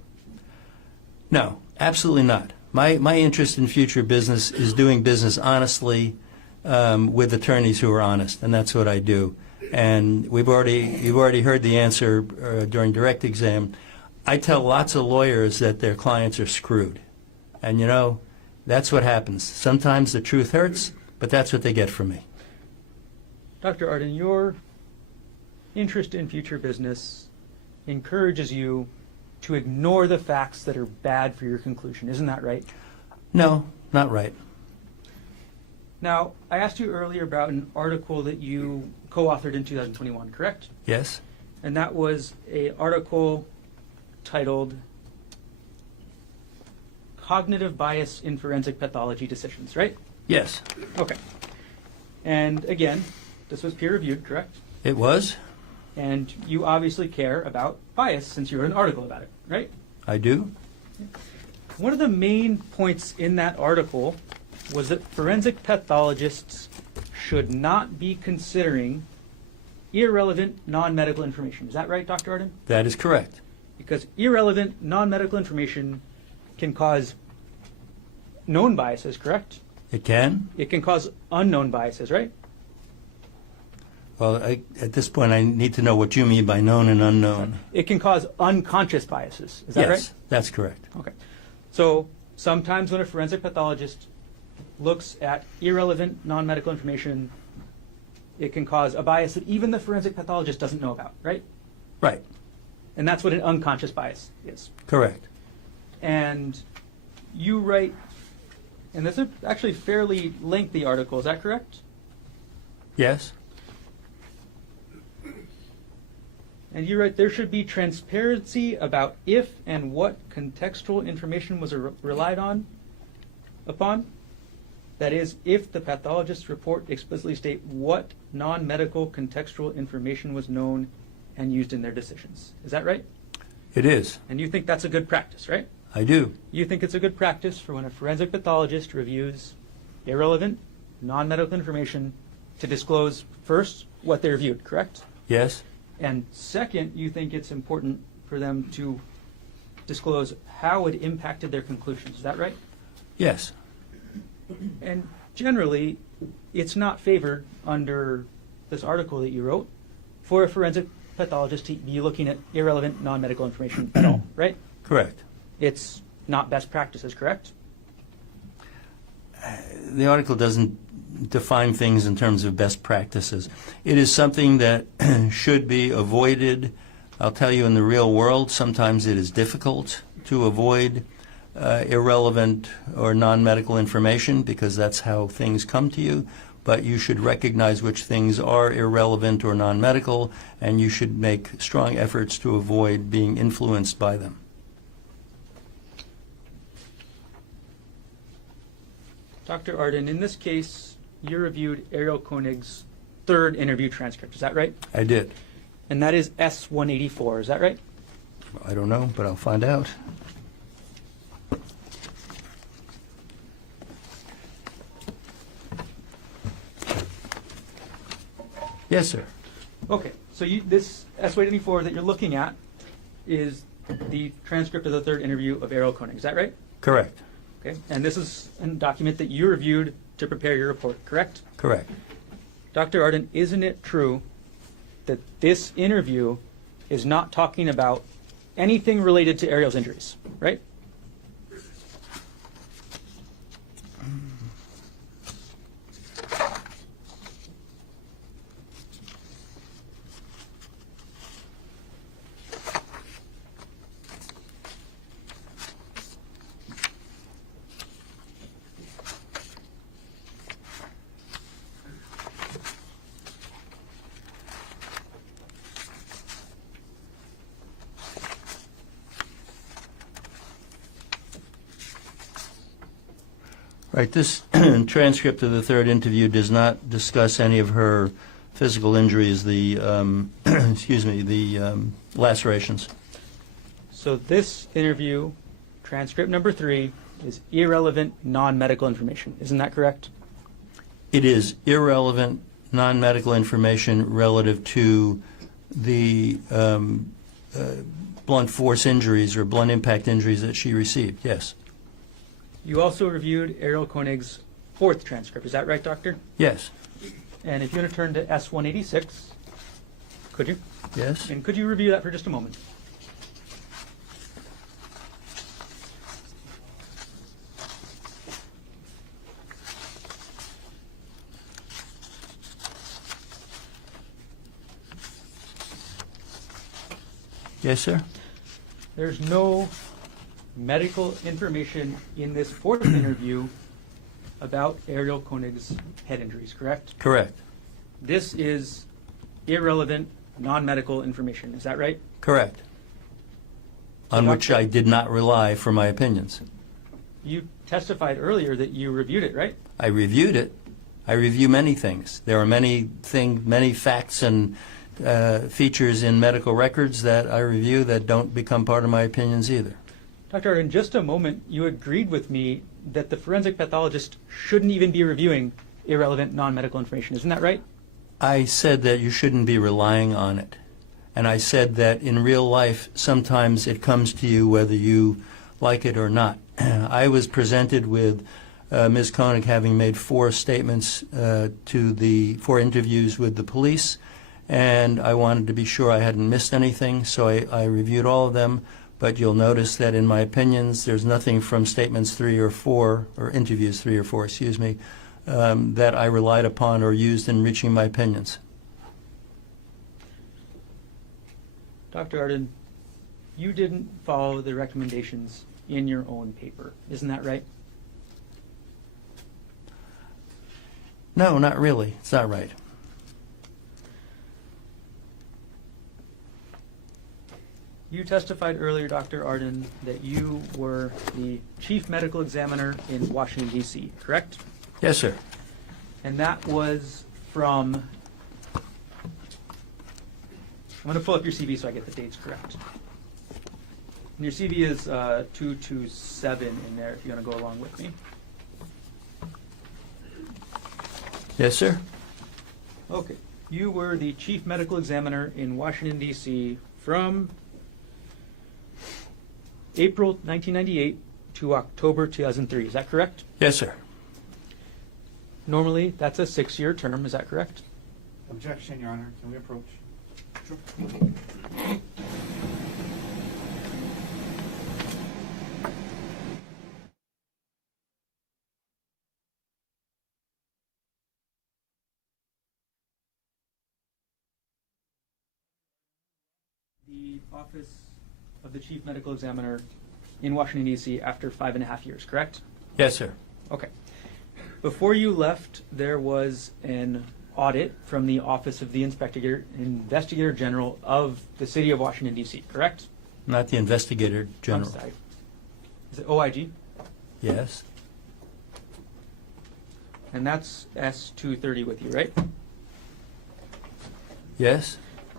No, absolutely not. My interest in future business is doing business honestly with attorneys who are honest, and that's what I do. And you've already heard the answer during direct exam. I tell lots of lawyers that their clients are screwed. And, you know, that's what happens. Sometimes the truth hurts, but that's what they get from me. Dr. Arden, your interest in future business encourages you to ignore the facts that are bad for your conclusion. Isn't that right? No, not right. Now, I asked you earlier about an article that you co-authored in 2021, correct? Yes? And that was an article titled Cognitive Bias in Forensic Pathology Decisions, right? Yes. Okay. And again, this was peer-reviewed, correct? It was? And you obviously care about bias since you wrote an article about it, right? I do? One of the main points in that article was that forensic pathologists should not be considering irrelevant non-medical information. Is that right, Dr. Arden? That is correct. Because irrelevant non-medical information can cause known biases, correct? It can? It can cause unknown biases, right? Well, at this point, I need to know what you mean by known and unknown. It can cause unconscious biases. Is that right? Yes, that's correct. Okay. So sometimes when a forensic pathologist looks at irrelevant non-medical information, it can cause a bias that even the forensic pathologist doesn't know about, right? Right. And that's what an unconscious bias is. Correct. And you write, and this is actually a fairly lengthy article, is that correct? Yes? And you write, there should be transparency about if and what contextual information was relied upon. That is, if the pathologist's report explicitly state what non-medical contextual information was known and used in their decisions. Is that right? It is. And you think that's a good practice, right? I do. You think it's a good practice for when a forensic pathologist reviews irrelevant, non-medical information to disclose, first, what they reviewed, correct? Yes? And second, you think it's important for them to disclose how it impacted their conclusions. Is that right? Yes. And generally, it's not favored under this article that you wrote for a forensic pathologist to be looking at irrelevant non-medical information at all, right? Correct. It's not best practices, correct? The article doesn't define things in terms of best practices. It is something that should be avoided. I'll tell you, in the real world, sometimes it is difficult to avoid irrelevant or non-medical information because that's how things come to you. But you should recognize which things are irrelevant or non-medical, and you should make strong efforts to avoid being influenced by them. Dr. Arden, in this case, you reviewed Arielle Konig's third interview transcript. Is that right? I did. And that is S-184. Is that right? I don't know, but I'll find out. Yes, sir. Okay. So this S-184 that you're looking at is the transcript of the third interview of Arielle Konig. Is that right? Correct. Okay. And this is a document that you reviewed to prepare your report, correct? Correct. Dr. Arden, isn't it true that this interview is not talking about anything related to Arielle's injuries, right? Right. This transcript of the third interview does not discuss any of her physical injuries, the lacerations. So this interview, transcript number 3, is irrelevant non-medical information. Isn't that correct? It is irrelevant non-medical information relative to the blunt force injuries or blunt impact injuries that she received. Yes. You also reviewed Arielle Konig's fourth transcript. Is that right, Doctor? Yes. And if you want to turn to S-186, could you? Yes. And could you review that for just a moment? Yes, sir. There's no medical information in this fourth interview about Arielle Konig's head injuries, correct? Correct. This is irrelevant non-medical information. Is that right? Correct. On which I did not rely for my opinions. You testified earlier that you reviewed it, right? I reviewed it. I review many things. There are many facts and features in medical records that I review that don't become part of my opinions either. Doctor, in just a moment, you agreed with me that the forensic pathologist shouldn't even be reviewing irrelevant non-medical information. Isn't that right? I said that you shouldn't be relying on it. And I said that in real life, sometimes it comes to you whether you like it or not. I was presented with Ms. Konig having made 4 statements to the 4 interviews with the police, and I wanted to be sure I hadn't missed anything, so I reviewed all of them. But you'll notice that in my opinions, there's nothing from statements 3 or 4, or interviews 3 or 4, excuse me, that I relied upon or used in reaching my opinions. Dr. Arden, you didn't follow the recommendations in your own paper, isn't that right? No, not really. It's not right. You testified earlier, Dr. Arden, that you were the chief medical examiner in Washington, D.C., correct? Yes, sir. And that was from, I'm going to pull up your CV so I get the dates correct. And your CV is 227 in there if you want to go along with me. Yes, sir. Okay. You were the chief medical examiner in Washington, D.C. from April 1998 to October 2003. Is that correct? Yes, sir. Normally, that's a 6-year term. Is that correct? Objection, Your Honor. Can we approach? The office of the chief medical examiner in Washington, D.C. after 5.5 years, correct? Yes, sir. Okay. Before you left, there was an audit from the Office of the Investigator General of the City of Washington, D.C., correct? Not the Investigator General. I'm sorry. Is it OIG? Yes. And that's S230 with you, right? Yes.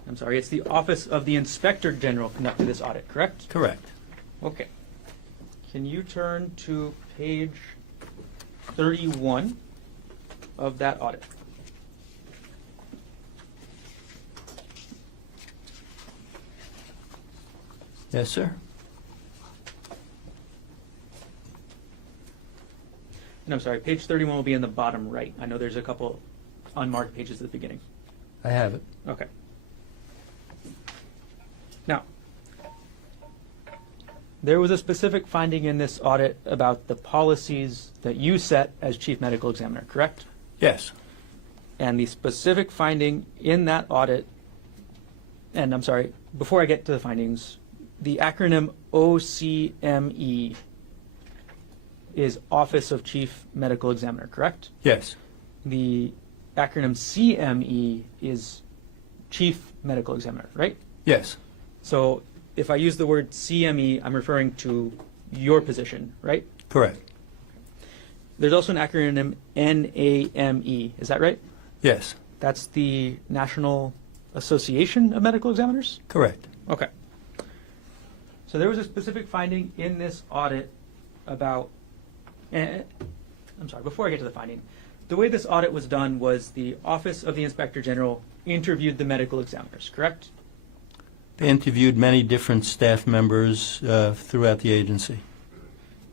I'm sorry, it's the Office of the Inspector General conducted this audit, correct? Correct. Okay. Can you turn to page 31 of that audit? Yes, sir. And I'm sorry, page 31 will be in the bottom right. I know there's a couple unmarked pages at the beginning. I have it. Okay. Now, there was a specific finding in this audit about the policies that you set as chief medical examiner, correct? Yes. And the specific finding in that audit, and I'm sorry, before I get to the findings, the acronym OCME is Office of Chief Medical Examiner, correct? Yes. The acronym CME is Chief Medical Examiner, right? Yes. So if I use the word CME, I'm referring to your position, right? Correct. There's also an acronym NAME, is that right? Yes. That's the National Association of Medical Examiners? Correct. Okay. So there was a specific finding in this audit about, I'm sorry, before I get to the finding, the way this audit was done was the Office of the Inspector General interviewed the medical examiners, correct? They interviewed many different staff members throughout the agency.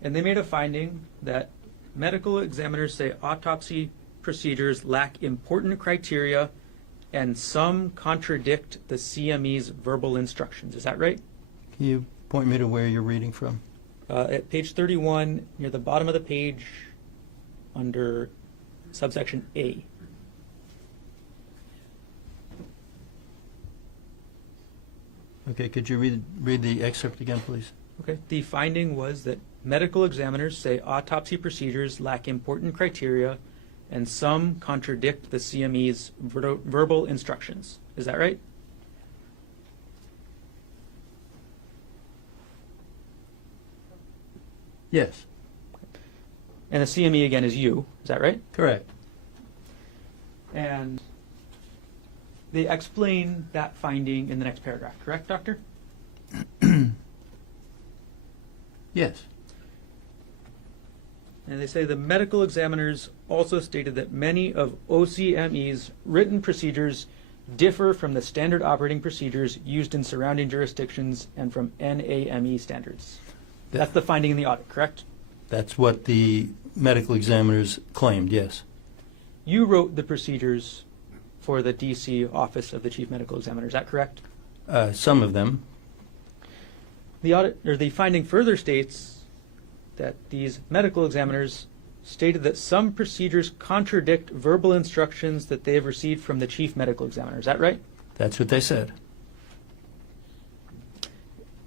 And they made a finding that medical examiners say autopsy procedures lack important criteria and some contradict the CME's verbal instructions. Is that right? Can you point me to where you're reading from? At page 31, near the bottom of the page, under subsection A. Okay, could you read the excerpt again, please? Okay. The finding was that medical examiners say autopsy procedures lack important criteria and some contradict the CME's verbal instructions. Is that right? Yes. And the CME again is you. Is that right? Correct. And they explain that finding in the next paragraph, correct, Doctor? Yes. And they say the medical examiners also stated that many of OCME's written procedures differ from the standard operating procedures used in surrounding jurisdictions and from NAME standards. That's the finding in the audit, correct? That's what the medical examiners claimed, yes. You wrote the procedures for the DC Office of the Chief Medical Examiner. Is that correct? Some of them. The audit or the finding further states that these medical examiners stated that some procedures contradict verbal instructions that they have received from the Chief Medical Examiner. Is that right? That's what they said.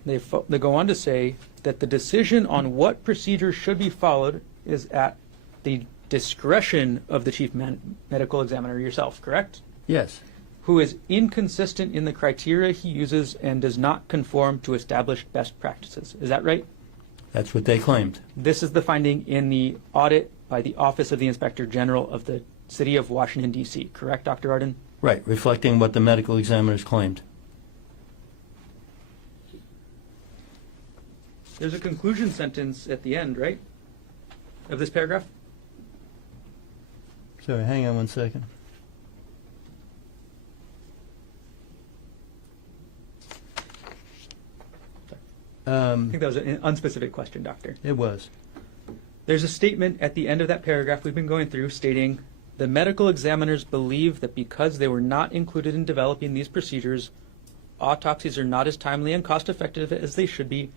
They go on to say that the decision on what procedures should be followed is at the discretion of the Chief Medical Examiner yourself, correct? Yes. Who is inconsistent in the criteria he uses and does not conform to established best practices. Is that right? That's what they claimed. This is the finding in the audit by the Office of the Inspector General of the City of Washington, D.C., correct, Dr. Arden? Right, reflecting what the medical examiners claimed. There's a conclusion sentence at the end, right, of this paragraph? Sorry, hang on one second. I think that was an unspecific question, Doctor. It was. There's a statement at the end of that paragraph we've been going through stating the medical examiners believe that because they were not included in developing these procedures, autopsies are not as timely and cost-effective as they should be,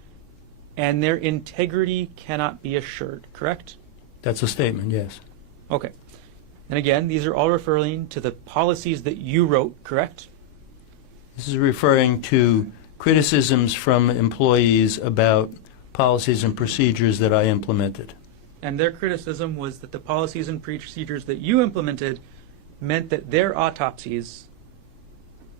and their integrity cannot be assured, correct? That's a statement, yes. Okay. And again, these are all referring to the policies that you wrote, correct? This is referring to criticisms from employees about policies and procedures that I implemented. And their criticism was that the policies and procedures that you implemented meant that their autopsies,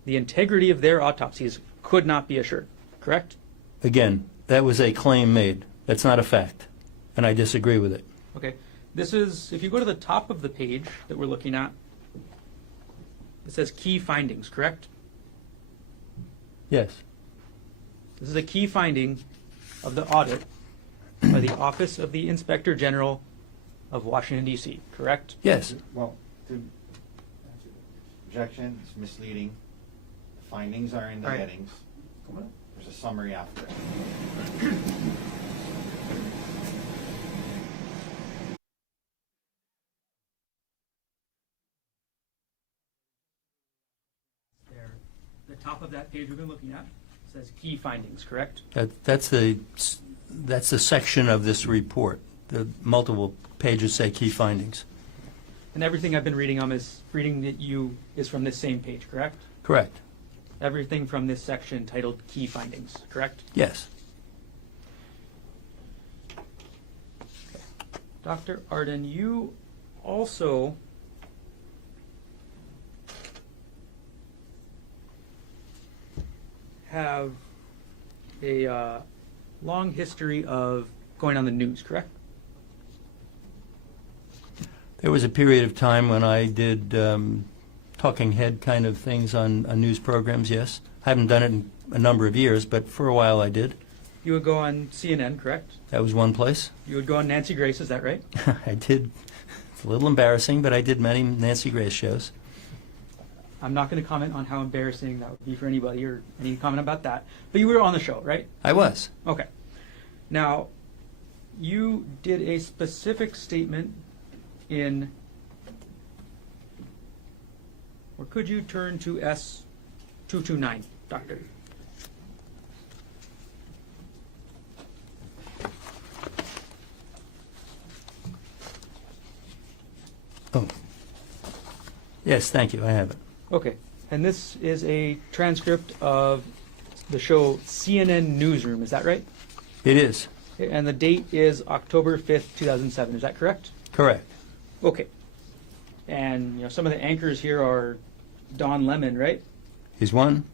the integrity of their autopsies, could not be assured, correct? Again, that was a claim made. That's not a fact, and I disagree with it. Okay. This is, if you go to the top of the page that we're looking at, it says key findings, correct? Yes. This is a key finding of the audit by the Office of the Inspector General of Washington, D.C., correct? Yes. Well, objection, it's misleading. The findings are in the All right. headings. There's a summary after. There. The top of that page we've been looking at says key findings, correct? That's the section of this report. The multiple pages say key findings. And everything I've been reading that you is from this same page, correct? Correct. Everything from this section titled key findings, correct? Yes. Dr. Arden, you also have a long history of going on the news, correct? There was a period of time when I did talking head kind of things on news programs, yes. I haven't done it in a number of years, but for a while I did. You would go on CNN, correct? That was one place. You would go on Nancy Grace, is that right? I did. It's a little embarrassing, but I did many Nancy Grace shows. I'm not going to comment on how embarrassing that would be for anybody or any comment about that. But you were on the show, right? I was. Okay. Now, you did a specific statement in, or could you turn to S229, Doctor? Oh. Yes, thank you. I have it. Okay. And this is a transcript of the show CNN Newsroom, is that right? It is. And the date is October 5th, 2007, is that correct? Correct. Okay. And some of the anchors here are Don Lemon, right? He's one.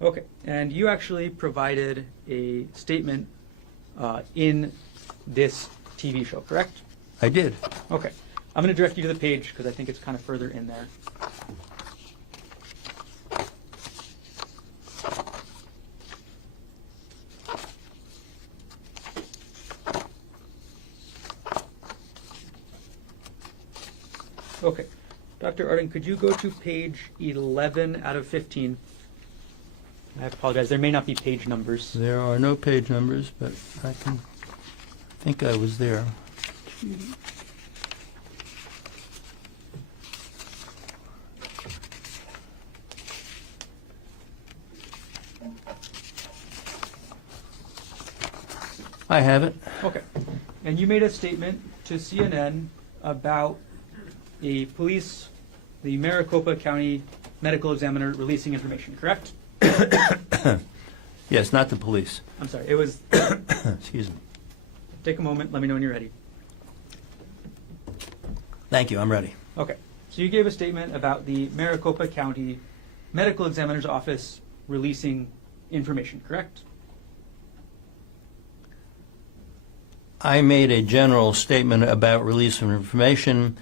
Okay. And you actually provided a statement in this TV show, correct? I did. Okay. I'm going to direct you to the page because I think it's kind of further in there. Okay. Dr. Arden, could you go to page 11 out of 15? I apologize. There may not be page numbers. There are no page numbers, but I think I was there. I have it. Okay. And you made a statement to CNN about the Maricopa County medical examiner releasing information, correct? Yes, not the police. I'm sorry, it was, Excuse me. take a moment, let me know when you're ready. Thank you, I'm ready. Okay, so you gave a statement about the Maricopa County Medical Examiner's Office releasing information, correct? I made a general statement about release of information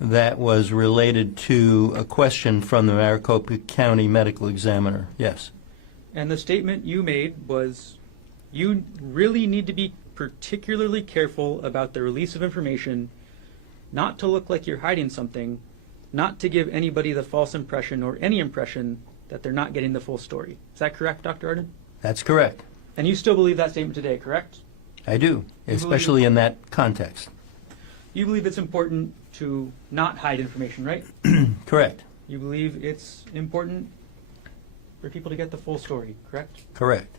that was related to a question from the Maricopa County Medical Examiner. Yes. And the statement you made was, you really need to be particularly careful about the release of information, not to look like you're hiding something, not to give anybody the false impression or any impression that they're not getting the full story. Is that correct, Dr. Arden? That's correct. And you still believe that statement today, correct? I do, especially in that context. You believe it's important to not hide information, right? Correct. You believe it's important for people to get the full story, correct? Correct.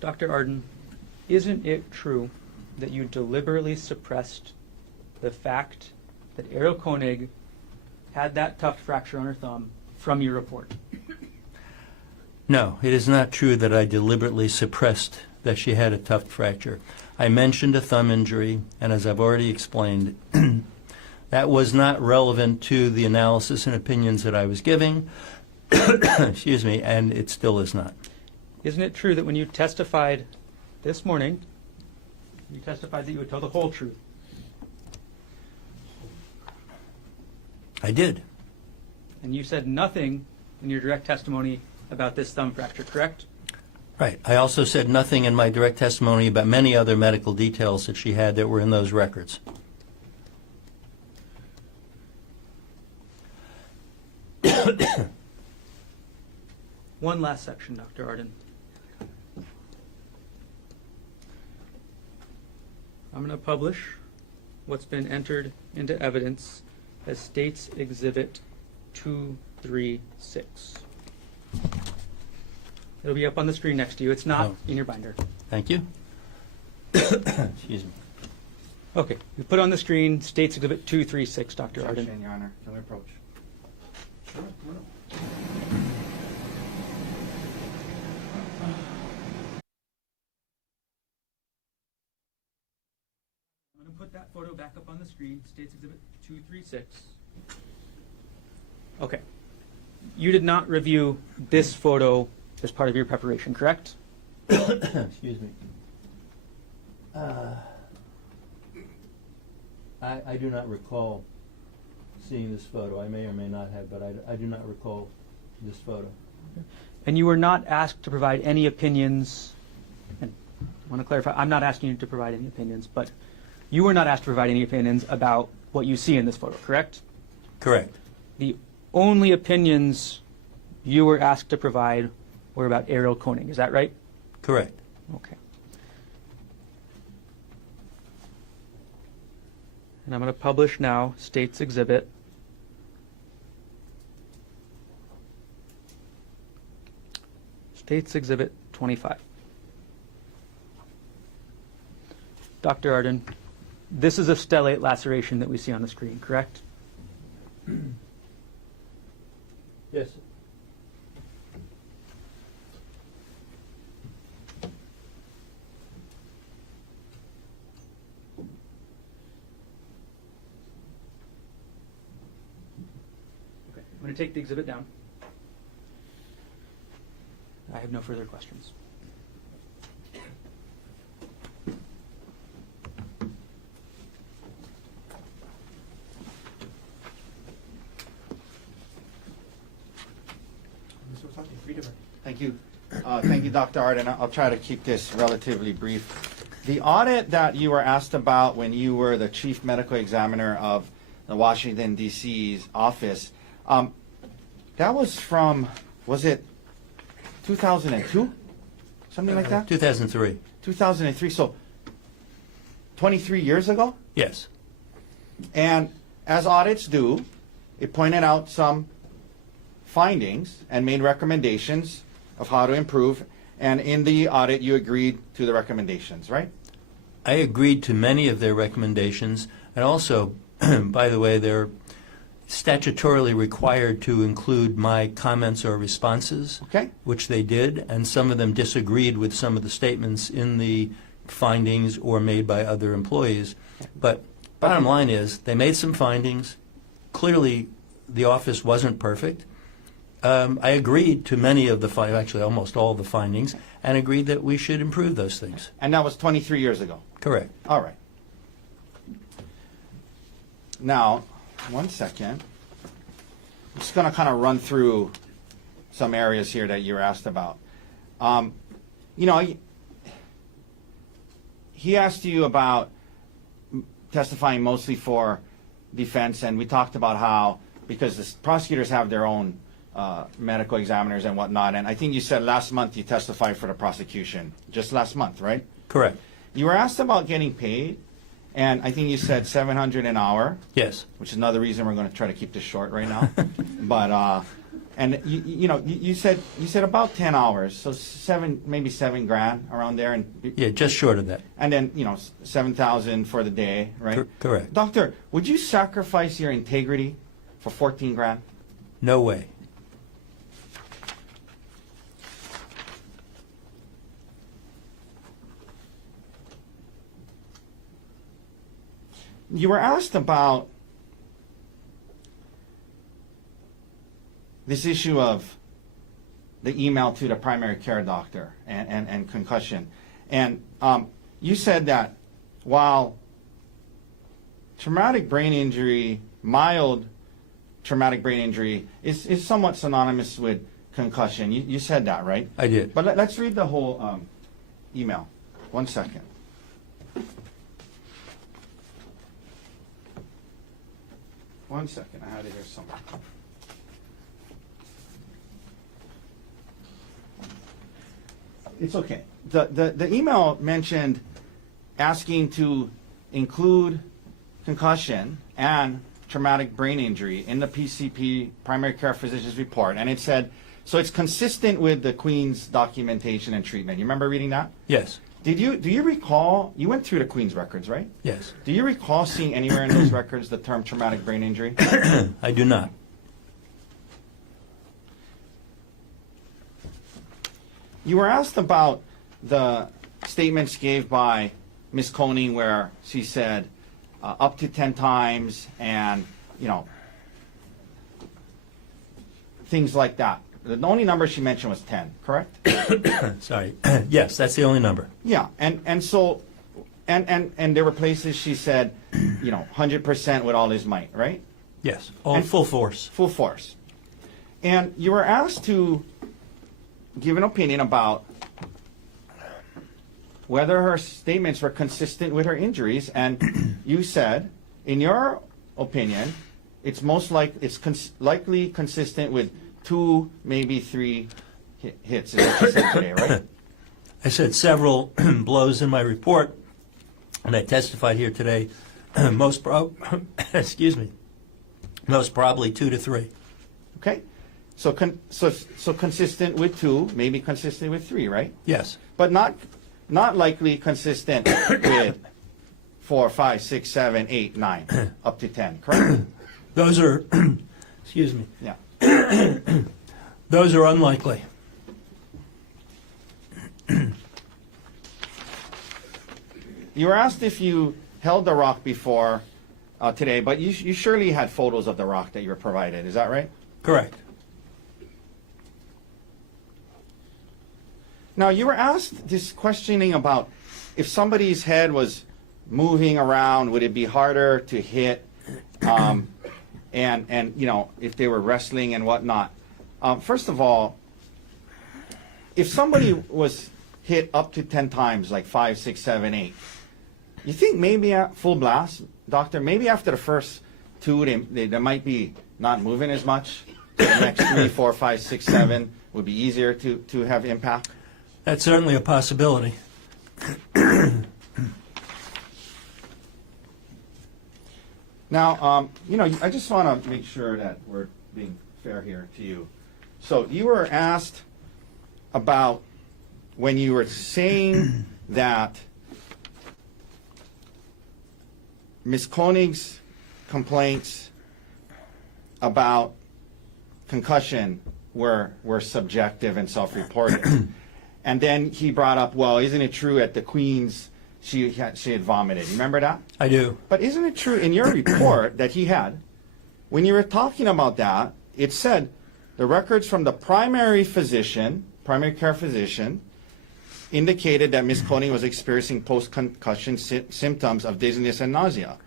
Dr. Arden, isn't it true that you deliberately suppressed the fact that Arielle Konig had that tuft fracture on her thumb from your report? No, it is not true that I deliberately suppressed that she had a tuft fracture. I mentioned a thumb injury, and as I've already explained, that was not relevant to the analysis and opinions that I was giving, excuse me, and it still is not. Isn't it true that when you testified this morning, you testified that you would tell the whole truth? I did. And you said nothing in your direct testimony about this thumb fracture, correct? Right. I also said nothing in my direct testimony about many other medical details that she had that were in those records. One last section, Dr. Arden. I'm going to publish what's been entered into evidence as State's Exhibit 236. It'll be up on the screen next to you. It's not in your binder. Thank you. Excuse me. Okay, we put on the screen State's Exhibit 236, Dr. Arden. Objection, Your Honor. Can we approach? Sure, why not? I'm going to put that photo back up on the screen, State's Exhibit 236. Okay. You did not review this photo as part of your preparation, correct? Excuse me. I do not recall seeing this photo. I may or may not have, but I do not recall this photo. And you were not asked to provide any opinions, and I want to clarify, I'm not asking you to provide any opinions, but you were not asked to provide any opinions about what you see in this photo, correct? Correct. The only opinions you were asked to provide were about Arielle Konig, is that right? Correct. Okay. And I'm going to publish now State's Exhibit. State's Exhibit 25. Dr. Arden, this is a stellate laceration that we see on the screen, correct? Yes. Okay, I'm going to take the exhibit down. I have no further questions. Mr. Wasaki, freedom. Thank you. Thank you, Dr. Arden. I'll try to keep this relatively brief. The audit that you were asked about when you were the chief medical examiner of the Washington, D.C.'s office, that was from, was it 2002? Is something like that? 2003. 2003, so 23 years ago? Yes. And as audits do, it pointed out some findings and made recommendations of how to improve. And in the audit, you agreed to the recommendations, right? I agreed to many of their recommendations, and also, by the way, they're statutorily required to include my comments or responses, Okay. which they did, and some of them disagreed with some of the statements in the findings or made by other employees. But bottom line is, they made some findings. Clearly, the office wasn't perfect. I agreed to many of the actually almost all the findings, and agreed that we should improve those things. And that was 23 years ago. Correct. All right. Now, 1 second. I'm just going to kind of run through some areas here that you were asked about. You know, he asked you about testifying mostly for defense, and we talked about how, because the prosecutors have their own medical examiners and whatnot, and I think you said last month you testified for the prosecution, just last month, right? Correct. You were asked about getting paid, and I think you said $700 an hour, Yes. which is another reason we're going to try to keep this short right now. But and you said about 10 hours, so maybe $7,000 around there, and Yeah, just short of that. and then 7,000 for the day, right? Correct. Doctor, would you sacrifice your integrity for 14 grand? No way. You were asked about this issue of the email to the primary care doctor and concussion. And you said that while traumatic brain injury, mild traumatic brain injury, is somewhat synonymous with concussion. You said that, right? I did. But let's read the whole email. 1 second. One second, I had it here somewhere. It's okay. The email mentioned asking to include concussion and traumatic brain injury in the PCP, primary care physician's report, and it said, so it's consistent with the Queen's documentation and treatment. You remember reading that? Yes. Do you recall, you went through the Queen's records, right? Yes. Do you recall seeing anywhere in those records the term traumatic brain injury? I do not. You were asked about the statements gave by Ms. Konig where she said up to 10 times and, things like that. The only number she mentioned was 10, correct? Sorry. Yes, that's the only number. Yeah, and so, and there were places she said, 100% with all his might, right? Yes. All And- full force. Full force. And you were asked to give an opinion about whether her statements were consistent with her injuries, and you said, in your opinion, it's likely consistent with 2, maybe 3 hits, is what you said today, right? I said several blows in my report, and I testified here today. Excuse me. Most probably 2 to 3. Okay, so consistent with 2, maybe consistent with 3, right? Yes. But not likely consistent with 4, 5, 6, 7, 8, 9, up to 10, correct? Those are, excuse me. Yeah. Those are unlikely. You were asked if you held the rock before today, but you surely had photos of the rock that you were provided. Is that right? Correct. Now, you were asked this questioning about if somebody's head was moving around, would it be harder to hit, and if they were wrestling and whatnot. First of all, if somebody was hit up to 10 times, like 5, 6, 7, 8, you think maybe at full blast, doctor, maybe after the first 2, they might be not moving as much. The next 3, 4, 5, 6, 7 would be easier to have impact. That's certainly a possibility. Now, I just want to make sure that we're being fair here to you. So you were asked about when you were saying that Ms. Konig's complaints about concussion were subjective and self-reported. And then he brought up, well, isn't it true at the Queen's she had vomited? You remember that? I do. But isn't it true in your report that he had, when you were talking about that, it said the records from the primary care physician, indicated that Ms. Konig was experiencing post-concussion symptoms of dizziness and nausea.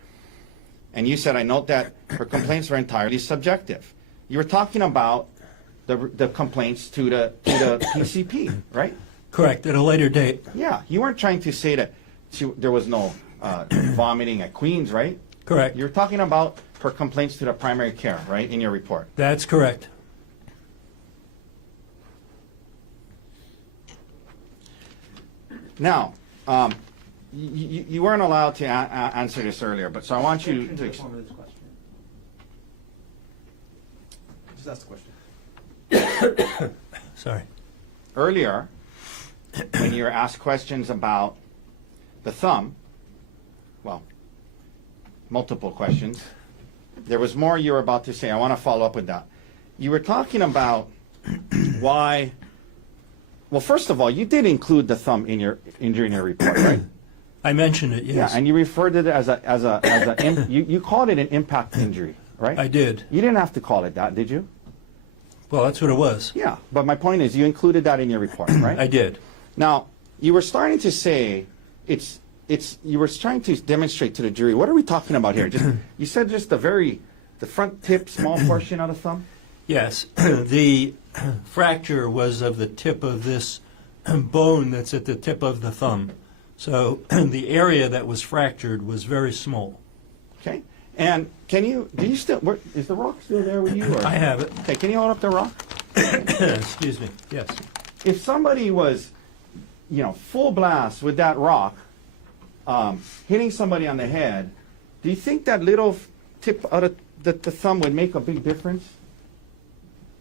And you said, I note that her complaints were entirely subjective. You were talking about the complaints to the PCP, right? Correct, at a later date. Yeah, you weren't trying to say that there was no vomiting at Queen's, right? Correct. You're talking about her complaints to the primary care, right, in your report? That's correct. Now, you weren't allowed to answer this earlier, but so I want you to... Just ask the question. Sorry. Earlier, when you were asked questions about the thumb, well, multiple questions, there was more you were about to say. I want to follow up with that. You were talking about why... Well, first of all, you did include the thumb in your injury in your report, right? I mentioned it, yes. Yeah, and you referred to it as you called it an impact injury, right? I did. You didn't have to call it that, did you? Well, that's what it was. Yeah, but my point is you included that in your report, right? I did. Now, you were starting to say you were trying to demonstrate to the jury, what are we talking about here? You said just the front tip, small portion of the thumb? Yes. The fracture was of the tip of this bone that's at the tip of the thumb. So the area that was fractured was very small. Okay. And is the rock still there with you? Or? I have it. Okay, can you hold up the rock? Excuse me. Yes. If somebody was, full blast with that rock, hitting somebody on the head, do you think that little tip out of the thumb would make a big difference?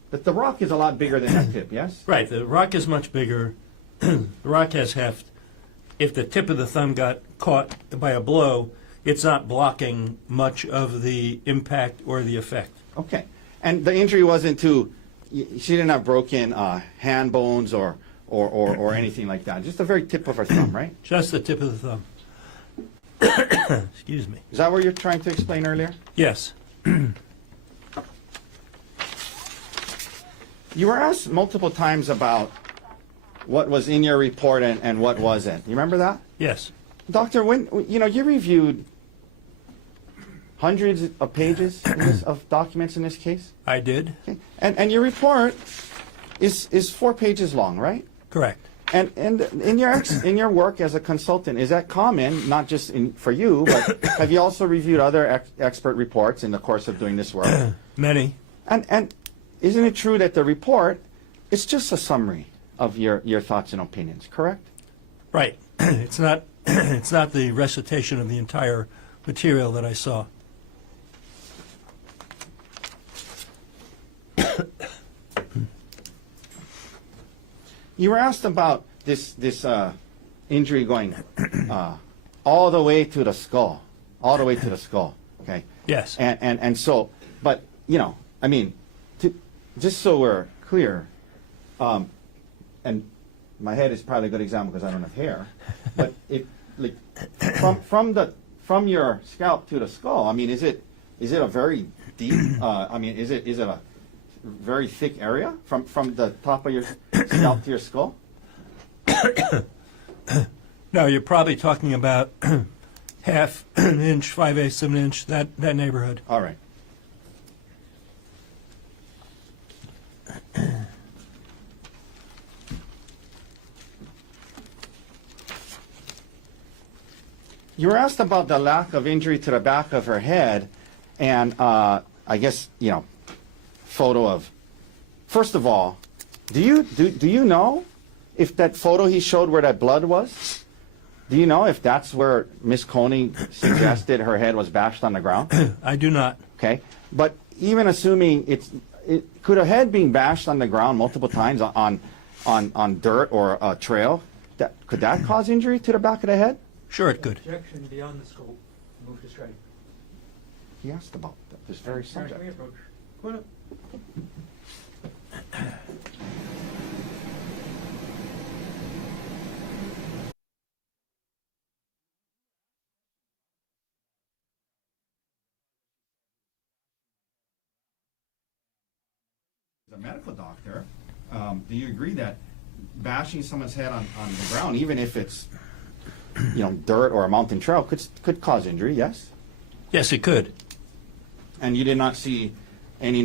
That the rock is a lot bigger than that tip, yes? Right. The rock is much bigger. The rock has heft. If the tip of the thumb got caught by a blow, it's not blocking much of the impact or the effect. Okay. And the injury wasn't she didn't have broken hand bones or anything like that. Just the very tip of her thumb, right? Just the tip of the thumb. Excuse me. Is that what you're trying to explain earlier? Yes. You were asked multiple times about what was in your report and what wasn't. You remember that? Yes. Doctor, when you reviewed hundreds of pages of documents in this case? I did. Okay. And your report is 4 pages long, right? Correct. And in your work as a consultant, is that common, not just for you, but have you also reviewed other expert reports in the course of doing this work? Many. And isn't it true that the report is just a summary of your thoughts and opinions, correct? Right. It's not the recitation of the entire material that I saw. You were asked about this injury going all the way to the skull, okay? Yes. And so, but just so we're clear, and my head is probably a good example because I don't have hair, but from your scalp to the skull, is it a very deep? Is it a very thick area from the top of your scalp to your skull? No, you're probably talking about half an inch, 5/8 of an inch, that neighborhood. All right. You were asked about the lack of injury to the back of her head, and I guess photo of. First of all, do you know if that photo he showed where that blood was, do you know if that's where Miss Konig suggested her head was bashed on the ground? I do not. Okay, but even assuming could a head being bashed on the ground multiple times on dirt or a trail, could that cause injury to the back of the head? Sure, it could. Objection beyond the scope. Move to strike. He asked about this very subject. Approach. Go ahead. As a medical doctor, do you agree that bashing someone's head on the ground, even if it's dirt or a mountain trail, could cause injury? Yes. Yes, it could. And you did not see any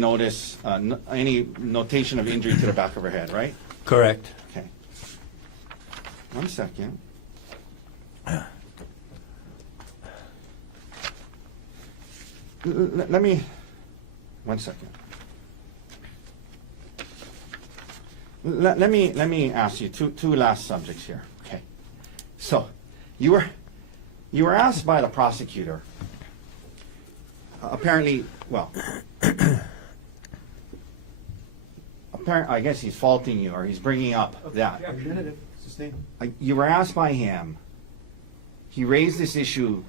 any notation of injury to the back of her head, right? Correct. Okay. 1 second. Let me. 1 second. Let me ask you two last subjects here. Okay. So, you were asked by the prosecutor. Apparently, well, I guess he's faulting you, or he's bringing up that. Argumentative. Sustain. You were asked by him. He raised this issue.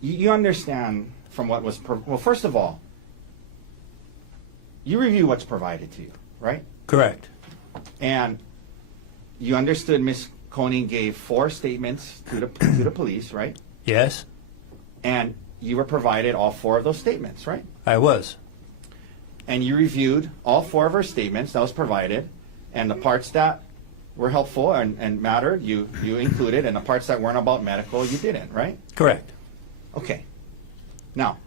You understand from what was well. First of all, you review what's provided to you, right? Correct. And you understood Ms. Konig gave 4 statements to the police, right? Yes, And you were provided all 4 of those statements, right? I was. And you reviewed all 4 of her statements that was provided, and the parts that were helpful and mattered, you included, and the parts that weren't about medical, you didn't, right? Correct. Okay. Now,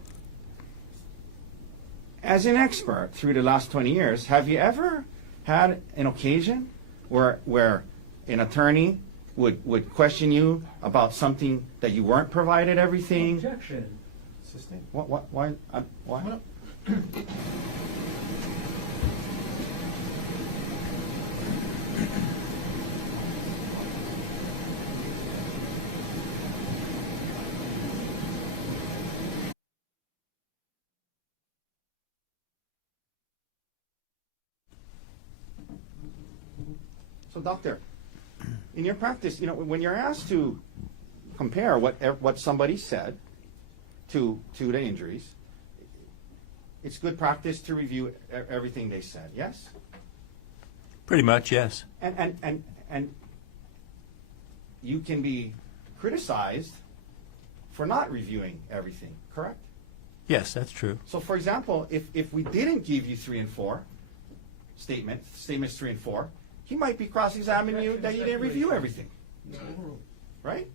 as an expert through the last 20 years, have you ever had an occasion where an attorney would question you about something that you weren't provided everything? Objection. Sustain. Why? Why? So, doctor, in your practice, when you're asked to compare what somebody said to the injuries, it's good practice to review everything they said. Yes. Pretty much, yes. And you can be criticized for not reviewing everything. Correct. Yes, that's true. So, for example, if we didn't give you 3 and 4 statements 3 and 4, he might be cross-examining you that you didn't review everything. Right?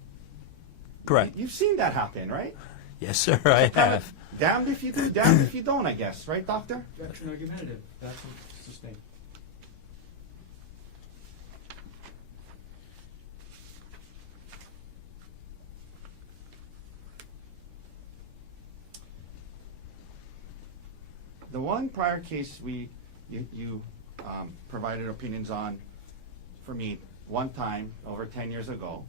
Correct. You've seen that happen, right? Yes, sir, I have. Damned if you do, damned if you don't, I guess. Right, doctor? Objection argumentative. That's sustained. The one prior case you provided opinions on for me one time over 10 years ago,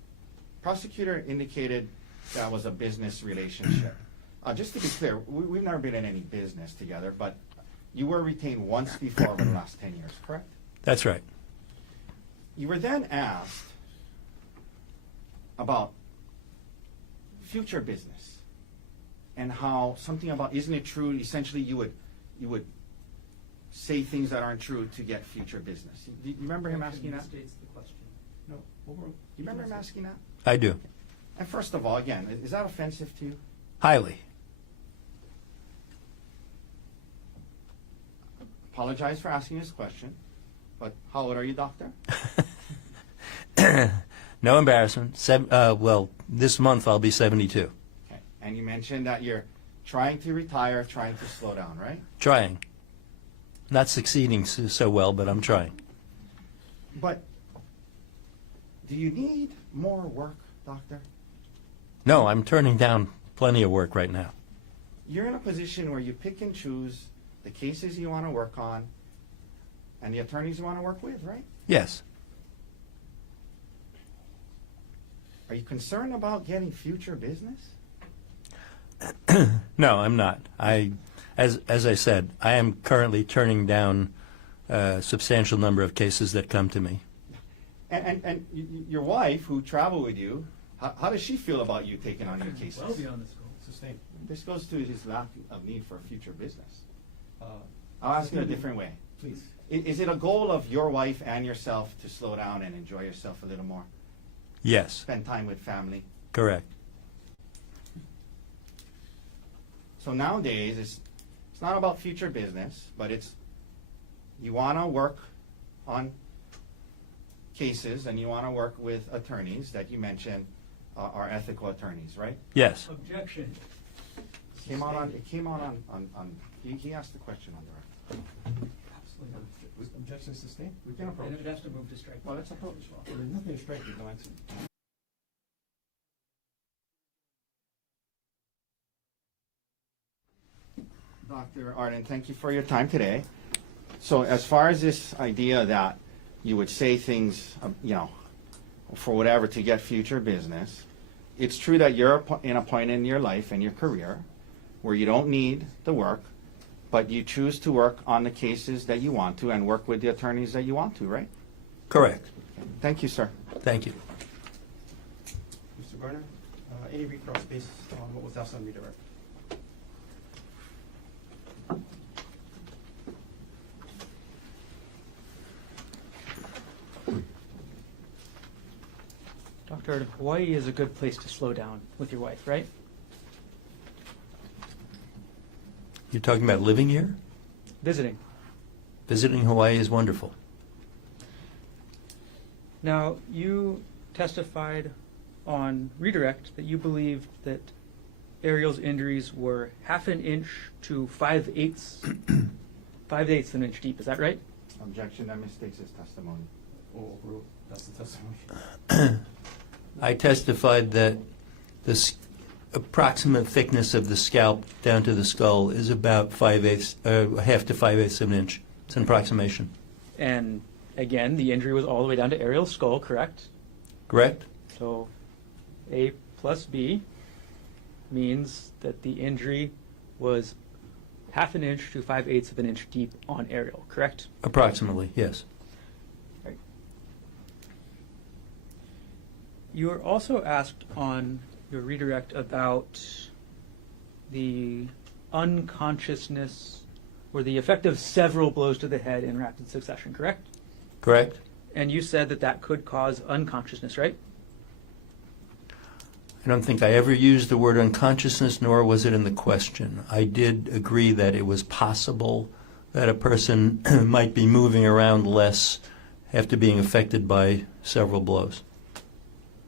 prosecutor indicated that was a business relationship. Just to be clear, we've never been in any business together, but you were retained once before over the last 10 years, correct? That's right. You were then asked about future business and how something about, isn't it true, essentially you would say things that aren't true to get future business. Do you remember him asking that? States the question. No. Do you remember him asking that? I do. And first of all, again, is that offensive to you? Highly. Apologize for asking this question, but how old are you, doctor? No embarrassment. Well, this month I'll be 72. Okay. And you mentioned that you're trying to retire, trying to slow down, right? Trying. Not succeeding so well, but I'm trying. But do you need more work, doctor? No, I'm turning down plenty of work right now. You're in a position where you pick and choose the cases you want to work on and the attorneys you want to work with, right? Yes. Are you concerned about getting future business? No, I'm not. As I said, I am currently turning down a substantial number of cases that come to me. And your wife, who traveled with you, how does she feel about you taking on your cases? Well beyond the scope. Sustained. This goes to his lack of need for future business. I'll ask you a different way. Please. Is it a goal of your wife and yourself to slow down and enjoy yourself a little more? Yes, Spend time with family? correct. So nowadays, it's not about future business, but it's you want to work on cases and you want to work with attorneys that you mentioned are ethical attorneys, right? Yes. Objection. It came out on he asked the question on the record. Absolutely not. Was objection sustained? We can approach. And it has to move to strike. Well, let's approach. There's nothing to strike, there's no answer. Dr. Arden, thank you for your time today. So as far as this idea that you would say things, for whatever to get future business, it's true that you're in a point in your life and your career where you don't need the work, but you choose to work on the cases that you want to and work with the attorneys that you want to, right? Correct. Thank you, sir. Thank you. Mr. Garner, any recross based on what was asked on redirect? Dr. Arden, Hawaii is a good place to slow down with your wife, right? You're talking about living here? Visiting. Visiting Hawaii is wonderful. Now, you testified on redirect that you believed that Arielle's injuries were 1/2 inch to 5/8 5/8 an inch deep. Is that right? Objection, that mistakes his testimony. Oh, overruled. That's the testimony. I testified that the approximate thickness of the scalp down to the skull is about 1/2 to 5/8 of an inch. It's an approximation. And again, the injury was all the way down to Arielle's skull, correct? Correct? So A plus B means that the injury was 1/2 inch to 5/8 of an inch deep on Arielle, correct? Approximately, yes. Right. You were also asked on your redirect about the unconsciousness or the effect of several blows to the head in rapid succession, correct? Correct? And you said that that could cause unconsciousness, right? I don't think I ever used the word unconsciousness, nor was it in the question. I did agree that it was possible that a person might be moving around less after being affected by several blows.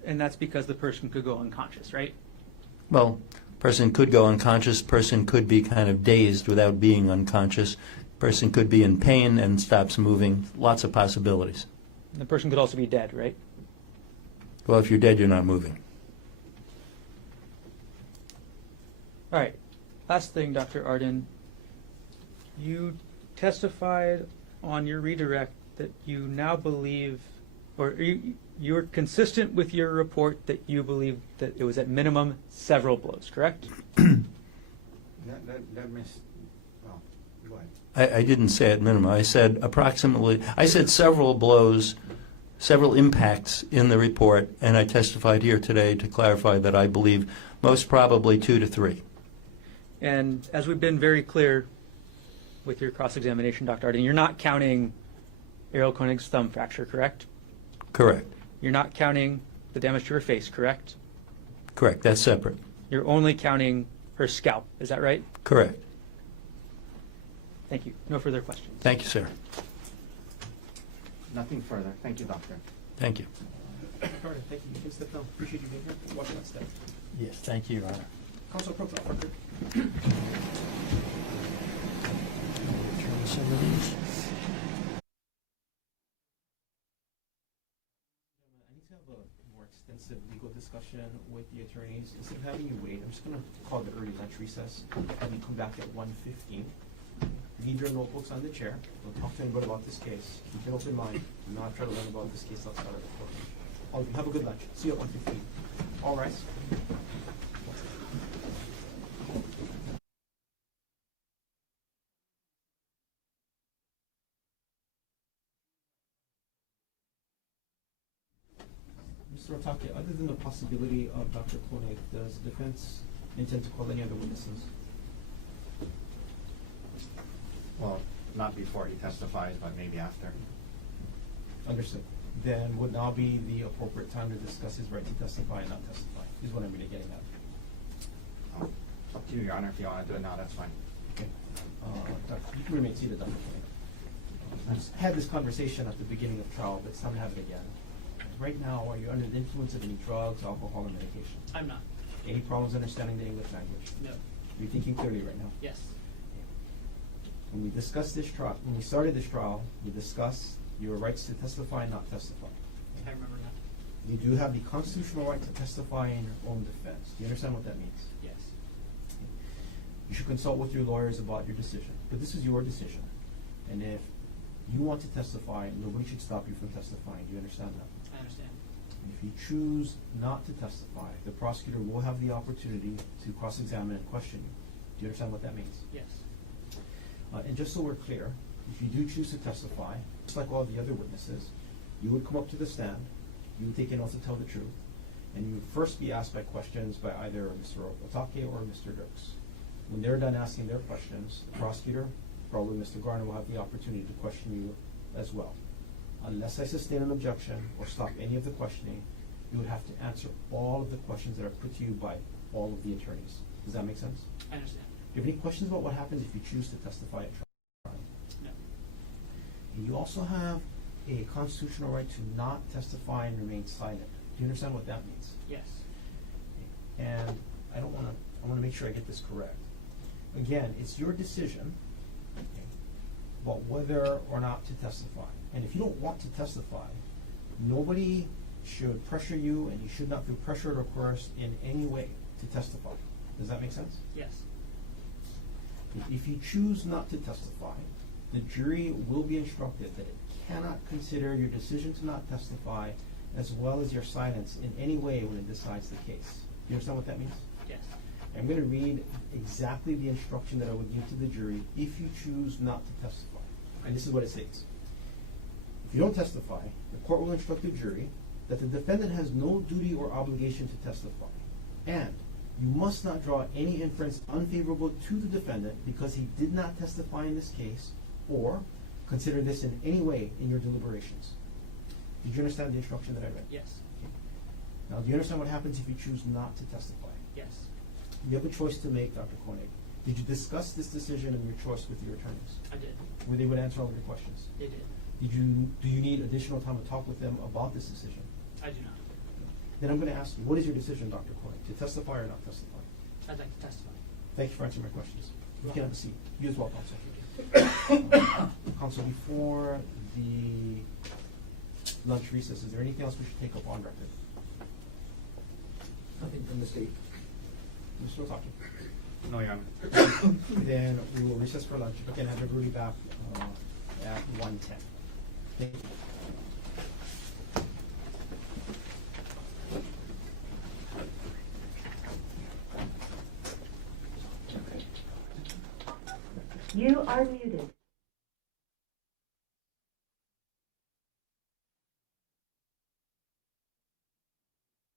And that's because the person could go unconscious, right? Well, person could go unconscious, person could be kind of dazed without being unconscious, person could be in pain and stops moving, lots of possibilities. The person could also be dead, right? Well, if you're dead, you're not moving. All right. Last thing, Dr. Arden. You testified on your redirect that you now believe, or you're consistent with your report that you believe that it was at minimum several blows, correct? That missed. Well, go ahead. I didn't say at minimum. I said approximately, I said several blows, several impacts in the report, and I testified here today to clarify that I believe most probably 2 to 3. And as we've been very clear with your cross-examination, Dr. Arden, you're not counting Arielle Konig's thumb fracture, correct? Correct. You're not counting the damage to her face, correct? Correct. That's separate. You're only counting her scalp, is that right? Correct. Thank you. No further questions. Thank you, sir. Nothing further. Thank you, doctor. Thank you. Dr. Arden, thank you. You can step down. Appreciate you being here. Watch that step. Yes, thank you, Your Honor. Counsel Pro Tem, record. Turn some of these. I need to have a more extensive legal discussion with the attorneys. Instead of having you wait, I'm just going to call the early lunch recess. Have you come back at 1:15. Leave your notebooks on the chair. We'll talk to anybody about this case. Keep an open mind. Do not try to learn about this case outside of the court. All of you, have a good lunch. See you at 1:15. All rise. Mr. Otake, other than the possibility of Dr. Konig, does the defense intend to call any other witnesses? Well, not before he testifies, but maybe after. Understood. Then would now be the appropriate time to discuss his right to testify and not testify, is what I'm really getting at. It's up to you, Your Honor. If you want to do it now, that's fine. Okay. You can remain seated, Dr. Konig. I just had this conversation at the beginning of trial, but it's time to have it again. Right now, are you under the influence of any drugs, alcohol, or medication? I'm not. Any problems understanding the English language? No. Are you thinking clearly right now? Yes. When we discussed this trial, when we started this trial, we discussed your rights to testify and not testify. I remember now. You do have the constitutional right to testify in your own defense. Do you understand what that means? Yes. You should consult with your lawyers about your decision. But this is your decision. And if you want to testify, nobody should stop you from testifying. Do you understand that? I understand. And if you choose not to testify, the prosecutor will have the opportunity to cross-examine and question you. Do you understand what that means? Yes. And just so we're clear, if you do choose to testify, just like all the other witnesses, you would come up to the stand, you would take an oath to tell the truth, and you would first be asked by questions by either Mr. Otake or Mr. Dirks. When they're done asking their questions, the prosecutor, probably Mr. Garner, will have the opportunity to question you as well. Unless I sustain an objection or stop any of the questioning, you would have to answer all of the questions that are put to you by all of the attorneys. Does that make sense? I understand. Do you have any questions about what happens if you choose to testify at trial? No. And you also have a constitutional right to not testify and remain silent. Do you understand what that means? Yes. And I want to make sure I get this correct. Again, it's your decision about whether or not to testify. And if you don't want to testify, nobody should pressure you, and you should not feel pressured or coerced in any way to testify. Does that make sense? Yes. If you choose not to testify, the jury will be instructed that it cannot consider your decision to not testify as well as your silence in any way when it decides the case. Do you understand what that means? Yes. I'm going to read exactly the instruction that I would give to the jury if you choose not to testify. And this is what it states. If you don't testify, the court will instruct the jury that the defendant has no duty or obligation to testify, and you must not draw any inference unfavorable to the defendant because he did not testify in this case, or consider this in any way in your deliberations. Did you understand the instruction that I read? Yes. Okay. Now, do you understand what happens if you choose not to testify? Yes. You have a choice to make, Dr. Konig. Did you discuss this decision and your choice with your attorneys? I did. Were they would answer all of your questions? They did. Do you need additional time to talk with them about this decision? I do not. Then I'm going to ask you, what is your decision, Dr. Konig, to testify or not testify? I'd like to testify. Thank you for answering my questions. You can have a seat. You as well, Counsel. Counsel, before the lunch recess, is there anything else we should take up on record? Nothing from the state. Mr. Otake. No, Your Honor. Then we will recess for lunch. Again, have everybody back at 1:10. Thank you. You are muted.